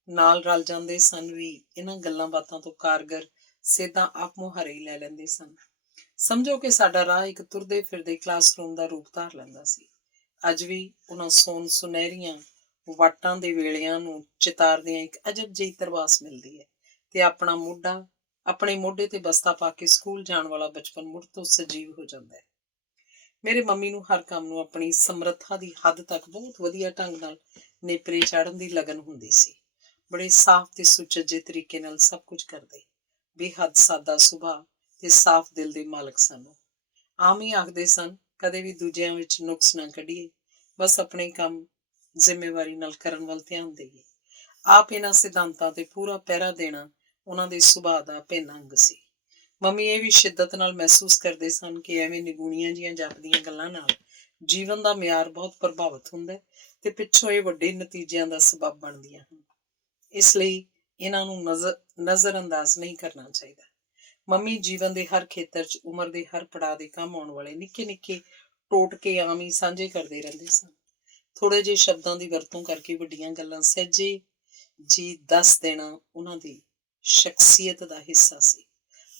ਨਾਲ ਰਲ ਜਾਂਦੇ ਸਨ ਵੀ ਇਹਨਾਂ ਗੱਲਾਂ ਬਾਤਾਂ ਤੋਂ ਕਾਰਗਰ ਸੇਧਾਂ ਆਪ ਮੁਹਾਰੇ ਹੀ ਲੈ ਲੈਂਦੇ ਸਨ। ਸਮਝੋ ਕਿ ਸਾਡਾ ਰਾਹ ਇੱਕ ਤੁਰਦੇ ਫਿਰਦੇ ਕਲਾਸਰੂਮ ਦਾ ਰੂਪ ਧਾਰ ਲੈਂਦਾ ਸੀ। ਅੱਜ ਵੀ ਉਹਨਾਂ ਸੁਨਹਿਰੀਆਂ ਵਾਟਾਂ ਦੇ ਵੇਲਿਆਂ ਨੂੰ ਚਿਤਾਰਦਿਆਂ ਇੱਕ ਅਜਬ ਜਿਹੀ ਤਰਵਾਸ ਮਿਲਦੀ ਹੈ ਤੇ ਆਪਣੇ ਮੋਢੇ ਤੇ ਬਸਤਾ ਪਾ ਕੇ ਸਕੂਲ ਜਾਣ ਵਾਲਾ ਬਚਪਨ ਮੁੜ ਤੋਂ ਸਜੀਵ ਹੋ ਜਾਂਦਾ ਹੈ। ਮੇਰੇ ਮੰਮੀ ਨੂੰ ਹਰ ਕੰਮ ਨੂੰ ਆਪਣੀ ਸਮਰੱਥਾ ਦੀ ਹੱਦ ਤੱਕ ਬਹੁਤ ਵਧੀਆ ਢੰਗ ਨਾਲ ਨੇਪਰੇ ਚਾੜ੍ਹਨ ਦੀ ਲਗਨ ਹੁੰਦੀ ਸੀ। ਬੜੇ ਸਾਫ਼ ਤੇ ਸੁਚੱਜੇ ਤਰੀਕੇ ਨਾਲ ਸਭ ਕੁਝ ਕਰਦੇ। ਬੇਹੱਦ ਸਾਦਾ ਸੁਭਾਅ ਤੇ ਸਾਫ਼ ਦਿਲ ਦੇ ਮਾਲਕ ਸਨ। ਆਮ ਹੀ ਆਖਦੇ ਸਨ, ਕਦੇ ਵੀ ਦੂਜਿਆਂ ਵਿੱਚ ਨੁਕਸ ਨਾ ਕੱਢੀਏ, ਬਸ ਆਪਣੇ ਕੰਮ ਜ਼ਿੰਮੇਵਾਰੀ ਨਾਲ ਕਰਨ ਵੱਲ ਧਿਆਨ ਦੇਈਏ। ਆਪ ਇਹਨਾਂ ਸਿਧਾਂਤਾਂ ਤੇ ਪੂਰਾ ਪਹਿਰਾ ਦੇਣਾ ਉਹਨਾਂ ਦੇ ਸੁਭਾਅ ਦਾ ਅਭਿੰਨ ਅੰਗ ਸੀ। ਮੰਮੀ ਇਹ ਵੀ ਸ਼ਿੱਦਤ ਨਾਲ ਮਹਿਸੂਸ ਕਰਦੇ ਸਨ ਕਿ ਐਵੇਂ ਨਿਗੂਣੀਆਂ ਜਿਹੀਆਂ ਜਾਪਦੀਆਂ ਗੱਲਾਂ ਨਾਲ ਜੀਵਨ ਦਾ ਮਿਆਰ ਬਹੁਤ ਪ੍ਰਭਾਵਿਤ ਹੁੰਦਾ ਹੈ ਤੇ ਪਿੱਛੋਂ ਇਹ ਵੱਡੇ ਨਤੀਜਿਆਂ ਦਾ ਸਬੱਬ ਬਣਦੀਆਂ ਹਨ। ਇਸ ਲਈ ਇਹਨਾਂ ਨੂੰ ਨਜ਼ਰ ਅੰਦਾਜ਼ ਨਹੀਂ ਕਰਨਾ ਚਾਹੀਦਾ। ਮੰਮੀ ਜੀਵਨ ਦੇ ਹਰ ਖੇਤਰ 'ਚ ਉਮਰ ਦੇ ਹਰ ਪੜਾਅ ਦੇ ਕੰਮ ਆਉਣ ਵਾਲੇ ਨਿੱਕੇ ਨਿੱਕੇ ਟੋਟਕੇ ਆਮ ਹੀ ਸਾਂਝੇ ਕਰਦੇ ਰਹਿੰਦੇ ਸਨ। ਥੋੜੇ ਜਿਹੇ ਸ਼ਬਦਾਂ ਦੀ ਵਰਤੋਂ ਕਰਕੇ ਵੱਡੀਆਂ ਗੱਲਾਂ ਸਹਿਜੇ ਜੀ ਦੱਸ ਦੇਣਾ ਉਹਨਾਂ ਦੀ ਸ਼ਖਸੀਅਤ ਦਾ ਹਿੱਸਾ ਸੀ।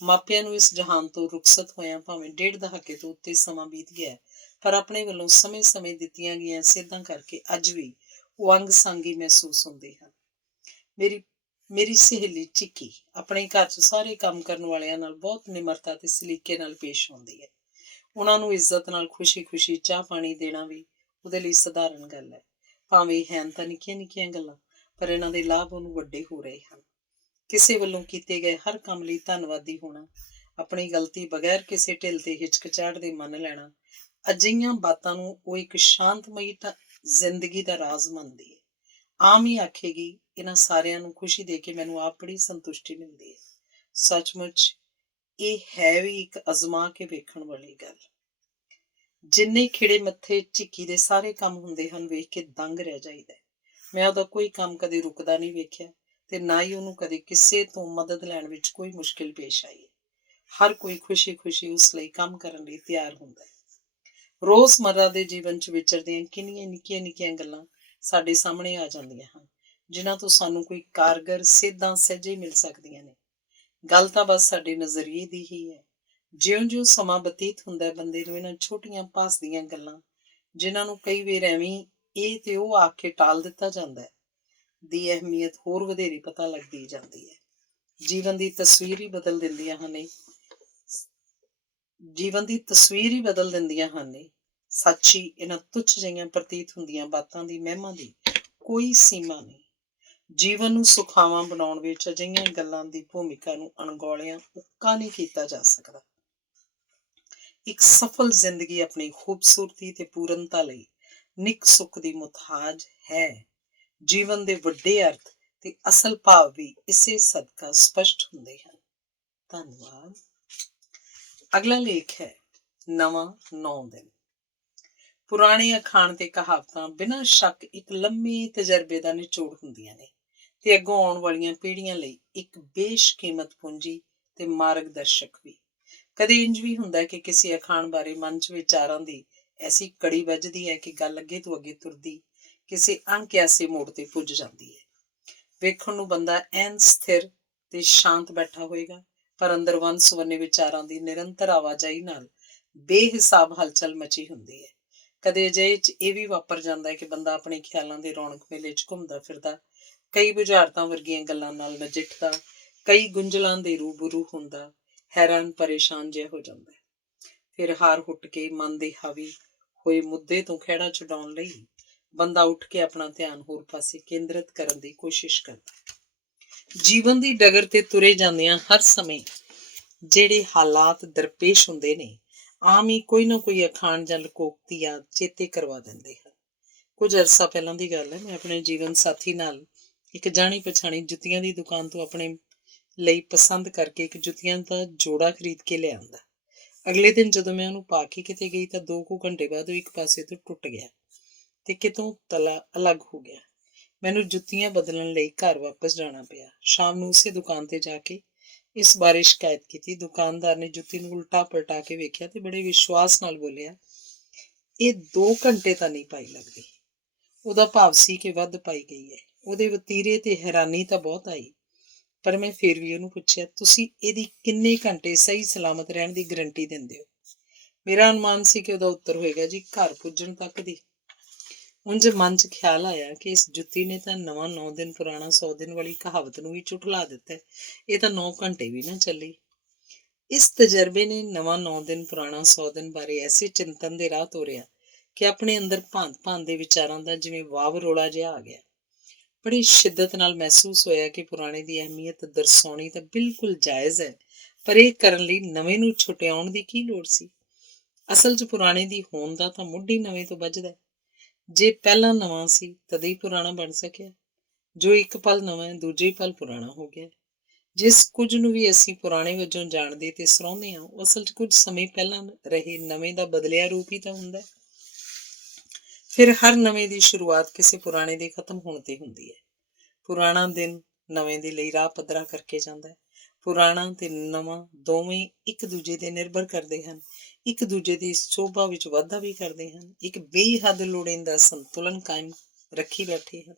ਮਾਪਿਆਂ ਨੂੰ ਇਸ ਜਹਾਨ ਤੋਂ ਰੁਖਸਤ ਹੋਇਆਂ ਭਾਵੇਂ 1.5 ਦਹਾਕੇ ਤੋਂ ਉੱਤੇ ਸਮਾਂ ਬੀਤ ਗਿਆ, ਪਰ ਆਪਣੇ ਵੱਲੋਂ ਸਮੇਂ-ਸਮੇਂ ਦਿੱਤੀਆਂ ਗਈਆਂ ਸੇਧਾਂ ਕਰਕੇ ਅੱਜ ਵੀ ਉਹ ਅੰਗ ਸੰਗ ਹੀ ਮਹਿਸੂਸ ਹੁੰਦੇ ਹਨ। ਮੇਰੀ ਸਹੇਲੀ ਚਿੱਕੀ ਆਪਣੇ ਘਰ 'ਚ ਸਾਰੇ ਕੰਮ ਕਰਨ ਵਾਲਿਆਂ ਨਾਲ ਬਹੁਤ ਨਿਮਰਤਾ ਤੇ ਸਲੀਕੇ ਨਾਲ ਪੇਸ਼ ਆਉਂਦੀ ਹੈ। ਉਹਨਾਂ ਨੂੰ ਇੱਜ਼ਤ ਨਾਲ ਖੁਸ਼ੀ-ਖੁਸ਼ੀ ਚਾਹ ਪਾਣੀ ਦੇਣਾ ਵੀ ਉਹਦੇ ਲਈ ਸਧਾਰਨ ਗੱਲ ਹੈ। ਭਾਵੇਂ ਹਨ ਤਾਂ ਨਿੱਕੀਆਂ-ਨਿੱਕੀਆਂ ਗੱਲਾਂ, ਪਰ ਇਹਨਾਂ ਦੇ ਲਾਭ ਉਹਨੂੰ ਵੱਡੇ ਹੋ ਰਹੇ ਹਨ। ਕਿਸੇ ਵੱਲੋਂ ਕੀਤੇ ਗਏ ਹਰ ਕੰਮ ਲਈ ਧੰਨਵਾਦੀ ਹੋਣਾ, ਆਪਣੀ ਗਲਤੀ ਬਗੈਰ ਕਿਸੇ ਢਿੱਲ ਤੇ ਹਿਚਕਚਾਹਟ ਦੇ ਮੰਨ ਲੈਣਾ, ਅਜਿਹੀਆਂ ਬਾਤਾਂ ਨੂੰ ਉਹ ਇੱਕ ਸ਼ਾਂਤਮਈ ਜ਼ਿੰਦਗੀ ਦਾ ਰਾਜ਼ ਮੰਨਦੀ ਹੈ। ਆਮ ਹੀ ਆਖੇਗੀ, ਇਹਨਾਂ ਸਾਰਿਆਂ ਨੂੰ ਖੁਸ਼ੀ ਦੇ ਕੇ ਮੈਨੂੰ ਆਪ ਬੜੀ ਸੰਤੁਸ਼ਟੀ ਮਿਲਦੀ ਹੈ। ਸੱਚਮੁੱਚ ਇਹ ਹੈ ਵੀ ਇੱਕ ਅਜ਼ਮਾ ਕੇ ਵੇਖਣ ਵਾਲੀ ਗੱਲ। ਜਿੰਨੇ ਖਿੜੇ ਮੱਥੇ ਝਿੱਕੀ ਦੇ ਸਾਰੇ ਕੰਮ ਹੁੰਦੇ ਹਨ, ਵੇਖ ਕੇ ਦੰਗ ਰਹਿ ਜਾਈਦਾ। ਮੈਂ ਉਹਦਾ ਕੋਈ ਕੰਮ ਕਦੇ ਰੁਕਦਾ ਨਹੀਂ ਵੇਖਿਆ ਤੇ ਨਾ ਹੀ ਉਹਨੂੰ ਕਦੇ ਕਿਸੇ ਤੋਂ ਮਦਦ ਲੈਣ ਵਿੱਚ ਕੋਈ ਮੁਸ਼ਕਿਲ ਪੇਸ਼ ਆਈ ਹੈ। ਹਰ ਕੋਈ ਖੁਸ਼ੀ-ਖੁਸ਼ੀ ਉਸ ਲਈ ਕੰਮ ਕਰਨ ਲਈ ਤਿਆਰ ਹੁੰਦਾ ਹੈ। ਰੋਜ਼ਮर्रा ਦੇ ਜੀਵਨ 'ਚ ਵਿਚਰਦੀਆਂ ਕਿੰਨੀਆਂ ਨਿੱਕੀਆਂ-ਨਿੱਕੀਆਂ ਗੱਲਾਂ ਸਾਡੇ ਸਾਹਮਣੇ ਆ ਜਾਂਦੀਆਂ ਹਨ, ਜਿਨ੍ਹਾਂ ਤੋਂ ਸਾਨੂੰ ਕੋਈ ਕਾਰਗਰ ਸੇਧਾਂ ਸਹਿਜੇ ਮਿਲ ਸਕਦੀਆਂ ਨੇ। ਗੱਲ ਤਾਂ ਬਸ ਸਾਡੇ ਨਜ਼ਰੀਏ ਦੀ ਹੀ ਹੈ। ਜਿਉਂ-ਜਿਉਂ ਸਮਾਂ ਬਤੀਤ ਹੁੰਦਾ, ਬੰਦੇ ਨੂੰ ਇਹਨਾਂ ਛੋਟੀਆਂ ਭਾਸਦੀਆਂ ਗੱਲਾਂ, ਜਿਨ੍ਹਾਂ ਨੂੰ ਕਈ ਵਾਰ ਐਵੇਂ ਇਹ ਤੇ ਉਹ ਆਖ ਕੇ ਟਾਲ ਦਿੱਤਾ ਜਾਂਦਾ ਹੈ, ਦੀ ਅਹਿਮੀਅਤ ਹੋਰ ਵਧੇਰੀ ਪਤਾ ਲੱਗਦੀ ਜਾਂਦੀ ਹੈ। ਜੀਵਨ ਦੀ ਤਸਵੀਰ ਹੀ ਬਦਲ ਦਿੰਦੀਆਂ ਹਨ ਇਹ ਜੀਵਨ ਦੀ ਤਸਵੀਰ ਹੀ ਬਦਲ ਦਿੰਦੀਆਂ ਹਨ ਇਹ ਸੱਚੀ ਇਹਨਾਂ ਤੁੱਛ ਜਿਹੀਆਂ ਪ੍ਰਤੀਤ ਹੁੰਦੀਆਂ ਬਾਤਾਂ ਦੀ ਮਹਿਮਾ ਦੀ ਕੋਈ ਸੀਮਾ ਨਹੀਂ। ਜੀਵਨ ਨੂੰ ਸੁਖਾਵਾਂ ਬਣਾਉਣ ਵਿੱਚ ਅਜਿਹੀਆਂ ਗੱਲਾਂ ਦੀ ਭੂਮਿਕਾ ਨੂੰ ਅਣਗੌਲਿਆਂ ਉੱਕਾ ਨਹੀਂ ਕੀਤਾ ਜਾ ਸਕਦਾ। ਇੱਕ ਸਫਲ ਜ਼ਿੰਦਗੀ ਆਪਣੀ ਖੂਬਸੂਰਤੀ ਤੇ ਪੂਰਨਤਾ ਲਈ ਨਿੱਕ ਸੁੱਖ ਦੀ ਮੁਤਾਜ ਹੈ। ਜੀਵਨ ਦੇ ਵੱਡੇ ਅਰਥ ਤੇ ਅਸਲ ਭਾਵ ਵੀ ਇਸੇ ਸਦਕਾ ਸਪਸ਼ਟ ਹੁੰਦੇ ਹਨ। ਧੰਨਵਾਦ। ਅਗਲਾ ਲੇਖ ਹੈ ਨਵਾਂ 9 ਦਿਨ। ਪੁਰਾਣੇ ਅਖਾਣ ਤੇ ਕਹਾਵਤਾਂ ਬਿਨਾਂ ਸ਼ੱਕ ਇੱਕ ਲੰਮੇ ਤਜਰਬੇ ਦਾ ਨਿਚੋੜ ਹੁੰਦੀਆਂ ਨੇ ਤੇ ਅੱਗੋਂ ਆਉਣ ਵਾਲੀਆਂ ਪੀੜ੍ਹੀਆਂ ਲਈ ਇੱਕ ਬੇਸ਼ਕੀਮਤ ਪੂੰਜੀ ਤੇ ਮਾਰਗਦਰਸ਼ਕ ਵੀ। ਕਦੇ ਇੰਜ ਵੀ ਹੁੰਦਾ ਕਿ ਕਿਸੇ ਅਖਾਣ ਬਾਰੇ ਮਨ 'ਚ ਵਿਚਾਰਾਂ ਦੀ ਐਸੀ ਕੜੀ ਵੱਜਦੀ ਹੈ ਕਿ ਗੱਲ ਅੱਗੇ ਤੋਂ ਅੱਗੇ ਤੁਰਦੀ ਕਿਸੇ ਅਣਕਿਆਸੇ ਮੋੜ ਤੇ ਪੁੱਜ ਜਾਂਦੀ ਹੈ। ਵੇਖਣ ਨੂੰ ਬੰਦਾ ਐਨ ਸਥਿਰ ਤੇ ਸ਼ਾਂਤ ਬੈਠਾ ਹੋਏਗਾ, ਪਰ ਅੰਦਰ ਵੰਨ ਸੁਵੰਨੇ ਵਿਚਾਰਾਂ ਦੀ ਨਿਰੰਤਰ ਆਵਾਜਾਈ ਨਾਲ ਬੇਹਿਸਾਬ ਹਲਚਲ ਮਚੀ ਹੁੰਦੀ ਹੈ। ਕਦੇ ਅਜਿਹੇ 'ਚ ਇਹ ਵੀ ਵਾਪਰ ਜਾਂਦਾ ਹੈ ਕਿ ਬੰਦਾ ਆਪਣੇ ਖਿਆਲਾਂ ਦੇ ਰੌਣਕ ਮੇਲੇ 'ਚ ਘੁੰਮਦਾ ਫਿਰਦਾ, ਕਈ ਬੁਝਾਰਤਾਂ ਵਰਗੀਆਂ ਗੱਲਾਂ ਨਾਲ ਨਜਿੱਠਦਾ, ਕਈ ਗੁੰਝਲਾਂ ਦੇ ਰੂਬਰੂ ਹੁੰਦਾ, ਹੈਰਾਨ ਪਰੇਸ਼ਾਨ ਜਿਹਾ ਹੋ ਜਾਂਦਾ ਹੈ। ਫਿਰ ਹਾਰ ਹੁੱਟ ਕੇ ਮਨ ਦੇ ਹਾਵੀ ਹੋਏ ਮੁੱਦੇ ਤੋਂ ਖਹਿੜਾ ਛੁਡਾਉਣ ਲਈ ਬੰਦਾ ਉੱਠ ਕੇ ਆਪਣਾ ਧਿਆਨ ਹੋਰ ਪਾਸੇ ਕੇਂਦਰਿਤ ਕਰਨ ਦੀ ਕੋਸ਼ਿਸ਼ ਕਰਦਾ। ਜੀਵਨ ਦੀ ਡਗਰ ਤੇ ਤੁਰੇ ਜਾਂਦਿਆਂ ਹਰ ਸਮੇਂ ਜਿਹੜੇ ਹਾਲਾਤ ਦਰਪੇਸ਼ ਹੁੰਦੇ ਨੇ, ਆਮ ਹੀ ਕੋਈ ਨਾ ਕੋਈ ਅਖਾਣ ਜਾਂ ਲੋਕੋਕਤੀ ਯਾਦ ਚੇਤੇ ਕਰਵਾ ਦਿੰਦੇ ਹਨ। ਕੁਝ ਅਰਸਾ ਪਹਿਲਾਂ ਦੀ ਗੱਲ ਹੈ, ਮੈਂ ਆਪਣੇ ਜੀਵਨ ਸਾਥੀ ਨਾਲ ਇੱਕ ਜਾਣੀ ਪਛਾਣੀ ਜੁੱਤੀਆਂ ਦੀ ਦੁਕਾਨ ਤੋਂ ਆਪਣੇ ਲਈ ਪਸੰਦ ਕਰਕੇ ਇੱਕ ਜੁੱਤੀਆਂ ਦਾ ਜੋੜਾ ਖਰੀਦ ਕੇ ਲਿਆਂਦਾ। ਅਗਲੇ ਦਿਨ ਜਦੋਂ ਮੈਂ ਉਹਨੂੰ ਪਾ ਕੇ ਕਿਤੇ ਗਈ ਤਾਂ 2 ਕੁ ਘੰਟੇ ਬਾਅਦ ਉਹ ਇੱਕ ਪਾਸੇ ਤੋਂ ਟੁੱਟ ਗਿਆ ਤੇ ਕਿਤੋਂ ਤਲਾ ਅਲੱਗ ਹੋ ਗਿਆ। ਮੈਨੂੰ ਜੁੱਤੀਆਂ ਬਦਲਣ ਲਈ ਘਰ ਵਾਪਸ ਜਾਣਾ ਪਿਆ। ਸ਼ਾਮ ਨੂੰ ਉਸੇ ਦੁਕਾਨ ਤੇ ਜਾ ਕੇ ਇਸ ਬਾਰੇ ਸ਼ਿਕਾਇਤ ਕੀਤੀ। ਦੁਕਾਨਦਾਰ ਨੇ ਜੁੱਤੀ ਨੂੰ ਉਲਟਾ ਪਲਟਾ ਕੇ ਵੇਖਿਆ ਤੇ ਬੜੇ ਵਿਸ਼ਵਾਸ ਨਾਲ ਬੋਲਿਆ, ਇਹ 2 ਘੰਟੇ ਤਾਂ ਨਹੀਂ ਪਾਈ ਲੱਗਦੀ। ਉਹਦਾ ਭਾਵ ਸੀ ਕਿ ਵੱਧ ਪਾਈ ਗਈ ਹੈ। ਉਹਦੇ ਵਤੀਰੇ ਤੇ ਹੈਰਾਨੀ ਤਾਂ ਬਹੁਤ ਆਈ, ਪਰ ਮੈਂ ਫਿਰ ਵੀ ਉਹਨੂੰ ਪੁੱਛਿਆ, ਤੁਸੀਂ ਇਹਦੀ ਕਿੰਨੇ ਘੰਟੇ ਸਹੀ ਸਲਾਮਤ ਰਹਿਣ ਦੀ ਗਰੰਟੀ ਦਿੰਦੇ ਹੋ? ਮੇਰਾ ਅਨੁਮਾਨ ਸੀ ਕਿ ਉਹਦਾ ਉੱਤਰ ਹੋਏਗਾ, ਜੀ ਘਰ ਪੁੱਜਣ ਤੱਕ ਦੀ। ਉਂਝ ਮਨ 'ਚ ਖਿਆਲ ਆਇਆ ਕਿ ਇਸ ਜੁੱਤੀ ਨੇ ਤਾਂ ਨਵਾਂ 9 ਦਿਨ ਪੁਰਾਣਾ 100 ਦਿਨ ਵਾਲੀ ਕਹਾਵਤ ਨੂੰ ਵੀ ਝੁਠਲਾ ਦਿੱਤਾ। ਇਹ ਤਾਂ 9 ਘੰਟੇ ਵੀ ਨਾ ਚੱਲੀ। ਇਸ ਤਜਰਬੇ ਨੇ ਨਵਾਂ 9 ਦਿਨ ਪੁਰਾਣਾ 100 ਦਿਨ ਬਾਰੇ ਐਸੇ ਚਿੰਤਨ ਦੇ ਰਾਹ ਤੋਰਿਆ ਕਿ ਆਪਣੇ ਅੰਦਰ ਭਾਂਤ-ਭਾਂਤ ਦੇ ਵਿਚਾਰਾਂ ਦਾ ਜਿਵੇਂ ਵਾਵ ਰੋਲਾ ਜਿਹਾ ਆ ਗਿਆ। ਬੜੀ ਸ਼ਿੱਦਤ ਨਾਲ ਮਹਿਸੂਸ ਹੋਇਆ ਕਿ ਪੁਰਾਣੇ ਦੀ ਅਹਿਮੀਅਤ ਦਰਸਾਉਣੀ ਤਾਂ ਬਿਲਕੁਲ ਜਾਇਜ਼ ਹੈ, ਪਰ ਇਹ ਕਰਨ ਲਈ ਨਵੇਂ ਨੂੰ ਛੁਟਿਆਉਣ ਦੀ ਕੀ ਲੋੜ ਸੀ? ਅਸਲ 'ਚ ਪੁਰਾਣੇ ਦੀ ਹੋਂਦ ਦਾ ਤਾਂ ਮੁੱਢ ਹੀ ਨਵੇਂ ਤੋਂ ਵੱਜਦਾ। ਜੇ ਪਹਿਲਾਂ ਨਵਾਂ ਸੀ ਤਦੇ ਹੀ ਪੁਰਾਣਾ ਬਣ ਸਕਿਆ। ਜੋ ਇੱਕ ਪਲ ਨਵਾਂ ਹੈ, ਦੂਜੇ ਹੀ ਪਲ ਪੁਰਾਣਾ ਹੋ ਗਿਆ। ਜਿਸ ਕੁਝ ਨੂੰ ਵੀ ਅਸੀਂ ਪੁਰਾਣੇ ਵਜੋਂ ਜਾਣਦੇ ਤੇ ਸਰਾਹੁੰਦੇ ਹਾਂ, ਉਹ ਅਸਲ 'ਚ ਕੁਝ ਸਮੇਂ ਪਹਿਲਾਂ ਰਹੇ ਨਵੇਂ ਦਾ ਬਦਲਿਆ ਰੂਪ ਹੀ ਤਾਂ ਹੁੰਦਾ। ਫਿਰ ਹਰ ਨਵੇਂ ਦੀ ਸ਼ੁਰੂਆਤ ਕਿਸੇ ਪੁਰਾਣੇ ਦੇ ਖਤਮ ਹੋਣ ਤੇ ਹੁੰਦੀ ਹੈ। ਪੁਰਾਣਾ ਦਿਨ ਨਵੇਂ ਦੇ ਲਈ ਰਾਹ ਪੱਧਰਾ ਕਰਕੇ ਜਾਂਦਾ ਹੈ। ਪੁਰਾਣਾ ਤੇ ਨਵਾਂ ਦੋਵੇਂ ਇੱਕ ਦੂਜੇ ਤੇ ਨਿਰਭਰ ਕਰਦੇ ਹਨ, ਇੱਕ ਦੂਜੇ ਦੀ ਸ਼ੋਭਾ ਵਿੱਚ ਵਾਧਾ ਵੀ ਕਰਦੇ ਹਨ, ਇੱਕ ਬੇਹੱਦ ਲੋੜੀਂਦਾ ਸੰਤੁਲਨ ਕਾਇਮ ਰੱਖੀ ਬੈਠੇ ਹਨ।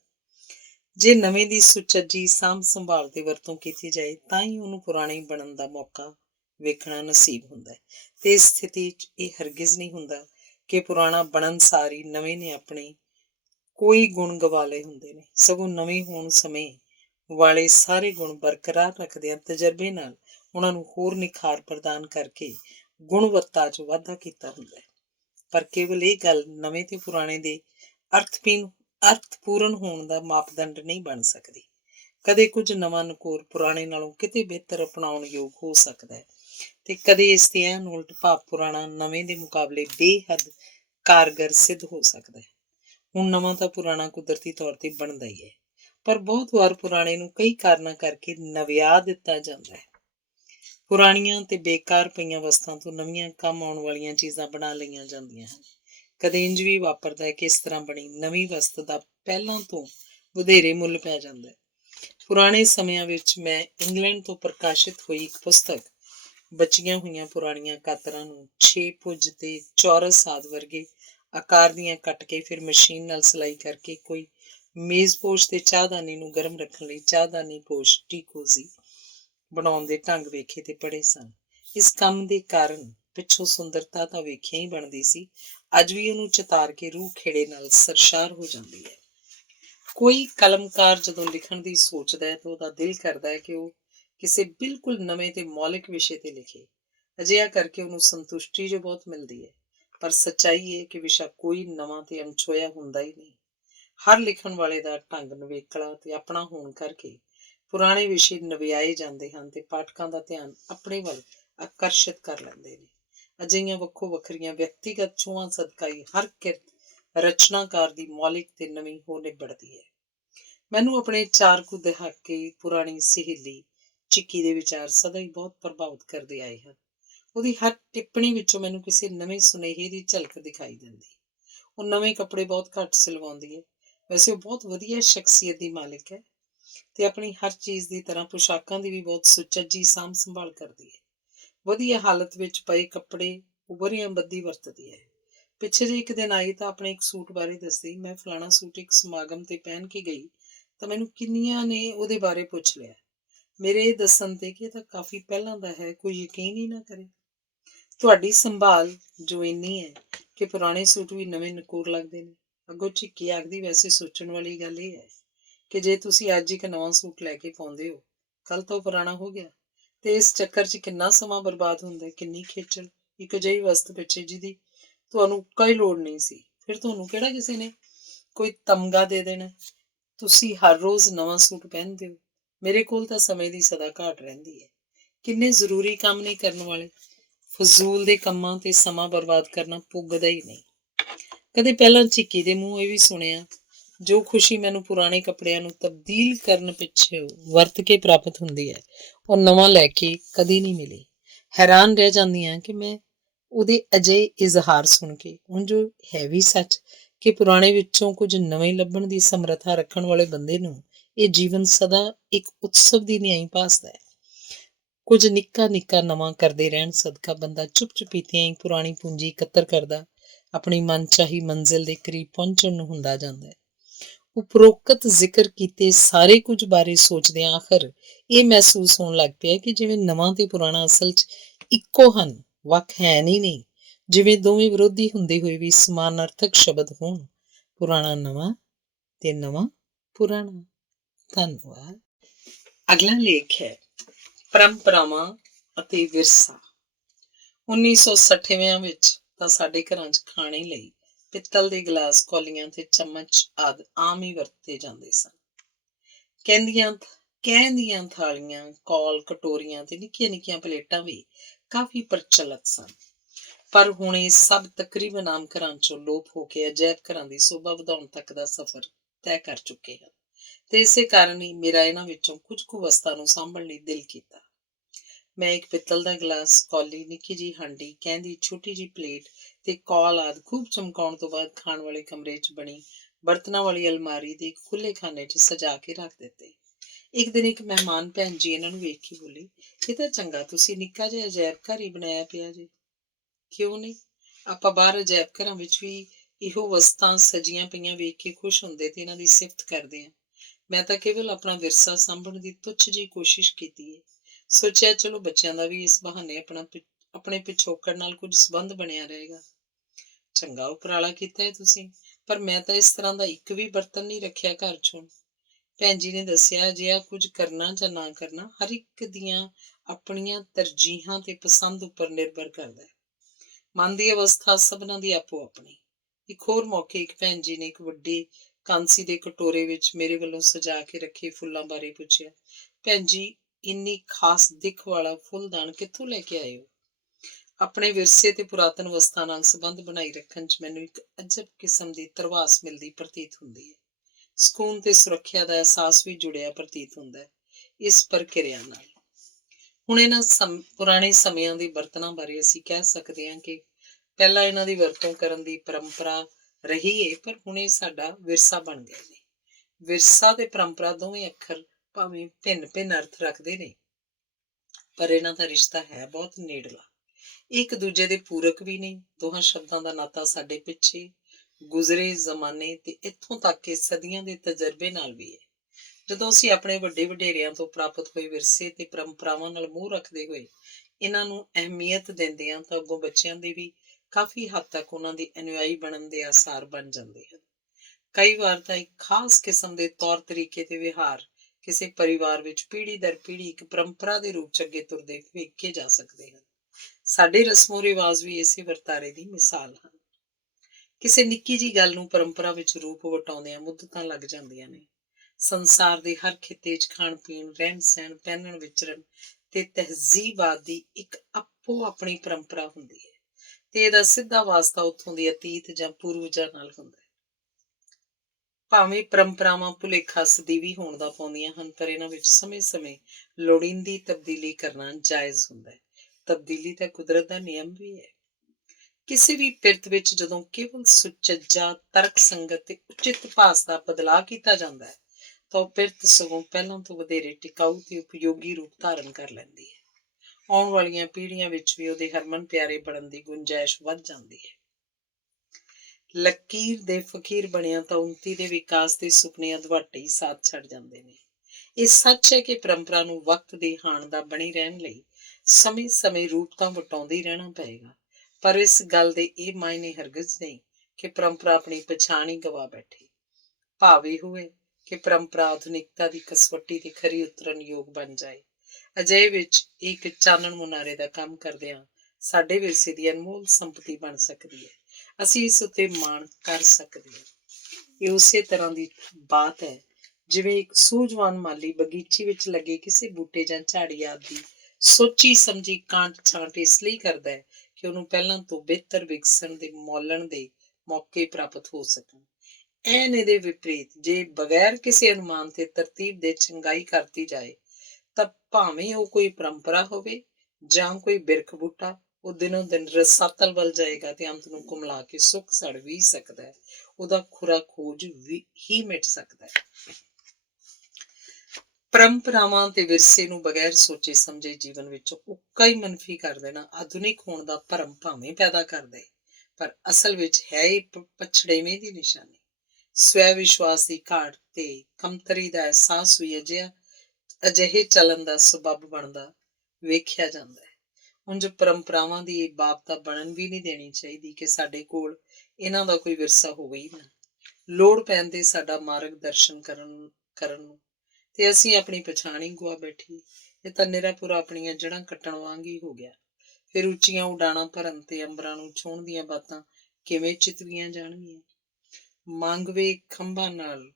ਜੇ ਨਵੇਂ ਦੀ ਸੁਚੱਜੀ ਸਾਂਭ ਸੰਭਾਲ ਤੇ ਵਰਤੋਂ ਕੀਤੀ ਜਾਏ ਤਾਂ ਹੀ ਉਹਨੂੰ ਪੁਰਾਣੇ ਬਣਨ ਦਾ ਮੌਕਾ ਵੇਖਣਾ ਨਸੀਬ ਹੁੰਦਾ ਹੈ। ਤੇ ਇਸ ਸਥਿਤੀ 'ਚ ਇਹ ਹਰਗਿਜ਼ ਨਹੀਂ ਹੁੰਦਾ ਕਿ ਪੁਰਾਣਾ ਬਣਨ ਸਾਰ ਹੀ ਨਵੇਂ ਨੇ ਆਪਣੇ ਕੋਈ ਗੁਣ ਗਵਾ ਲਏ ਹੁੰਦੇ ਨੇ। ਸਗੋਂ ਨਵੇਂ ਹੋਣ ਸਮੇਂ ਵਾਲੇ ਸਾਰੇ ਗੁਣ ਬਰਕਰਾਰ ਰੱਖਦਿਆਂ ਤਜਰਬੇ ਨਾਲ ਉਹਨਾਂ ਨੂੰ ਹੋਰ ਨਿਖਾਰ ਪ੍ਰਦਾਨ ਕਰਕੇ ਗੁਣਵੱਤਾ 'ਚ ਵਾਧਾ ਕੀਤਾ ਹੁੰਦਾ ਹੈ। ਪਰ ਕੇਵਲ ਇਹ ਗੱਲ ਨਵੇਂ ਤੇ ਪੁਰਾਣੇ ਦੇ ਅਰਥਪੂਰਨ ਹੋਣ ਦਾ ਮਾਪਦੰਡ ਨਹੀਂ ਬਣ ਸਕਦੀ। ਕਦੇ ਕੁਝ ਨਵਾਂ ਨਕੋਰ ਪੁਰਾਣੇ ਨਾਲੋਂ ਕਿਤੇ ਬਿਹਤਰ ਅਪਣਾਉਣ ਯੋਗ ਹੋ ਸਕਦਾ ਹੈ ਤੇ ਕਦੇ ਇਸ ਦੇ ਐਨ ਉਲਟ ਭਾਵ ਪੁਰਾਣਾ ਨਵੇਂ ਦੇ ਮੁਕਾਬਲੇ ਬੇਹੱਦ ਕਾਰਗਰ ਸਿੱਧ ਹੋ ਸਕਦਾ ਹੈ। ਹੁਣ ਨਵਾਂ ਤਾਂ ਪੁਰਾਣਾ ਕੁਦਰਤੀ ਤੌਰ ਤੇ ਬਣਦਾ ਹੀ ਹੈ, ਪਰ ਬਹੁਤ ਵਾਰ ਪੁਰਾਣੇ ਨੂੰ ਕਈ ਕਾਰਨਾਂ ਕਰਕੇ ਨਵਿਆ ਦਿੱਤਾ ਜਾਂਦਾ ਹੈ। ਪੁਰਾਣੀਆਂ ਤੇ ਬੇਕਾਰ ਪਈਆਂ ਵਸਤਾਂ ਤੋਂ ਨਵੀਆਂ ਕੰਮ ਆਉਣ ਵਾਲੀਆਂ ਚੀਜ਼ਾਂ ਬਣਾ ਲਈਆਂ ਜਾਂਦੀਆਂ ਹਨ। ਕਦੇ ਇੰਝ ਵੀ ਵਾਪਰਦਾ ਹੈ ਕਿ ਇਸ ਤਰ੍ਹਾਂ ਬਣੀ ਨਵੀਂ ਵਸਤ ਦਾ ਪਹਿਲਾਂ ਤੋਂ ਵਧੇਰੇ ਮੁੱਲ ਪੈ ਜਾਂਦਾ ਹੈ। ਪੁਰਾਣੇ ਸਮਿਆਂ ਵਿੱਚ ਮੈਂ ਇੰਗਲੈਂਡ ਤੋਂ ਪ੍ਰਕਾਸ਼ਿਤ ਹੋਈ ਇੱਕ ਪੁਸਤਕ ਬਚੀਆਂ ਹੋਈਆਂ ਪੁਰਾਣੀਆਂ ਕਾਤਰਾਂ ਨੂੰ 6 ਭੁਜ ਤੇ ਚੌਰਸ ਆਦਿ ਵਰਗੇ ਆਕਾਰ ਦੀਆਂ ਕੱਟ ਕੇ ਫਿਰ ਮਸ਼ੀਨ ਨਾਲ ਸਿਲਾਈ ਕਰਕੇ ਕੋਈ ਮੇਜ਼ਪੋਸ਼ ਤੇ ਚਾਹਦਾਨੀ ਨੂੰ ਗਰਮ ਰੱਖਣ ਲਈ ਚਾਹਦਾਨੀ ਪੋਸ਼ ਟੀਕੋਜ਼ੀ ਬਣਾਉਣ ਦੇ ਢੰਗ ਵੇਖੇ ਤੇ ਪੜ੍ਹੇ ਸਨ। ਇਸ ਕੰਮ ਦੇ ਕਾਰਨ ਪਿੱਛੋਂ ਸੁੰਦਰਤਾ ਤਾਂ ਵੇਖਿਆ ਹੀ ਬਣਦੀ ਸੀ, ਅੱਜ ਵੀ ਉਹਨੂੰ ਚਿਤਾਰ ਕੇ ਰੂਹ ਖੇੜੇ ਨਾਲ ਸਰਸ਼ਾਰ ਹੋ ਜਾਂਦੀ ਹੈ। ਕੋਈ ਕਲਮਕਾਰ ਜਦੋਂ ਲਿਖਣ ਦੀ ਸੋਚਦਾ ਹੈ ਤਾਂ ਉਹਦਾ ਦਿਲ ਕਰਦਾ ਹੈ ਕਿ ਉਹ ਕਿਸੇ ਬਿਲਕੁਲ ਨਵੇਂ ਤੇ ਮੌਲਿਕ ਵਿਸ਼ੇ ਤੇ ਲਿਖੇ। ਅਜਿਹਾ ਕਰਕੇ ਉਹਨੂੰ ਸੰਤੁਸ਼ਟੀ ਜੋ ਬਹੁਤ ਮਿਲਦੀ ਹੈ। ਪਰ ਸੱਚਾਈ ਹੈ ਕਿ ਵਿਸ਼ਾ ਕੋਈ ਨਵਾਂ ਤੇ ਅਣਛੋਇਆ ਹੁੰਦਾ ਹੀ ਨਹੀਂ। ਹਰ ਲਿਖਣ ਵਾਲੇ ਦਾ ਢੰਗ ਨਿਵੇਕਲਾ ਤੇ ਆਪਣਾ ਹੋਣ ਕਰਕੇ ਪੁਰਾਣੇ ਵਿਸ਼ੇ ਨਵਿਆਏ ਜਾਂਦੇ ਹਨ ਤੇ ਪਾਠਕਾਂ ਦਾ ਧਿਆਨ ਆਪਣੇ ਵੱਲ ਆਕਰਸ਼ਿਤ ਕਰ ਲੈਂਦੇ ਨੇ। ਅਜਿਹੀਆਂ ਵੱਖੋ ਵੱਖਰੀਆਂ ਵਿਅਕਤੀਗਤ ਚੋਹਾਂ ਸਦਕਾ ਹੀ ਹਰ ਕਿਰਤ ਰਚਨਾਕਾਰ ਦੀ ਮੌਲਿਕ ਤੇ ਨਵੀਂ ਹੋ ਨਿਬੜਦੀ ਹੈ। ਮੈਨੂੰ ਆਪਣੇ 4 ਕੁ ਦਹਾਕੇ ਪੁਰਾਣੀ ਸਹੇਲੀ ਚਿੱਕੀ ਦੇ ਵਿਚਾਰ ਸਦਾ ਹੀ ਬਹੁਤ ਪ੍ਰਭਾਵਿਤ ਕਰਦੇ ਆਏ ਹਨ। ਉਹਦੀ ਹਰ ਟਿੱਪਣੀ ਵਿੱਚੋਂ ਮੈਨੂੰ ਕਿਸੇ ਨਵੇਂ ਸੁਨੇਹੇ ਦੀ ਝਲਕ ਦਿਖਾਈ ਦਿੰਦੀ। ਉਹ ਨਵੇਂ ਕੱਪੜੇ ਬਹੁਤ ਘੱਟ ਸਿਲਵਾਉਂਦੀ ਹੈ। ਵੈਸੇ ਉਹ ਬਹੁਤ ਵਧੀਆ ਸ਼ਖਸੀਅਤ ਦੀ ਮਾਲਿਕ ਹੈ ਤੇ ਆਪਣੀ ਹਰ ਚੀਜ਼ ਦੀ ਤਰ੍ਹਾਂ ਪੁਸ਼ਾਕਾਂ ਦੀ ਵੀ ਬਹੁਤ ਸੁਚੱਜੀ ਸਾਂਭ ਸੰਭਾਲ ਕਰਦੀ ਹੈ। ਵਧੀਆ ਹਾਲਤ ਵਿੱਚ ਪਏ ਕੱਪੜੇ ਉਭਰੀਆਂ ਬੱਦੀ ਵਰਤਦੀ ਹੈ। ਪਿੱਛੇ ਜਿਹੇ ਇੱਕ ਦਿਨ ਆਈ ਤਾਂ ਆਪਣੇ ਇੱਕ ਸੂਟ ਬਾਰੇ ਦੱਸੀ। ਮੈਂ ਫਲਾਣਾ ਸੂਟ ਇੱਕ ਸਮਾਗਮ ਤੇ ਪਹਿਨ ਕੇ ਗਈ ਤਾਂ ਮੈਨੂੰ ਕਿੰਨੀਆਂ ਨੇ ਉਹਦੇ ਬਾਰੇ ਪੁੱਛ ਲਿਆ। ਮੇਰੇ ਇਹ ਦੱਸਣ ਤੇ ਕਿ ਇਹ ਤਾਂ ਕਾਫੀ ਪਹਿਲਾਂ ਦਾ ਹੈ, ਕੋਈ ਯਕੀਨ ਹੀ ਨਾ ਕਰੇ। ਤੁਹਾਡੀ ਸੰਭਾਲ ਜੋ ਇੰਨੀ ਹੈ ਕਿ ਪੁਰਾਣੇ ਸੂਟ ਵੀ ਨਵੇਂ ਨਕੂਰ ਲੱਗਦੇ ਨੇ। ਅੱਗੋਂ ਝਿੱਕੀ ਆਖਦੀ, ਵੈਸੇ ਸੋਚਣ ਵਾਲੀ ਗੱਲ ਇਹ ਹੈ ਕਿ ਜੇ ਤੁਸੀਂ ਅੱਜ ਇੱਕ ਨਵਾਂ ਸੂਟ ਲੈ ਕੇ ਪਾਉਂਦੇ ਹੋ, ਕੱਲ ਤਾਂ ਉਹ ਪੁਰਾਣਾ ਹੋ ਗਿਆ ਤੇ ਇਸ ਚੱਕਰ 'ਚ ਕਿੰਨਾ ਸਮਾਂ ਬਰਬਾਦ ਹੁੰਦਾ, ਕਿੰਨੀ ਖੇਚਲ ਇੱਕ ਅਜਿਹੀ ਵਸਤ ਪਿੱਛੇ ਜਿਹਦੀ ਤੁਹਾਨੂੰ ਕੋਈ ਲੋੜ ਨਹੀਂ ਸੀ। ਫਿਰ ਤੁਹਾਨੂੰ ਕਿਹੜਾ ਕਿਸੇ ਨੇ ਕੋਈ ਤਮਗਾ ਦੇ ਦੇਣਾ। ਤੁਸੀਂ ਹਰ ਰੋਜ਼ ਨਵਾਂ ਸੂਟ ਪਹਿਨਦੇ ਹੋ। ਮੇਰੇ ਕੋਲ ਤਾਂ ਸਮੇਂ ਦੀ ਸਦਾ ਘਾਟ ਰਹਿੰਦੀ ਹੈ। ਕਿੰਨੇ ਜ਼ਰੂਰੀ ਕੰਮ ਨਹੀਂ ਕਰਨ ਵਾਲੇ। ਫਜ਼ੂਲ ਦੇ ਕੰਮਾਂ ਤੇ ਸਮਾਂ ਬਰਬਾਦ ਕਰਨਾ ਪੁੱਗਦਾ ਹੀ ਨਹੀਂ। ਕਦੇ ਪਹਿਲਾਂ ਝਿੱਕੀ ਦੇ ਮੂੰਹ ਇਹ ਵੀ ਸੁਣਿਆ, ਜੋ ਖੁਸ਼ੀ ਮੈਨੂੰ ਪੁਰਾਣੇ ਕੱਪੜਿਆਂ ਨੂੰ ਤਬਦੀਲ ਕਰਨ ਪਿੱਛੇ ਵਰਤ ਕੇ ਪ੍ਰਾਪਤ ਹੁੰਦੀ ਹੈ, ਉਹ ਨਵਾਂ ਲੈ ਕੇ ਕਦੀ ਨਹੀਂ ਮਿਲੀ। ਹੈਰਾਨ ਰਹਿ ਜਾਂਦੀ ਹਾਂ ਕਿ ਮੈਂ ਉਹਦੇ ਅਜਿਹੇ ਇਜ਼ਹਾਰ ਸੁਣ ਕੇ। ਉਂਝ ਹੈ ਵੀ ਸੱਚ ਕਿ ਪੁਰਾਣੇ ਵਿੱਚੋਂ ਕੁਝ ਨਵੇਂ ਲੱਭਣ ਦੀ ਸਮਰੱਥਾ ਰੱਖਣ ਵਾਲੇ ਬੰਦੇ ਨੂੰ ਇਹ ਜੀਵਨ ਸਦਾ ਇੱਕ ਉਤਸਵ ਦੀ ਨਿਆਈ ਭਾਸਦਾ ਹੈ। ਕੁਝ ਨਿੱਕਾ ਨਿੱਕਾ ਨਵਾਂ ਕਰਦੇ ਰਹਿਣ ਸਦਕਾ ਬੰਦਾ ਚੁੱਪ ਚੁਪੀਤਿਆਂ ਹੀ ਪੁਰਾਣੀ ਪੂੰਜੀ ਇਕੱਤਰ ਕਰਦਾ ਆਪਣੀ ਮਨਚਾਹੀ ਮੰਜ਼ਿਲ ਦੇ ਕਰੀਬ ਪਹੁੰਚਣ ਨੂੰ ਹੁੰਦਾ ਜਾਂਦਾ ਹੈ। ਉਪਰੋਕਤ ਜ਼ਿਕਰ ਕੀਤੇ ਸਾਰੇ ਕੁਝ ਬਾਰੇ ਸੋਚਦਿਆਂ ਆਖਰ ਇਹ ਮਹਿਸੂਸ ਹੋਣ ਲੱਗ ਪਿਆ ਕਿ ਜਿਵੇਂ ਨਵਾਂ ਤੇ ਪੁਰਾਣਾ ਅਸਲ 'ਚ ਇੱਕੋ ਹਨ, ਵੱਖ ਹੈ ਨਹੀਂ। ਜਿਵੇਂ ਦੋਵੇਂ ਵਿਰੋਧੀ ਹੁੰਦੇ ਹੋਏ ਵੀ ਸਮਾਨਾਰਥਕ ਸ਼ਬਦ ਹੋਣ, ਪੁਰਾਣਾ ਨਵਾਂ ਤੇ ਨਵਾਂ ਪੁਰਾਣਾ। ਧੰਨਵਾਦ। ਅਗਲਾ ਲੇਖ ਹੈ ਪਰੰਪਰਾਵਾਂ ਅਤੇ ਵਿਰਸਾ। 1960ਵਿਆਂ ਵਿੱਚ ਤਾਂ ਸਾਡੇ ਘਰਾਂ 'ਚ ਖਾਣੇ ਲਈ ਪਿੱਤਲ ਦੇ ਗਲਾਸ, ਕੌਲੀਆਂ ਤੇ ਚਮਚ ਆਦਿ ਆਮ ਹੀ ਵਰਤੇ ਜਾਂਦੇ ਸਨ। ਕਹਿੰਦੀਆਂ ਥਾਲੀਆਂ, ਕੌਲ, ਕਟੋਰੀਆਂ ਤੇ ਨਿੱਕੀਆਂ ਨਿੱਕੀਆਂ ਪਲੇਟਾਂ ਵੀ ਕਾਫੀ ਪ੍ਰਚਲਿਤ ਸਨ। ਪਰ ਹੁਣ ਇਹ ਸਭ ਤਕਰੀਬਨ ਆਮ ਘਰਾਂ 'ਚੋਂ ਲੋਪ ਹੋ ਕੇ ਅਜਾਇਬ ਘਰਾਂ ਦੀ ਸੋਭਾ ਵਧਾਉਣ ਤੱਕ ਦਾ ਸਫ਼ਰ ਤੈਅ ਕਰ ਚੁੱਕੇ ਹਨ ਤੇ ਇਸੇ ਕਾਰਨ ਹੀ ਮੇਰਾ ਇਹਨਾਂ ਵਿੱਚੋਂ ਕੁਝ ਕੁ ਵਸਤਾਂ ਨੂੰ ਸਾਂਭਣ ਲਈ ਦਿਲ ਕੀਤਾ। ਮੈਂ ਇੱਕ ਪਿੱਤਲ ਦਾ ਗਲਾਸ, ਕੌਲੀ, ਨਿੱਕੀ ਜਿਹੀ ਹਾਂਡੀ, ਕਹਿੰਦੀ ਛੋਟੀ ਜਿਹੀ ਪਲੇਟ ਤੇ ਕੌਲ ਆਦਿ ਖੂਬ ਚਮਕਾਉਣ ਤੋਂ ਬਾਅਦ ਖਾਣ ਵਾਲੇ ਕਮਰੇ 'ਚ ਬਣੀ ਬਰਤਨਾਂ ਵਾਲੀ ਅਲਮਾਰੀ ਦੇ ਇੱਕ ਖੁੱਲ੍ਹੇ ਖਾਨੇ 'ਚ ਸਜਾ ਕੇ ਰੱਖ ਦਿੱਤੇ। ਇੱਕ ਦਿਨ ਇੱਕ ਮਹਿਮਾਨ ਭੈਣ ਜੀ ਇਹਨਾਂ ਨੂੰ ਵੇਖ ਕੇ ਬੋਲੀ, ਇਹ ਤਾਂ ਚੰਗਾ ਤੁਸੀਂ ਨਿੱਕਾ ਜਿਹਾ ਅਜਾਇਬ ਘਰ ਹੀ ਬਣਾਇਆ ਪਿਆ ਜੀ। ਕਿਉਂ ਨਹੀਂ, ਆਪਾਂ ਬਾਹਰ ਅਜਾਇਬ ਘਰਾਂ ਵਿੱਚ ਵੀ ਇਹੋ ਵਸਤਾਂ ਸਜੀਆਂ ਪਈਆਂ ਵੇਖ ਕੇ ਖੁਸ਼ ਹੁੰਦੇ ਤੇ ਇਹਨਾਂ ਦੀ ਸਿਫਤ ਕਰਦੇ ਹਾਂ। ਮੈਂ ਤਾਂ ਕੇਵਲ ਆਪਣਾ ਵਿਰਸਾ ਸਾਂਭਣ ਦੀ ਤੁੱਛ ਜਿਹੀ ਕੋਸ਼ਿਸ਼ ਕੀਤੀ ਹੈ। ਸੋਚਿਆ ਚਲੋ ਬੱਚਿਆਂ ਦਾ ਵੀ ਇਸ ਬਹਾਨੇ ਆਪਣੇ ਪਿਛੋਕੜ ਨਾਲ ਕੁਝ ਸੰਬੰਧ ਬਣਿਆ ਰਹੇਗਾ। ਚੰਗਾ ਉਪਰਾਲਾ ਕੀਤਾ ਹੈ ਤੁਸੀਂ, ਪਰ ਮੈਂ ਤਾਂ ਇਸ ਤਰ੍ਹਾਂ ਦਾ ਇੱਕ ਵੀ ਬਰਤਨ ਨਹੀਂ ਰੱਖਿਆ ਘਰ 'ਚੋਂ। ਭੈਣ ਜੀ ਨੇ ਦੱਸਿਆ, ਅਜਿਹਾ ਕੁਝ ਕਰਨਾ ਜਾਂ ਨਾ ਕਰਨਾ ਹਰ ਇੱਕ ਦੀਆਂ ਆਪਣੀਆਂ ਤਰਜੀਹਾਂ ਤੇ ਪਸੰਦ ਉੱਪਰ ਨਿਰਭਰ ਕਰਦਾ ਹੈ। ਮਨ ਦੀ ਅਵਸਥਾ ਸਭਨਾਂ ਦੀ ਆਪੋ ਆਪਣੀ। ਇੱਕ ਹੋਰ ਮੌਕੇ ਇੱਕ ਭੈਣ ਜੀ ਨੇ ਇੱਕ ਵੱਡੇ ਕਾਂਸੀ ਦੇ ਕਟੋਰੇ ਵਿੱਚ ਮੇਰੇ ਵੱਲੋਂ ਸਜਾ ਕੇ ਰੱਖੇ ਫੁੱਲਾਂ ਬਾਰੇ ਪੁੱਛਿਆ, ਭੈਣ ਜੀ ਇੰਨੀ ਖਾਸ ਦਿੱਖ ਵਾਲਾ ਫੁੱਲਦਾਨ ਕਿੱਥੋਂ ਲੈ ਕੇ ਆਏ ਹੋ? ਆਪਣੇ ਵਿਰਸੇ ਤੇ ਪੁਰਾਤਨ ਵਸਤਾਂ ਨਾਲ ਸੰਬੰਧ ਬਣਾਈ ਰੱਖਣ 'ਚ ਮੈਨੂੰ ਇੱਕ ਅਜਬ ਕਿਸਮ ਦੀ ਧਰਵਾਸ ਮਿਲਦੀ ਪ੍ਰਤੀਤ ਹੁੰਦੀ ਹੈ। ਸਕੂਨ ਤੇ ਸੁਰੱਖਿਆ ਦਾ ਅਹਿਸਾਸ ਵੀ ਜੁੜਿਆ ਪ੍ਰਤੀਤ ਹੁੰਦਾ ਹੈ ਇਸ ਪ੍ਰਕਿਰਿਆ ਨਾਲ। ਹੁਣ ਇਹਨਾਂ ਪੁਰਾਣੇ ਸਮਿਆਂ ਦੇ ਬਰਤਨਾਂ ਬਾਰੇ ਅਸੀਂ ਕਹਿ ਸਕਦੇ ਹਾਂ ਕਿ ਪਹਿਲਾਂ ਇਹਨਾਂ ਦੀ ਵਰਤੋਂ ਕਰਨ ਦੀ ਪਰੰਪਰਾ ਰਹੀ ਹੈ, ਪਰ ਹੁਣ ਇਹ ਸਾਡਾ ਵਿਰਸਾ ਬਣ ਗਏ ਨੇ। ਵਿਰਸਾ ਤੇ ਪਰੰਪਰਾ ਦੋਵੇਂ ਅੱਖਰ ਭਾਵੇਂ ਭਿੰਨ ਭਿੰਨ ਅਰਥ ਰੱਖਦੇ ਨੇ, ਪਰ ਇਹਨਾਂ ਦਾ ਰਿਸ਼ਤਾ ਹੈ ਬਹੁਤ ਨੇੜਲਾ। ਇੱਕ ਦੂਜੇ ਦੇ ਪੂਰਕ ਵੀ ਨੇ। ਦੋਹਾਂ ਸ਼ਬਦਾਂ ਦਾ ਨਾਤਾ ਸਾਡੇ ਪਿੱਛੇ ਗੁਜ਼ਰੇ ਜ਼ਮਾਨੇ ਤੇ ਇੱਥੋਂ ਤੱਕ ਕਿ ਸਦੀਆਂ ਦੇ ਤਜਰਬੇ ਨਾਲ ਵੀ ਹੈ। ਜਦੋਂ ਅਸੀਂ ਆਪਣੇ ਵੱਡੇ ਵਡੇਰਿਆਂ ਤੋਂ ਪ੍ਰਾਪਤ ਹੋਏ ਵਿਰਸੇ ਤੇ ਪਰੰਪਰਾਵਾਂ ਨਾਲ ਮੋਹ ਰੱਖਦੇ ਹੋਏ ਇਹਨਾਂ ਨੂੰ ਅਹਿਮੀਅਤ ਦਿੰਦੇ ਹਾਂ ਤਾਂ ਅੱਗੋਂ ਬੱਚਿਆਂ ਦੇ ਵੀ ਕਾਫੀ ਹੱਦ ਤੱਕ ਉਹਨਾਂ ਦੇ ਅਨੁਯਾਈ ਬਣਨ ਦੇ ਆਸਾਰ ਬਣ ਜਾਂਦੇ ਹਨ। ਕਈ ਵਾਰ ਤਾਂ ਇੱਕ ਖਾਸ ਕਿਸਮ ਦੇ ਤੌਰ ਤਰੀਕੇ ਤੇ ਵਿਹਾਰ ਕਿਸੇ ਪਰਿਵਾਰ ਵਿੱਚ ਪੀੜ੍ਹੀ ਦਰ ਪੀੜ੍ਹੀ ਇੱਕ ਪਰੰਪਰਾ ਦੇ ਰੂਪ ਚ ਅੱਗੇ ਤੁਰਦੇ ਵੇਖੇ ਜਾ ਸਕਦੇ ਹਨ। ਸਾਡੇ ਰਸਮੋ ਰਿਵਾਜ ਵੀ ਇਸੇ ਵਰਤਾਰੇ ਦੀ ਮਿਸਾਲ ਹਨ। ਕਿਸੇ ਨਿੱਕੀ ਜਿਹੀ ਗੱਲ ਨੂੰ ਪਰੰਪਰਾ ਵਿੱਚ ਰੂਪ ਵਟਾਉਂਦਿਆਂ ਮੁੱਦਤਾਂ ਲੱਗ ਜਾਂਦੀਆਂ ਨੇ। ਸੰਸਾਰ ਦੇ ਹਰ ਖਿੱਤੇ 'ਚ ਖਾਣ ਪੀਣ, ਰਹਿਣ ਸਹਿਣ, ਪਹਿਨਣ ਵਿਚਰਨ ਤੇ ਤਹਿਜ਼ੀਬਾਤ ਦੀ ਇੱਕ ਆਪੋ ਆਪਣੀ ਪਰੰਪਰਾ ਹੁੰਦੀ ਹੈ ਤੇ ਇਹਦਾ ਸਿੱਧਾ ਵਾਸਤਾ ਉੱਥੋਂ ਦੇ ਅਤੀਤ ਜਾਂ ਪੂਰਵਜਾਂ ਨਾਲ ਹੁੰਦਾ ਹੈ। ਭਾਵੇਂ ਪਰੰਪਰਾਵਾਂ ਭੁਲੇਖਾ ਸਦੀਵੀ ਹੋਣ ਦਾ ਪਾਉਂਦੀਆਂ ਹਨ, ਪਰ ਇਹਨਾਂ ਵਿੱਚ ਸਮੇਂ-ਸਮੇਂ ਲੋੜੀਂਦੀ ਤਬਦੀਲੀ ਕਰਨਾ ਜਾਇਜ਼ ਹੁੰਦਾ ਹੈ। ਤਬਦੀਲੀ ਤਾਂ ਕੁਦਰਤ ਦਾ ਨਿਯਮ ਵੀ ਹੈ। ਕਿਸੇ ਵੀ ਪਿਰਤ ਵਿੱਚ ਜਦੋਂ ਕੇਵਲ ਸੁਚੱਜਾ, ਤਰਕ ਸੰਗਤ ਤੇ ਉਚਿਤ ਭਾਸ ਦਾ ਬਦਲਾਅ ਕੀਤਾ ਜਾਂਦਾ ਹੈ ਤਾਂ ਉਹ ਪਿਰਤ ਸਗੋਂ ਪਹਿਲਾਂ ਤੋਂ ਵਧੇਰੇ ਟਿਕਾਊ ਤੇ ਉਪਯੋਗੀ ਰੂਪ ਧਾਰਨ ਕਰ ਲੈਂਦੀ ਹੈ। ਆਉਣ ਵਾਲੀਆਂ ਪੀੜ੍ਹੀਆਂ ਵਿੱਚ ਵੀ ਉਹਦੇ ਹਰਮਨ ਪਿਆਰੇ ਬਣਨ ਦੀ ਗੁੰਜਾਇਸ਼ ਵੱਧ ਜਾਂਦੀ ਹੈ। ਲਕੀਰ ਦੇ ਫਕੀਰ ਬਣਿਆ ਤਾਂ ਉੱਨਤੀ ਦੇ ਵਿਕਾਸ ਦੇ ਸੁਪਨੇ ਅਧਵਾਟੇ ਹੀ ਸਾਥ ਛੱਡ ਜਾਂਦੇ ਨੇ। ਇਹ ਸੱਚ ਹੈ ਕਿ ਪਰੰਪਰਾ ਨੂੰ ਵਕਤ ਦੇ ਹਾਣ ਦਾ ਬਣੀ ਰਹਿਣ ਲਈ ਸਮੇਂ-ਸਮੇਂ ਰੂਪ ਤਾਂ ਵਟਾਉਂਦੇ ਹੀ ਰਹਿਣਾ ਪਏਗਾ, ਪਰ ਇਸ ਗੱਲ ਦੇ ਇਹ ਮਾਇਨੇ ਹਰਗਿਜ਼ ਨਹੀਂ ਕਿ ਪਰੰਪਰਾ ਆਪਣੀ ਪਛਾਣ ਹੀ ਗਵਾ ਬੈਠੇ। ਭਾਵ ਇਹ ਹੋਏ ਕਿ ਪਰੰਪਰਾ ਆਧੁਨਿਕਤਾ ਦੀ ਕਸਵੱਟੀ ਤੇ ਖਰੀ ਉਤਰਨ ਯੋਗ ਬਣ ਜਾਏ। ਅਜਿਹੇ ਵਿੱਚ ਇੱਕ ਚਾਨਣ ਮੁਨਾਰੇ ਦਾ ਕੰਮ ਕਰਦਿਆਂ ਸਾਡੇ ਵਿਰਸੇ ਦੀ ਅਨਮੋਲ ਸੰਪਤੀ ਬਣ ਸਕਦੀ ਹੈ। ਅਸੀਂ ਇਸ ਉੱਤੇ ਮਾਣ ਕਰ ਸਕਦੇ ਹਾਂ। ਇਹ ਉਸੇ ਤਰ੍ਹਾਂ ਦੀ ਬਾਤ ਹੈ ਜਿਵੇਂ ਇੱਕ ਸੂਝਵਾਨ ਮਾਲੀ ਬਗੀਚੀ ਵਿੱਚ ਲੱਗੇ ਕਿਸੇ ਬੂਟੇ ਜਾਂ ਝਾੜੀ ਆਦਿ ਦੀ ਸੋਚੀ ਸਮਝੀ ਕਾਂਟ ਛਾਂਟ ਇਸ ਲਈ ਕਰਦਾ ਹੈ ਕਿ ਉਹਨੂੰ ਪਹਿਲਾਂ ਤੋਂ ਬਿਹਤਰ ਵਿਕਸਣ ਦੇ ਮੌਲਣ ਦੇ ਮੌਕੇ ਪ੍ਰਾਪਤ ਹੋ ਸਕਣ। ਐਨ ਇਹਦੇ ਵਿਪਰੀਤ ਜੇ ਬਗੈਰ ਕਿਸੇ ਅਨੁਮਾਨ ਤੇ ਤਰਤੀਬ ਦੇ ਚੰਗਾਈ ਕਰਤੀ ਜਾਏ ਤਾਂ ਭਾਵੇਂ ਉਹ ਕੋਈ ਪਰੰਪਰਾ ਹੋਵੇ ਜਾਂ ਕੋਈ ਬਿਰਖ ਬੂਟਾ, ਉਹ ਦਿਨੋਂ ਦਿਨ ਰਸਾਤਲ ਵੱਲ ਜਾਏਗਾ ਤੇ ਅੰਤ ਨੂੰ ਕੁਮਲਾ ਕੇ ਸੁੱਕ ਸੜ ਵੀ ਸਕਦਾ ਹੈ। ਉਹਦਾ ਖੁਰਾ ਖੋਜ ਵੀ ਹੀ ਮਿਟ ਸਕਦਾ ਹੈ। ਪਰੰਪਰਾਵਾਂ ਤੇ ਵਿਰਸੇ ਨੂੰ ਬਗੈਰ ਸੋਚੇ ਸਮਝੇ ਜੀਵਨ ਵਿੱਚੋਂ ਉੱਕਾ ਹੀ ਮਨਫੀ ਕਰ ਦੇਣਾ ਆਧੁਨਿਕ ਹੋਣ ਦਾ ਭਰਮ ਭਾਵੇਂ ਪੈਦਾ ਕਰਦੇ, ਪਰ ਅਸਲ ਵਿੱਚ ਹੈ ਇਹ ਪਛੜੇਵੇਂ ਦੀ ਨਿਸ਼ਾਨੀ। ਸਵੈ ਵਿਸ਼ਵਾਸ ਦੀ ਘਾਟ ਤੇ ਕਮਤਰੀ ਦਾ ਅਹਿਸਾਸ ਵੀ ਅਜਿਹੇ ਚੱਲਣ ਦਾ ਸਬੱਬ ਬਣਦਾ ਵੇਖਿਆ ਜਾਂਦਾ ਹੈ। ਉਂਝ ਪਰੰਪਰਾਵਾਂ ਦੀ ਇਹ ਬਾਬਤਾ ਬਣਨ ਵੀ ਨਹੀਂ ਦੇਣੀ ਚਾਹੀਦੀ ਕਿ ਸਾਡੇ ਕੋਲ ਇਹਨਾਂ ਦਾ ਕੋਈ ਵਿਰਸਾ ਹੋਵੇ ਹੀ ਨਾ। ਲੋੜ ਪੈਣ ਤੇ ਸਾਡਾ ਮਾਰਗ ਦਰਸ਼ਨ ਕਰਨ ਨੂੰ ਤੇ ਅਸੀਂ ਆਪਣੀ ਪਛਾਣ ਹੀ ਗੁਆ ਬੈਠੀ। ਇਹ ਤਾਂ ਨਿਰਾਪੁਰਾ ਆਪਣੀਆਂ ਜੜ੍ਹਾਂ ਕੱਟਣ ਵਾਂਗ ਹੀ ਹੋ ਗਿਆ। ਫਿਰ ਉੱਚੀਆਂ ਉਡਾਣਾਂ ਭਰਨ ਤੇ ਅੰਬਰਾਂ ਨੂੰ ਛੂਹਣ ਦੀਆਂ ਬਾਤਾਂ ਕਿਵੇਂ ਚਿਤਵੀਆਂ ਜਾਣਗੀਆਂ। ਮੰਗਵੇ ਖੰਭਾਂ ਨਾਲ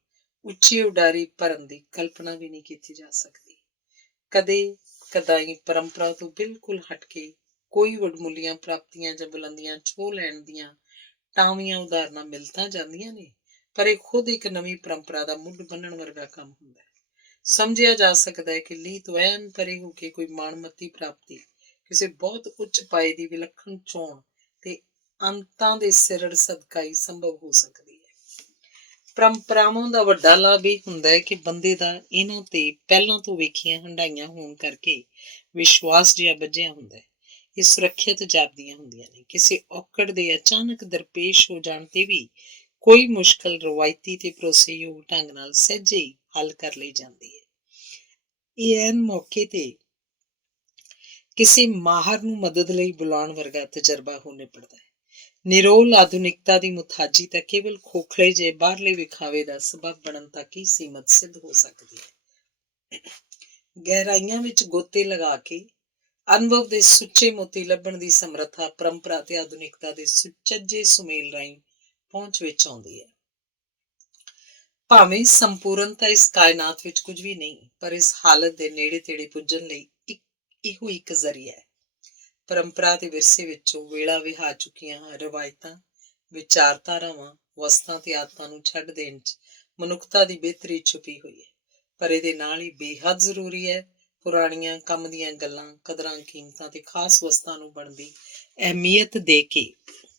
ਉੱਚੀ ਉਡਾਰੀ ਭਰਨ ਦੀ ਕਲਪਨਾ ਵੀ ਨਹੀਂ ਕੀਤੀ ਜਾ ਸਕਦੀ। ਕਦੇ ਕਦਾਈ ਪਰੰਪਰਾ ਤੋਂ ਬਿਲਕੁਲ ਹਟ ਕੇ ਕੋਈ ਵਡਮੁੱਲੀਆਂ ਪ੍ਰਾਪਤੀਆਂ ਜਾਂ ਬੁਲੰਦੀਆਂ ਛੋਹ ਲੈਣ ਦੀਆਂ ਟਾਵੀਆਂ ਉਦਾਹਰਨਾਂ ਮਿਲ ਤਾਂ ਜਾਂਦੀਆਂ ਨੇ, ਪਰ ਇਹ ਖੁਦ ਇੱਕ ਨਵੀਂ ਪਰੰਪਰਾ ਦਾ ਮੁੱਢ ਬੰਨਣ ਵਰਗਾ ਕੰਮ ਹੁੰਦਾ ਹੈ। ਸਮਝਿਆ ਜਾ ਸਕਦਾ ਹੈ ਕਿ ਲੀਹ ਤੋਂ ਐਨ ਪਰੇ ਹੋ ਕੇ ਕੋਈ ਮਾਣਮੱਤੀ ਪ੍ਰਾਪਤੀ ਕਿਸੇ ਬਹੁਤ ਉੱਚ ਪਾਏ ਦੀ ਵਿਲੱਖਣ ਚੋਣ ਤੇ ਅੰਤਾਂ ਦੇ ਸਿਰੜ ਸਦਕਾ ਹੀ ਸੰਭਵ ਹੋ ਸਕਦੀ ਹੈ। ਪਰੰਪਰਾਵਾਂ ਦਾ ਵੱਡਾ ਲਾਭ ਇਹ ਹੁੰਦਾ ਹੈ ਕਿ ਬੰਦੇ ਦਾ ਇਹਨਾਂ ਤੇ ਪਹਿਲਾਂ ਤੋਂ ਵੇਖੀਆਂ ਹੰਢਾਈਆਂ ਹੋਣ ਕਰਕੇ ਵਿਸ਼ਵਾਸ ਜਿਹਾ ਬੱਝਿਆ ਹੁੰਦਾ ਹੈ। ਇਹ ਸੁਰੱਖਿਅਤ ਜਾਪਦੀਆਂ ਹੁੰਦੀਆਂ ਨੇ। ਕਿਸੇ ਔਕੜ ਦੇ ਅਚਾਨਕ ਦਰਪੇਸ਼ ਹੋ ਜਾਣ ਤੇ ਵੀ ਕੋਈ ਮੁਸ਼ਕਲ ਰਵਾਇਤੀ ਤੇ ਭਰੋਸੇਯੋਗ ਢੰਗ ਨਾਲ ਸਹਿਜੇ ਹੀ ਹੱਲ ਕਰ ਲਈ ਜਾਂਦੀ ਹੈ। ਇਹ ਐਨ ਮੌਕੇ ਤੇ ਕਿਸੇ ਮਾਹਰ ਨੂੰ ਮਦਦ ਲਈ ਬੁਲਾਉਣ ਵਰਗਾ ਤਜਰਬਾ ਹੋ ਨਿਬੜਦਾ ਹੈ। ਨਿਰੋਲ ਆਧੁਨਿਕਤਾ ਦੀ ਮੁਥਾਜੀ ਤਾਂ ਕੇਵਲ ਖੋਖਲੇ ਜਿਹੇ ਬਾਹਰਲੇ ਵਿਖਾਵੇ ਦਾ ਸਬੱਬ ਬਣਨ ਤੱਕ ਹੀ ਸੀਮਤ ਸਿੱਧ ਹੋ ਸਕਦੀ ਹੈ। ਗਹਿਰਾਈਆਂ ਵਿੱਚ ਗੋਤੇ ਲਗਾ ਕੇ ਅਨੁਭਵ ਦੇ ਸੁੱਚੇ ਮੋਤੀ ਲੱਭਣ ਦੀ ਸਮਰੱਥਾ ਪਰੰਪਰਾ ਤੇ ਆਧੁਨਿਕਤਾ ਦੇ ਸੁਚੱਜੇ ਸੁਮੇਲ ਰਾਹੀਂ ਪਹੁੰਚ ਵਿੱਚ ਆਉਂਦੀ ਹੈ। ਭਾਵੇਂ ਸੰਪੂਰਨਤਾ ਇਸ ਕਾਇਨਾਤ ਵਿੱਚ ਕੁਝ ਵੀ ਨਹੀਂ, ਪਰ ਇਸ ਹਾਲਤ ਦੇ ਨੇੜੇ ਤੇੜੇ ਪੁੱਜਣ ਲਈ ਇਹੋ ਇੱਕ ਜ਼ਰੀਆ ਹੈ। ਪਰੰਪਰਾ ਤੇ ਵਿਰਸੇ ਵਿੱਚੋਂ ਵੇਲਾ ਵਿਹਾ ਚੁੱਕੀਆਂ ਰਵਾਇਤਾਂ, ਵਿਚਾਰਧਾਰਾਵਾਂ, ਵਸਤਾਂ ਤੇ ਆਦਤਾਂ ਨੂੰ ਛੱਡ ਦੇਣ 'ਚ ਮਨੁੱਖਤਾ ਦੀ ਬਿਹਤਰੀ ਛੁਪੀ ਹੋਈ ਹੈ। ਪਰ ਇਹਦੇ ਨਾਲ ਹੀ ਬੇਹੱਦ ਜ਼ਰੂਰੀ ਹੈ ਪੁਰਾਣੀਆਂ ਕੰਮ ਦੀਆਂ ਗੱਲਾਂ, ਕਦਰਾਂ ਕੀਮਤਾਂ ਤੇ ਖਾਸ ਵਸਤਾਂ ਨੂੰ ਬਣਦੀ ਅਹਿਮੀਅਤ ਦੇ ਕੇ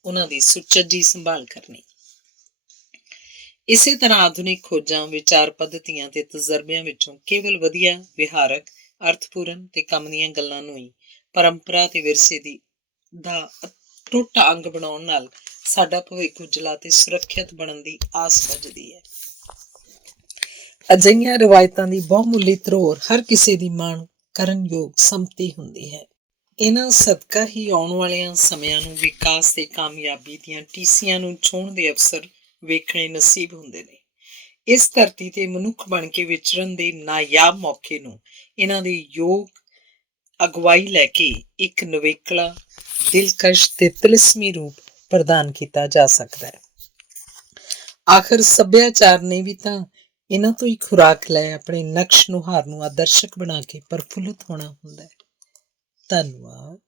ਉਹਨਾਂ ਦੀ ਸੁਚੱਜੀ ਸੰਭਾਲ ਕਰਨੀ। ਇਸੇ ਤਰ੍ਹਾਂ ਆਧੁਨਿਕ ਖੋਜਾਂ, ਵਿਚਾਰ ਪੱਧਤੀਆਂ ਤੇ ਤਜਰਬਿਆਂ ਵਿੱਚੋਂ ਕੇਵਲ ਵਧੀਆ, ਵਿਹਾਰਕ, ਅਰਥਪੂਰਨ ਤੇ ਕੰਮ ਦੀਆਂ ਗੱਲਾਂ ਨੂੰ ਹੀ ਪਰੰਪਰਾ ਤੇ ਵਿਰਸੇ ਦਾ ਅਟੁੱਟ ਅੰਗ ਬਣਾਉਣ ਨਾਲ ਸਾਡਾ ਭਵਿੱਖ ਉਜਲਾ ਤੇ ਸੁਰੱਖਿਅਤ ਬਣਨ ਦੀ ਆਸ ਵੱਜਦੀ ਹੈ। ਅਜਿਹੀਆਂ ਰਵਾਇਤਾਂ ਦੀ ਬਹੁਮੁੱਲੀ ਧਰੋਹਰ ਹਰ ਕਿਸੇ ਦੀ ਮਾਣ ਕਰਨ ਯੋਗ ਸੰਪਤੀ ਹੁੰਦੀ ਹੈ। ਇਹਨਾਂ ਸਦਕਾ ਹੀ ਆਉਣ ਵਾਲਿਆਂ ਸਮਿਆਂ ਨੂੰ ਵਿਕਾਸ ਤੇ ਕਾਮਯਾਬੀ ਦੀਆਂ ਟੀਸੀਆਂ ਨੂੰ ਛੂਹਣ ਦੇ ਅਵਸਰ ਵੇਖਣੇ ਨਸੀਬ ਹੁੰਦੇ ਨੇ। ਇਸ ਧਰਤੀ ਤੇ ਮਨੁੱਖ ਬਣ ਕੇ ਵਿਚਰਨ ਦੇ ਨਾਯਾਬ ਮੌਕੇ ਨੂੰ ਇਹਨਾਂ ਦੀ ਯੋਗ ਅਗਵਾਈ ਲੈ ਕੇ ਇੱਕ ਨਿਵੇਕਲਾ, ਦਿਲਕਸ਼ ਤੇ ਤਿਲਸਮੀ ਰੂਪ ਪ੍ਰਦਾਨ ਕੀਤਾ ਜਾ ਸਕਦਾ ਹੈ। ਆਖਰ ਸੱਭਿਆਚਾਰ ਨੇ ਵੀ ਤਾਂ ਇਹਨਾਂ ਤੋਂ ਹੀ ਖੁਰਾਕ ਲੈ ਆਪਣੇ ਨਕਸ਼ ਨੁਹਾਰ ਨੂੰ ਆਦਰਸ਼ਕ ਬਣਾ ਕੇ ਪ੍ਰਫੁੱਲਿਤ ਹੋਣਾ ਹੁੰਦਾ ਹੈ। ਧੰਨਵਾਦ।